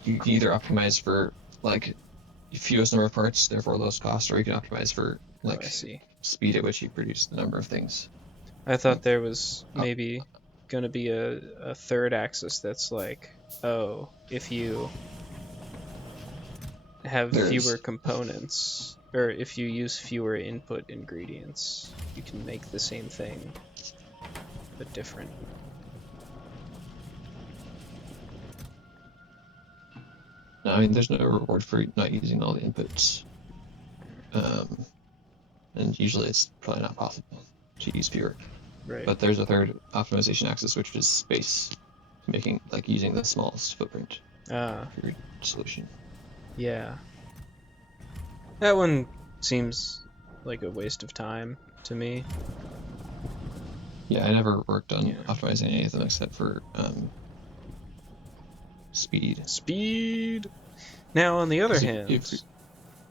either optimize for like fewest number of parts, therefore lowest cost, or you can optimize for Oh, I like see. speed at which you produce the number of things. I thought Like, there was uh, maybe going to be a third axis that's like, oh, if you have fewer there's components, or if you use fewer input ingredients, you can make the same thing, but different. no, I mean there's no reward for not using all the inputs, um, and usually it's probably not possible to use fewer. Right. But there's a third optimization axis, which is space. making like using the smallest footprint Ah, for your solution. yeah. That one seems like a waste of time to me. Yeah, I never worked on Yeah. optimizing any of them except for speed. Speed. Now, on the other Because hand,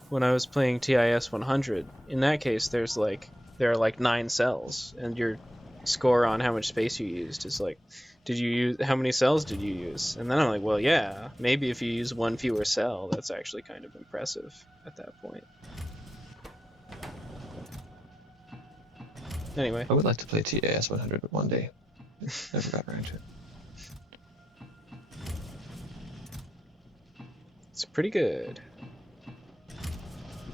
when I was playing TIS 100, in that case, there are like 9 cells, and your score on how much space you used is like, how many cells did you use? And then I'm like, well, yeah, maybe if you use one fewer cell, that's actually kind of impressive at that point. Anyway, I would like to play TAS 100 one day. Never got around to it. it's pretty good. I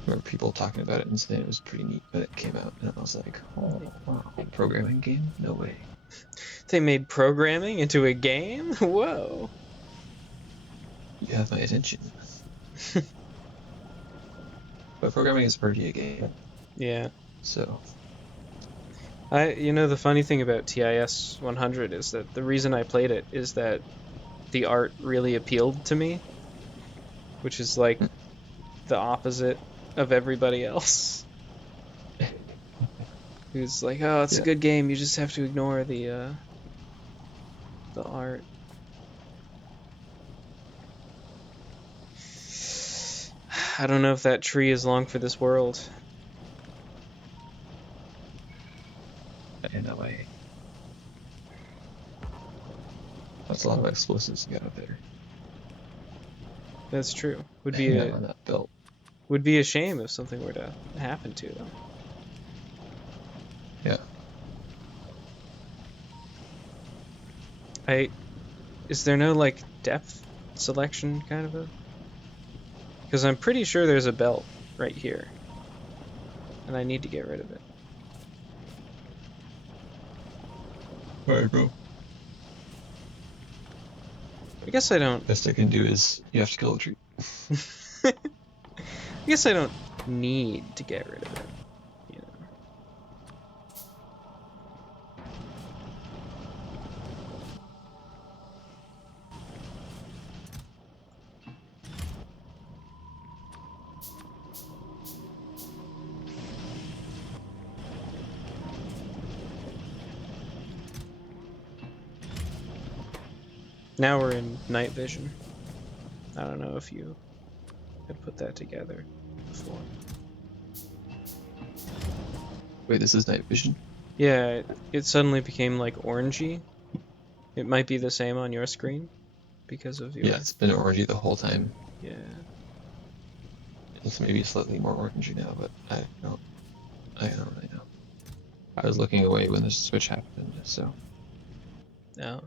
remember people talking about it and saying it was pretty neat when it came out, and I was like, oh wow, programming game? No way. They made programming into a game? Whoa. You have my attention. But programming is already a game, Yeah. so The funny thing about TIS 100 is that the reason I played it is that the art really appealed to me, which is like the opposite of everybody else. Who's like, oh, it's a yeah. good game. You just have to ignore the art. I don't know if that tree is long for this world. In that way. That's a lot of explosives you got up there. That's true. Hang out on that belt. Would be a shame if something were to happen to them. Yeah. Is there no like depth selection kind of a? Because I'm pretty sure there's a belt right here, and I need to get rid of it. Alright, bro. I guess I don't. Best I can do is you have to kill the tree. I guess I don't need to get rid of it. You know. Now we're in night vision. I don't know if you had put that together before. Wait, this is night vision? Yeah, it suddenly became like orangey. It might be the same on your screen because of your. Yeah, it's been orangey the whole time. Yeah. It's maybe slightly more orangey now, but I don't really know. I was looking away when this switch happened, so. No.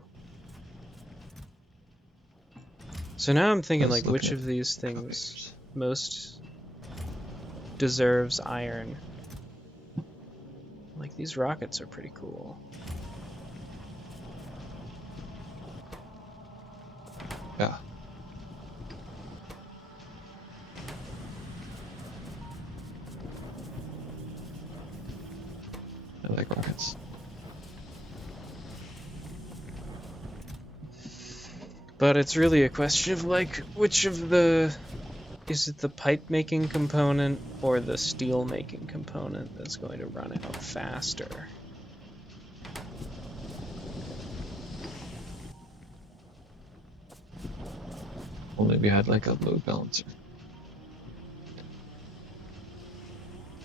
So now I'm thinking like which Looking of these at things copiers. most deserves iron. Like these rockets are pretty cool. Yeah. I like rockets. But it's really a question of like which of the is it the pipe making component or the steel making component that's going to run out faster? Only we had like a load balancer.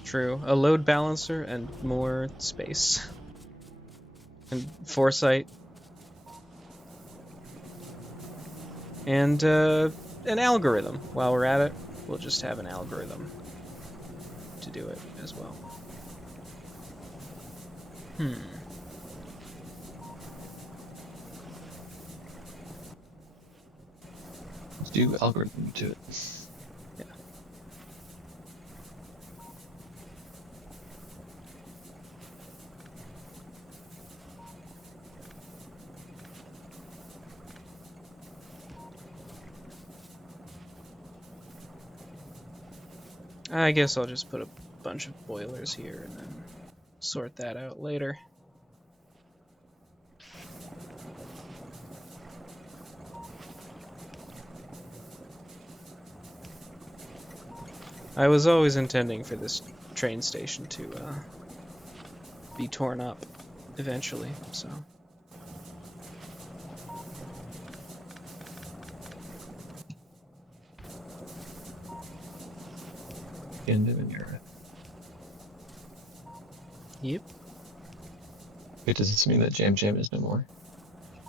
True, a load balancer and more space. And foresight. And an algorithm. While we're at it, we'll just have an algorithm to do it as well. Let's do algorithm to it. Yeah. I guess I'll just put a bunch of boilers here and then sort that out later. I was always intending for this train station to be torn up eventually, so. End of an era. Yep. Wait, does this mean that Jam Jam is no more?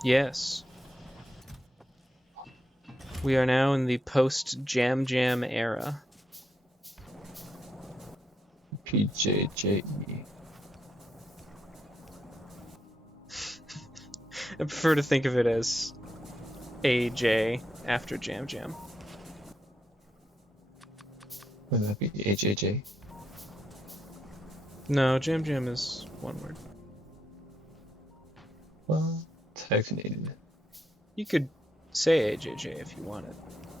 Yes. We are now in the post-Jam Jam era. PJJE. I prefer to think of it as AJ after Jam Jam. Would that be HHA? No, Jam Jam is one word. Well, technically. You could say AJJ if you wanted.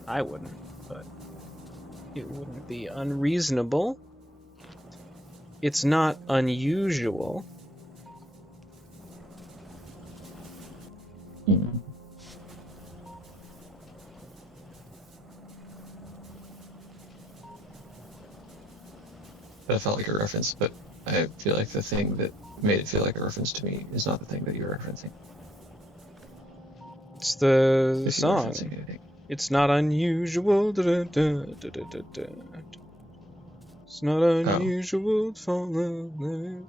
I wouldn't, but it wouldn't be unreasonable. It's not unusual. Hmm. That felt like a reference, but I feel like the thing that made it feel like a reference to me is not the thing that you're referencing. It's the If you're song. referencing anything. It's not unusual. It's not unusual to fall in love.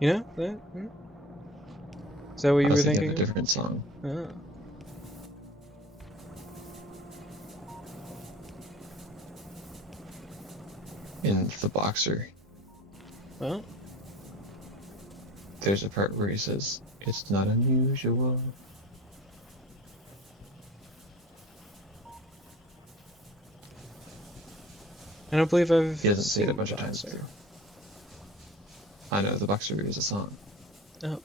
You know that? Is that what I you were was thinking of thinking a of? different song. Oh. In The Boxer, Well, there's a part where he says, "It's not unusual." I don't believe I've He doesn't say seen it a the bunch of times. Boxer. I know The Boxer is a song Oh.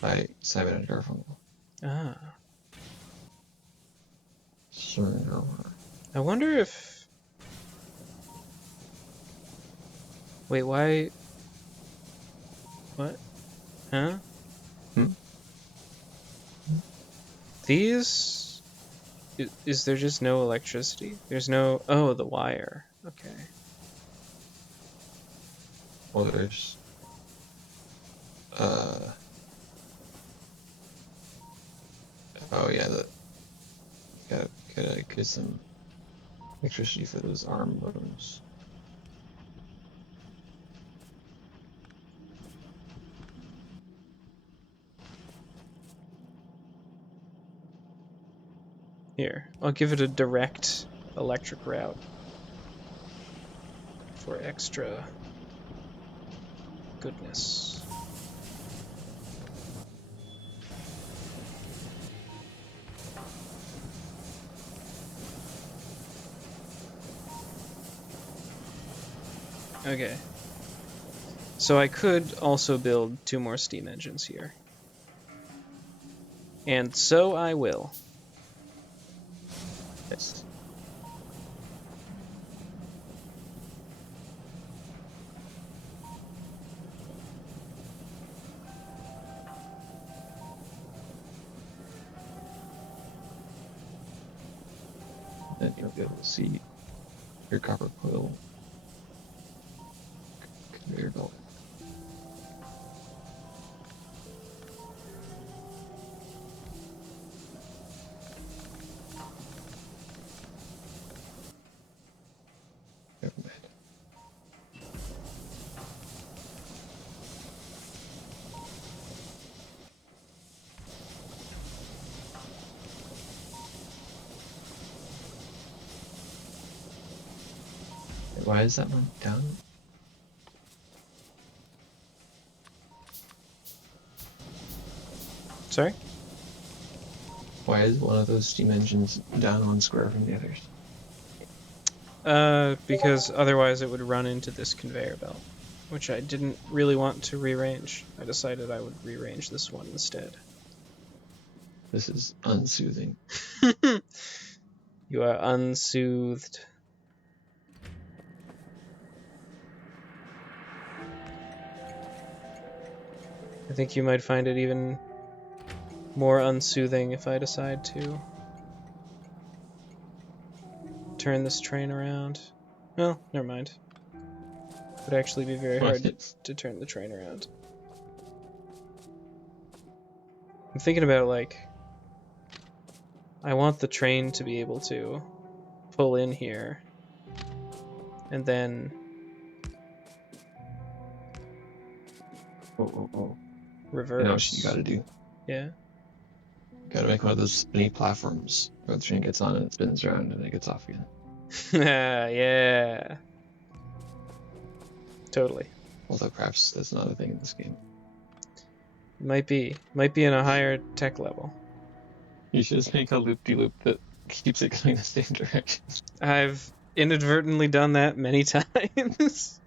by Simon and Garfunkel. Ah. Sure. I wonder if... Wait, why... What? Huh? Hmm? These... Is there just no electricity? There's no... Oh, the wire. Okay. Well, there's oh yeah, gotta get some electricity for those arm modems. Here, I'll give it a direct electric route for extra goodness. Okay. So I could also build 2 more steam engines here. And so I will. Yes. Then you'll be able to see your copper coil conveyor belt. Never mind. Why is that one down? Sorry? Why is one of those steam engines down one square from the others? Because otherwise it would run into this conveyor belt, which I didn't really want to rearrange. I decided I would rearrange this one instead. This is unsoothing. You are unsoothed. I think you might find it even more unsoothing if I decide to turn this train around. Well, never mind. Would actually be very hard What? to turn the train around. I'm thinking about, like, I want the train to be able to pull in here and then Oh. You know what you reverse. gotta do? Yeah. Gotta make one of those spinny platforms where the train gets on and it spins around and it gets off again. Yeah. Totally. Although perhaps that's not a thing in this game. Might be in a higher tech level. You should just make a loop-de-loop that keeps it going the same direction. I've inadvertently done that many times.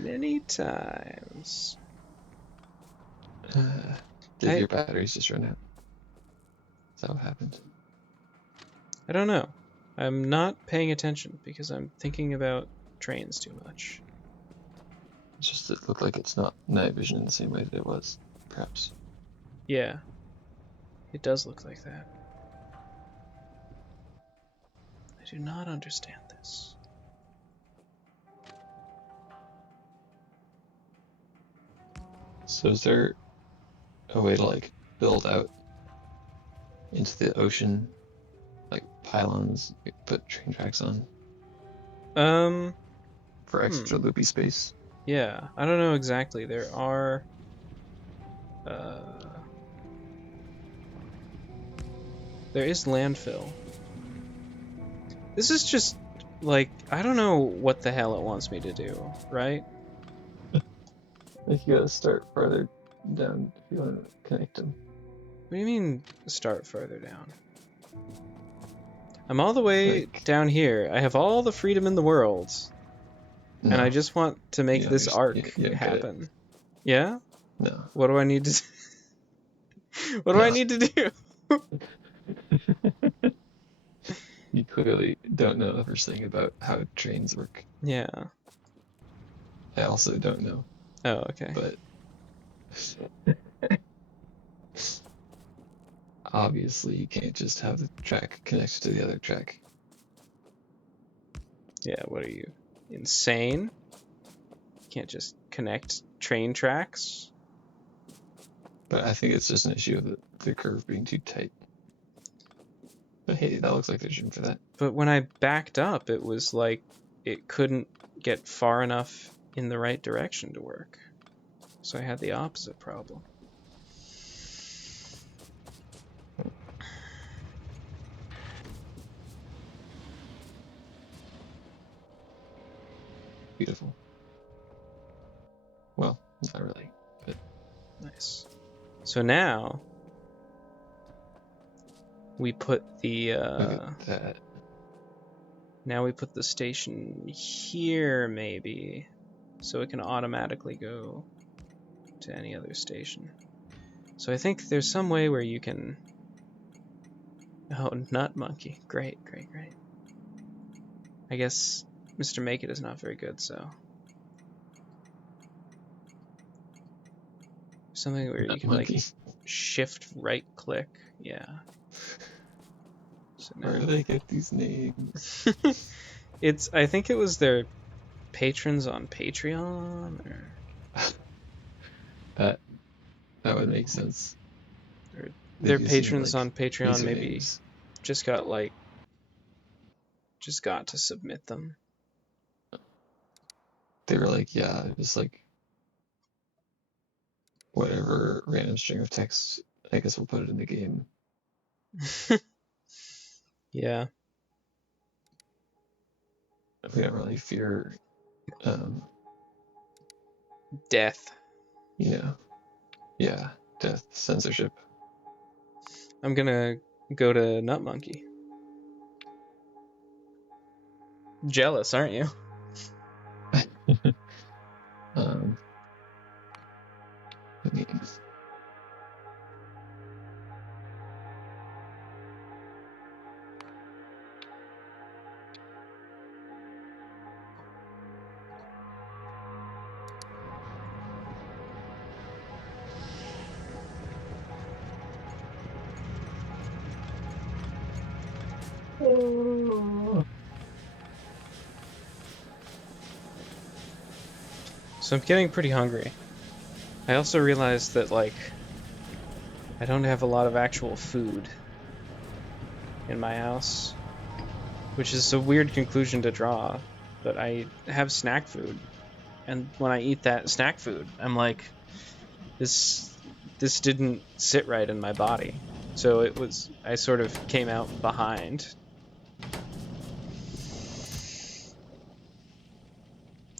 Many times. Did your batteries just run out? Is that what happened? I don't know. I'm not paying attention because I'm thinking about trains too much. It's just it looked like it's not night vision in the same way that it was, perhaps. Yeah. It does look like that. I do not understand this. So is there a way to like build out into the ocean, like pylons, put train tracks on Um, for extra loopy space? yeah, I don't know exactly. There are, uh, there is landfill. This is just, like, I don't know what the hell it wants me to do, right? Like you gotta start farther down if you want to connect them. What do you mean, start further down? I'm all the way Like, down here. I have all the freedom in the world. And I no, just want to make this arc you don't get it. happen. Yeah? No, What do I need to What do I no. need to do? You clearly don't know the first thing about how trains work. Yeah. I also don't know, Oh, okay. but obviously you can't just have the track connected to the other track. Yeah, what are you? Insane? Can't just connect train tracks? But I think it's just an issue of the curve being too tight. But hey, that looks like there's room for that. But when I backed up, it was like it couldn't get far enough in the right direction to work. So I had the opposite problem. Beautiful. Well, not really, but Nice. So now we put the look at that. now we put the station here, maybe, so it can automatically go to any other station. So I think there's some way where you can... Oh, Nut Monkey. Great. I guess Mr. Make It is not very good, so... Something where you can, Monkey. like, shift right-click. Yeah. So Where do they get these names? I think it was their patrons on Patreon, or... That would make sense. Or They've their used, patrons on Patreon maybe usernames. just got to submit them. They were like, yeah, just like whatever random string of text. I guess we'll put it in the game. Yeah. We don't really fear, Death. Yeah, death, censorship. I'm gonna go to Nut Monkey. Jealous, aren't you? I mean, So I'm getting pretty hungry. I also realized that, like, I don't have a lot of actual food in my house, which is a weird conclusion to draw, but I have snack food. And when I eat that snack food, I'm like, this didn't sit right in my body. So I sort of came out behind.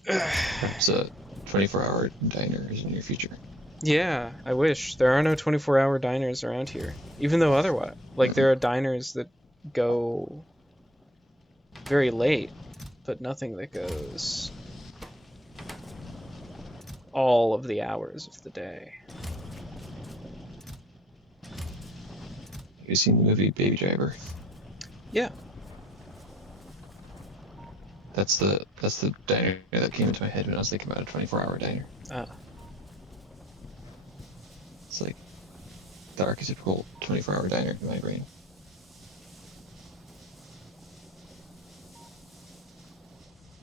Perhaps a 24-hour diner is in your future. Yeah, I wish. There are no 24-hour diners around here. Even though otherwise, like, there are diners that go very late, but nothing that goes all of the hours of the day. Have you seen the movie Baby Driver? Yeah. That's the diner that came into my head when I was thinking about a 24-hour diner. It's like the archetypical 24-hour diner in my brain.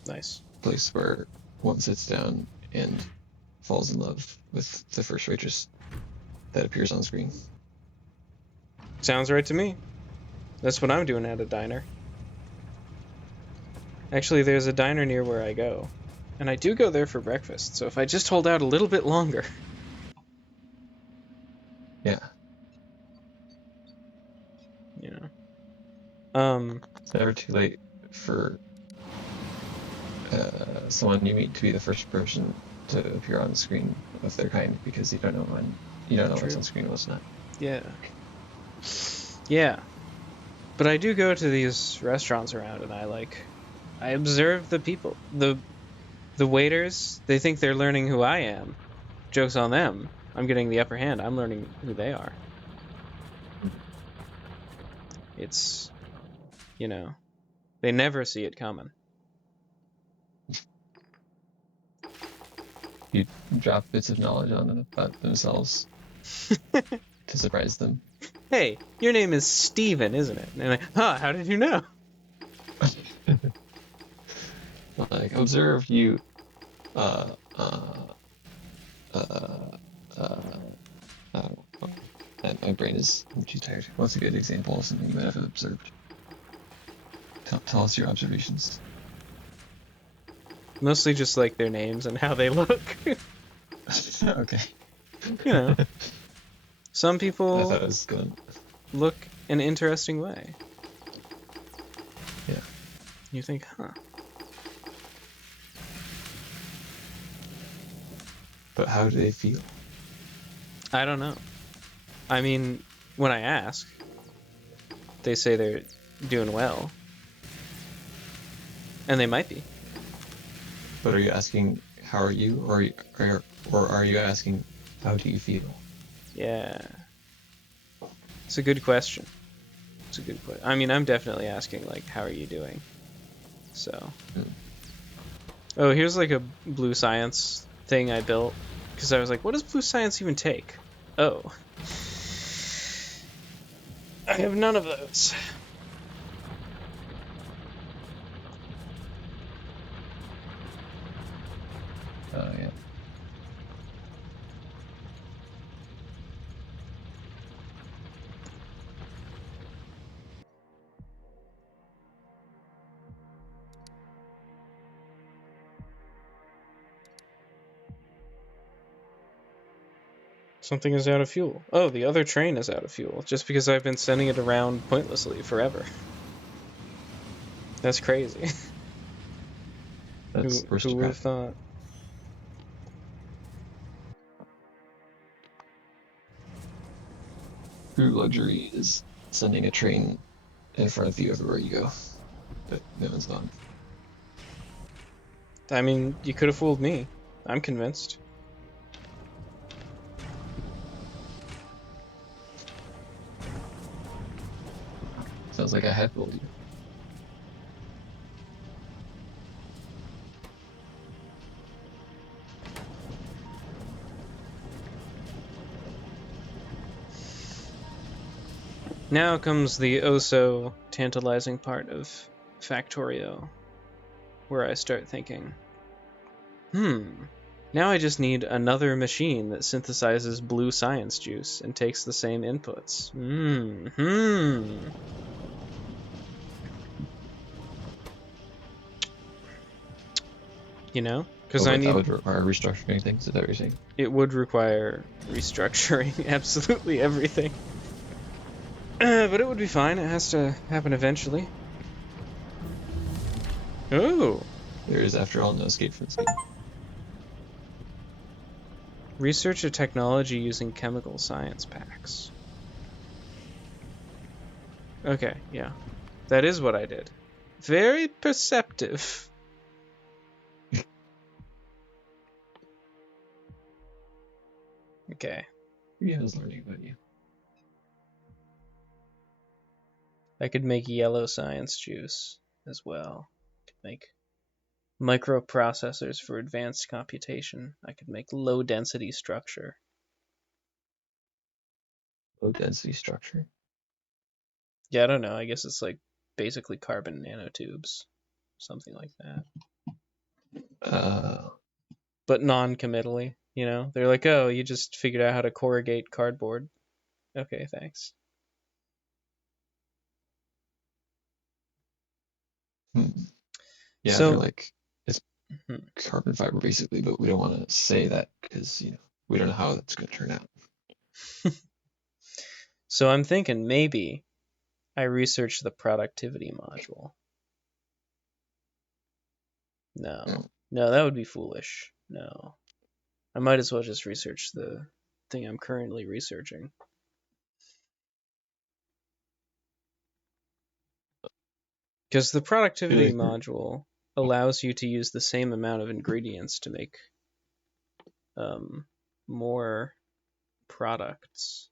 Nice. Place where one sits down and falls in love with the first waitress that appears on screen. Sounds right to me. That's what I'm doing at a diner. Actually, there's a diner near where I go. And I do go there for breakfast, so if I just hold out a little bit longer. Yeah. You know. It's never too late for someone you meet to be the first person to appear on the screen of their kind, because you don't know what's True. on screen and what's not. Yeah. Yeah. But I do go to these restaurants around and I observe the people. The waiters, they think they're learning who I am. Joke's on them. I'm getting the upper hand. I'm learning who they are. It's, they never see it coming. You drop bits of knowledge on them about themselves to surprise them. Hey, your name is Steven, isn't it? And I'm like, how did you know? Like, observe you. Uh, uh, uh, uh, uh, my brain is too tired. What's a good example of something you might have observed? Tell us your observations. Mostly just like their names and how they look. Okay. Some I people thought it was going. look an interesting way. Yeah. You think, But how do they feel? I don't know. I mean, when I ask, they say they're doing well. And they might be. But are you asking how are you, or are you asking how do you feel? Yeah. It's a good question. I mean, I'm definitely asking, like, how are you doing? So. Oh, here's like a blue science thing I built. Because I was like, what does blue science even take? Oh. I have none of those. Yeah. Something is out of fuel. Oh, the other train is out of fuel. Just because I've been sending it around pointlessly forever. That's crazy. That's Who would have aristocratic. thought? True luxury is sending a train in front of you everywhere you go, but no one's gone. I mean, you could have fooled me. I'm convinced. Sounds like I have fooled you. Now comes the oh-so tantalizing part of Factorio, where I start thinking, Now I just need another machine that synthesizes blue science juice and takes the same inputs. You know? Because Oh, I wait, that need... would require restructuring things, is that what you're saying? It would require restructuring absolutely everything. But it would be fine. It has to happen eventually. Oh! There is, after all, no escape from this game. Research a technology using chemical science packs. Okay, yeah. That is what I did. Very perceptive. Okay. Yeah, I was learning about you. I could make yellow science juice as well. I could make microprocessors for advanced computation. I could make low density structure. Low density structure. Yeah, I don't know. I guess it's like basically carbon nanotubes. Something like that. But non-committally, you know? They're like, oh, you just figured out how to corrugate cardboard. Okay, thanks. Hmm. Yeah, they're So, like, it's carbon fiber basically, but we don't want to say that because, we don't know how that's going to turn out. so I'm thinking maybe I research the productivity module. No. No, that would be foolish. No. I might as well just research the thing I'm currently researching. Because the I feel productivity like module allows you to use the same amount of ingredients to make more products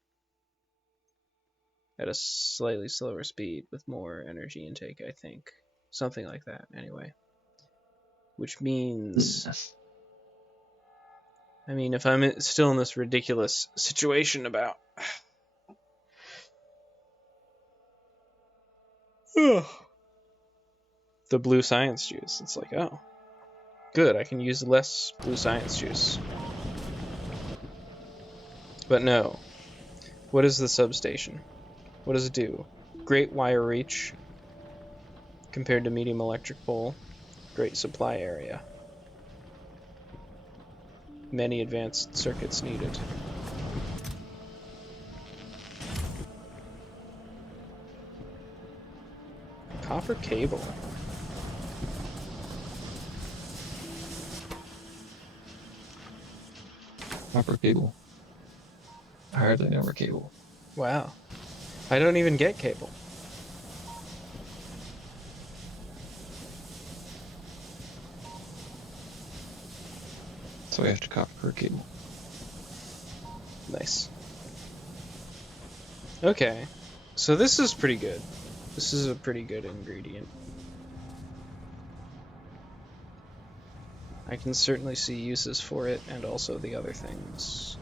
at a slightly slower speed with more energy intake, I think. Something like that, anyway. Which means... I mean, if I'm still in this ridiculous situation about... the blue science juice, it's like, oh, good, I can use less blue science juice. But no. What is the substation? What does it do? Great wire reach compared to medium electric pole. Great supply area. Many advanced circuits needed. Copper cable. Copper cable. Higher than ever cable. Wow. I don't even get cable. So we have to copper cable. Nice. Okay. So this is pretty good. This is a pretty good ingredient. I can certainly see uses for it and also the other things.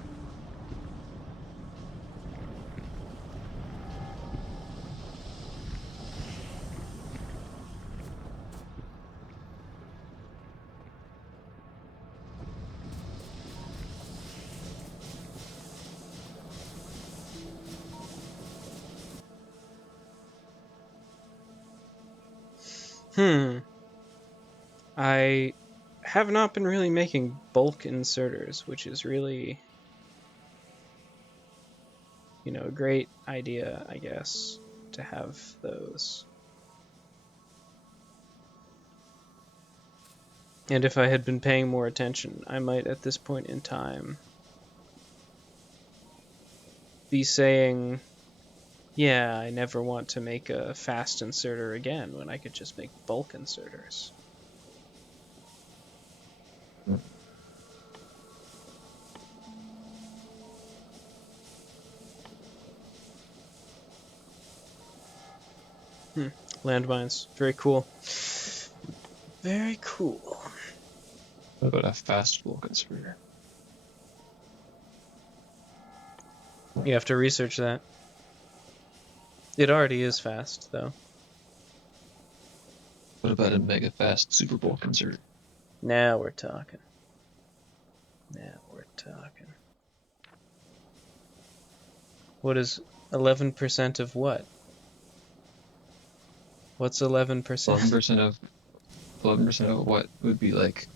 I have not been really making bulk inserters, which is really, a great idea, I guess, to have those. And if I had been paying more attention, I might at this point in time be saying, yeah, I never want to make a fast inserter again when I could just make bulk inserters. Landmines. Very cool. Very cool. What about a fast bulk converter? You have to research that. It already is fast, though. What about a mega fast super bulk converter? Now we're talking. Now we're talking. What is 11% of what? What's 11%? 11% of what would be like.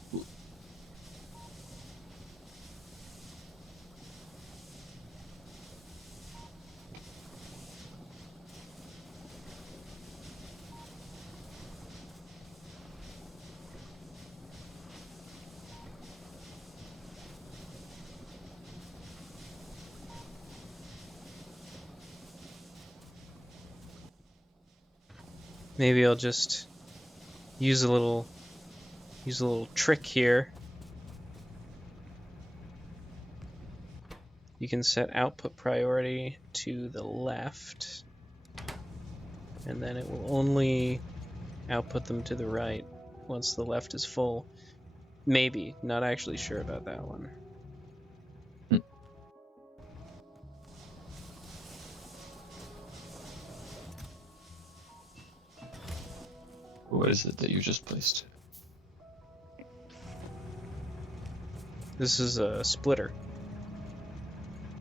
Maybe I'll just use a little trick here. You can set output priority to the left, and then it will only output them to the right once the left is full. Maybe, not actually sure about that one. What is it that you just placed? This is a splitter.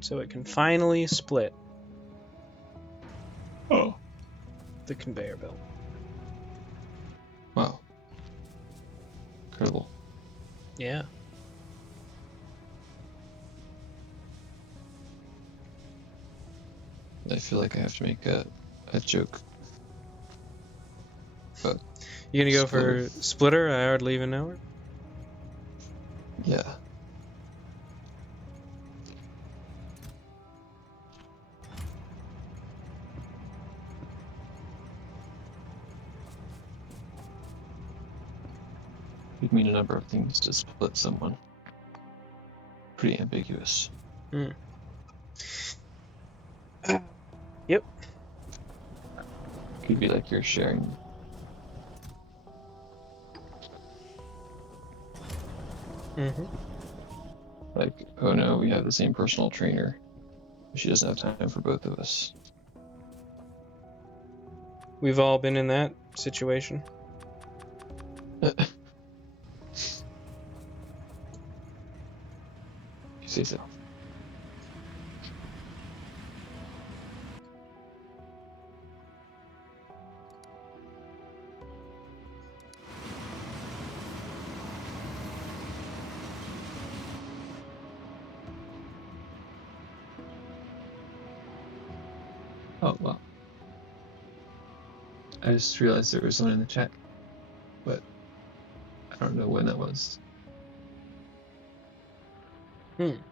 So it can finally split the conveyor belt. Wow. Incredible. Yeah. I feel like I have to make a joke. But You gonna go splitter. for splitter? I hardly even know it. Yeah. Could mean a number of things to split someone. Pretty ambiguous. Yep. Could be like you're sharing. Like, oh no, we have the same personal trainer. She doesn't have time for both of us. We've all been in that situation. You say so. Oh, well. I just realized there was someone in the chat, but I don't know when that was.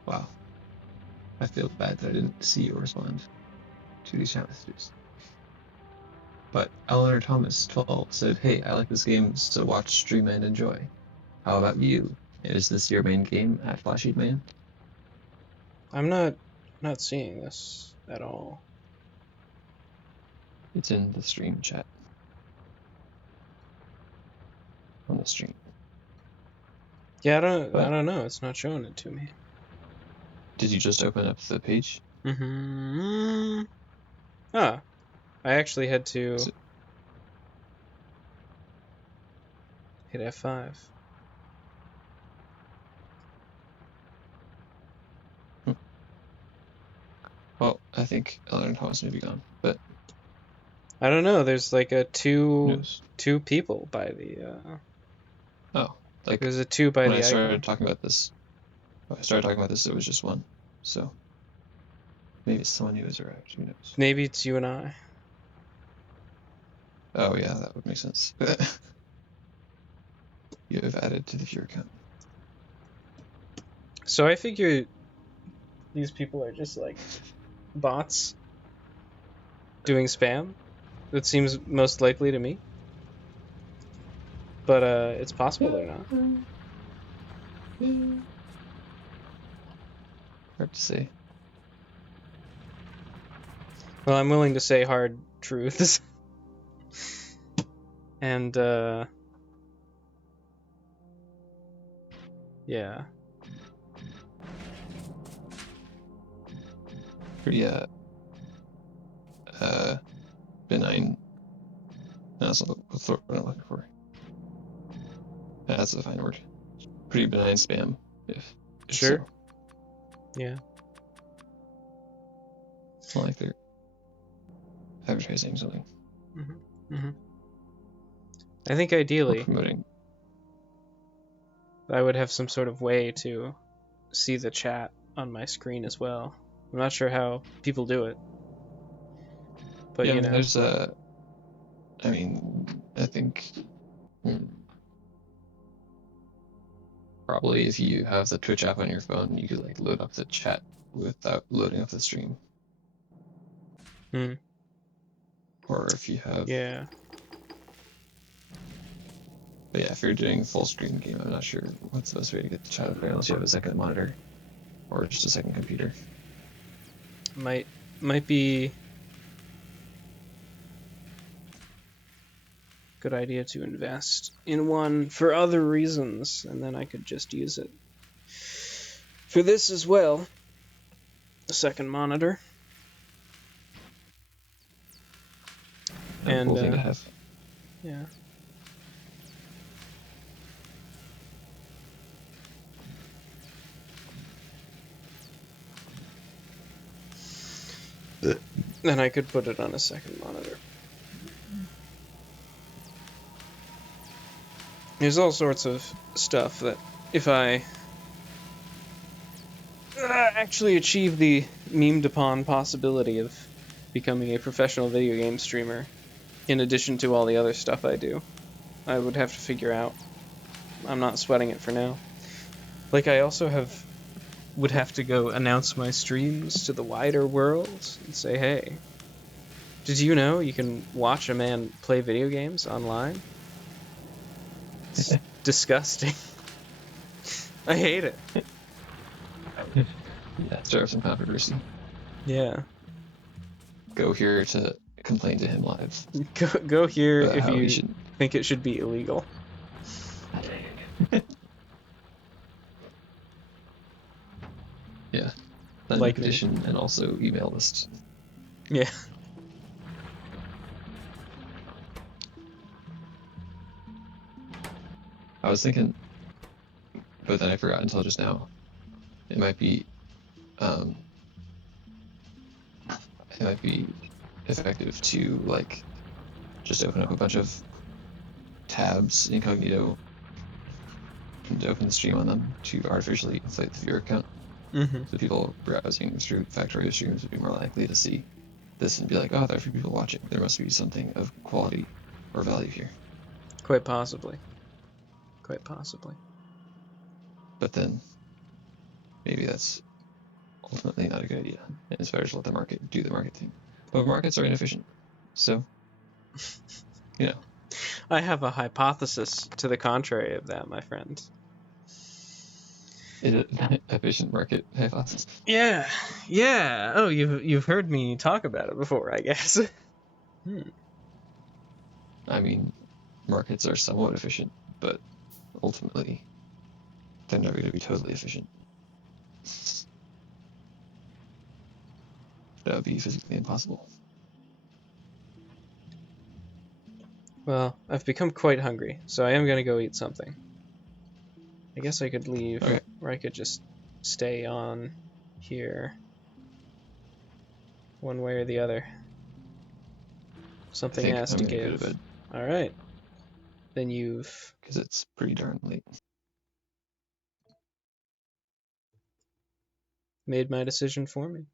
Wow. I feel bad that I didn't see you respond to these chat messages. But Eleanor Thomas 12 said, "Hey, I like this game, so watch, stream, and enjoy. How about you? Is this your main game at Flashy Man?" I'm not seeing this at all. It's in the stream chat. On the stream. Yeah, I don't know. It's not showing it to me. Did you just open up the page? Ah, I actually had to hit F5. Well, I think Eleanor Thomas may be gone, but I don't know. There's like a who two knows? people by the. Oh, like There's a 2 by when I the started icon. talking about this, it was just one. So maybe someone new has arrived. Who knows? Maybe it's you and I. Oh yeah, that would make sense. You have added to the viewer count. So I figure these people are just like bots doing spam. That seems most likely to me. But it's possible they're not. Hard to say. Well, I'm willing to say hard truths. And yeah. Pretty benign. That's what I'm looking for. That's a fine word. Pretty benign spam, if Sure. So Yeah. it's not like they're advertising something Mm-hmm. I think or ideally promoting. I would have some sort of way to see the chat on my screen as well. I'm not sure how people do it, but Yeah, you know. there's I mean, I think probably if you have the Twitch app on your phone, you could like load up the chat without loading up the stream. Hmm. Or if you have, Yeah. but yeah, if you're doing full screen game, I'm not sure what's the best way to get the chat up there unless you have a second monitor or just a second computer. Might be good idea to invest in one for other reasons, and then I could just use it for this as well. A second monitor. A And cool thing to have. yeah. Then I could put it on a second monitor. There's all sorts of stuff that if I actually achieve the memed upon possibility of becoming a professional video game streamer, in addition to all the other stuff I do, I would have to figure out. I'm not sweating it for now. Like, I also would have to go announce my streams to the wider world and say, hey, did you know you can watch a man play video games online? It's disgusting. I hate it. Yeah, stir up some controversy. Yeah. Go here to complain to him live Go here about if how he you should. think it should be illegal. Yeah, sign the Like me. petition and also email list. Yeah. I was thinking, but then I forgot until just now. It might be, um, it might be effective to like just open up a bunch of tabs incognito and open the stream on them to artificially inflate the viewer count. Mm-hmm. So people browsing through Factorio streams would be more likely to see this and be like, oh, there are a few people watching. There must be something of quality or value here. Quite possibly. Quite possibly. But then maybe that's ultimately not a good idea. And it's better to let the market do the market thing. But markets are inefficient. So, you know, I have a hypothesis to the contrary of that, my friend. efficient market hypothesis. Yeah. Yeah. Oh, you've heard me talk about it before, I guess. I mean, markets are somewhat efficient, but ultimately they're never going to be totally efficient. That would be physically impossible. Well, I've become quite hungry, so I am gonna go eat something. I guess I could leave, Okay. or I could just stay on here one way or the other. I Something think has I'm to going to go to give. bed Alright. Then you've because it's pretty darn late. made my decision for me.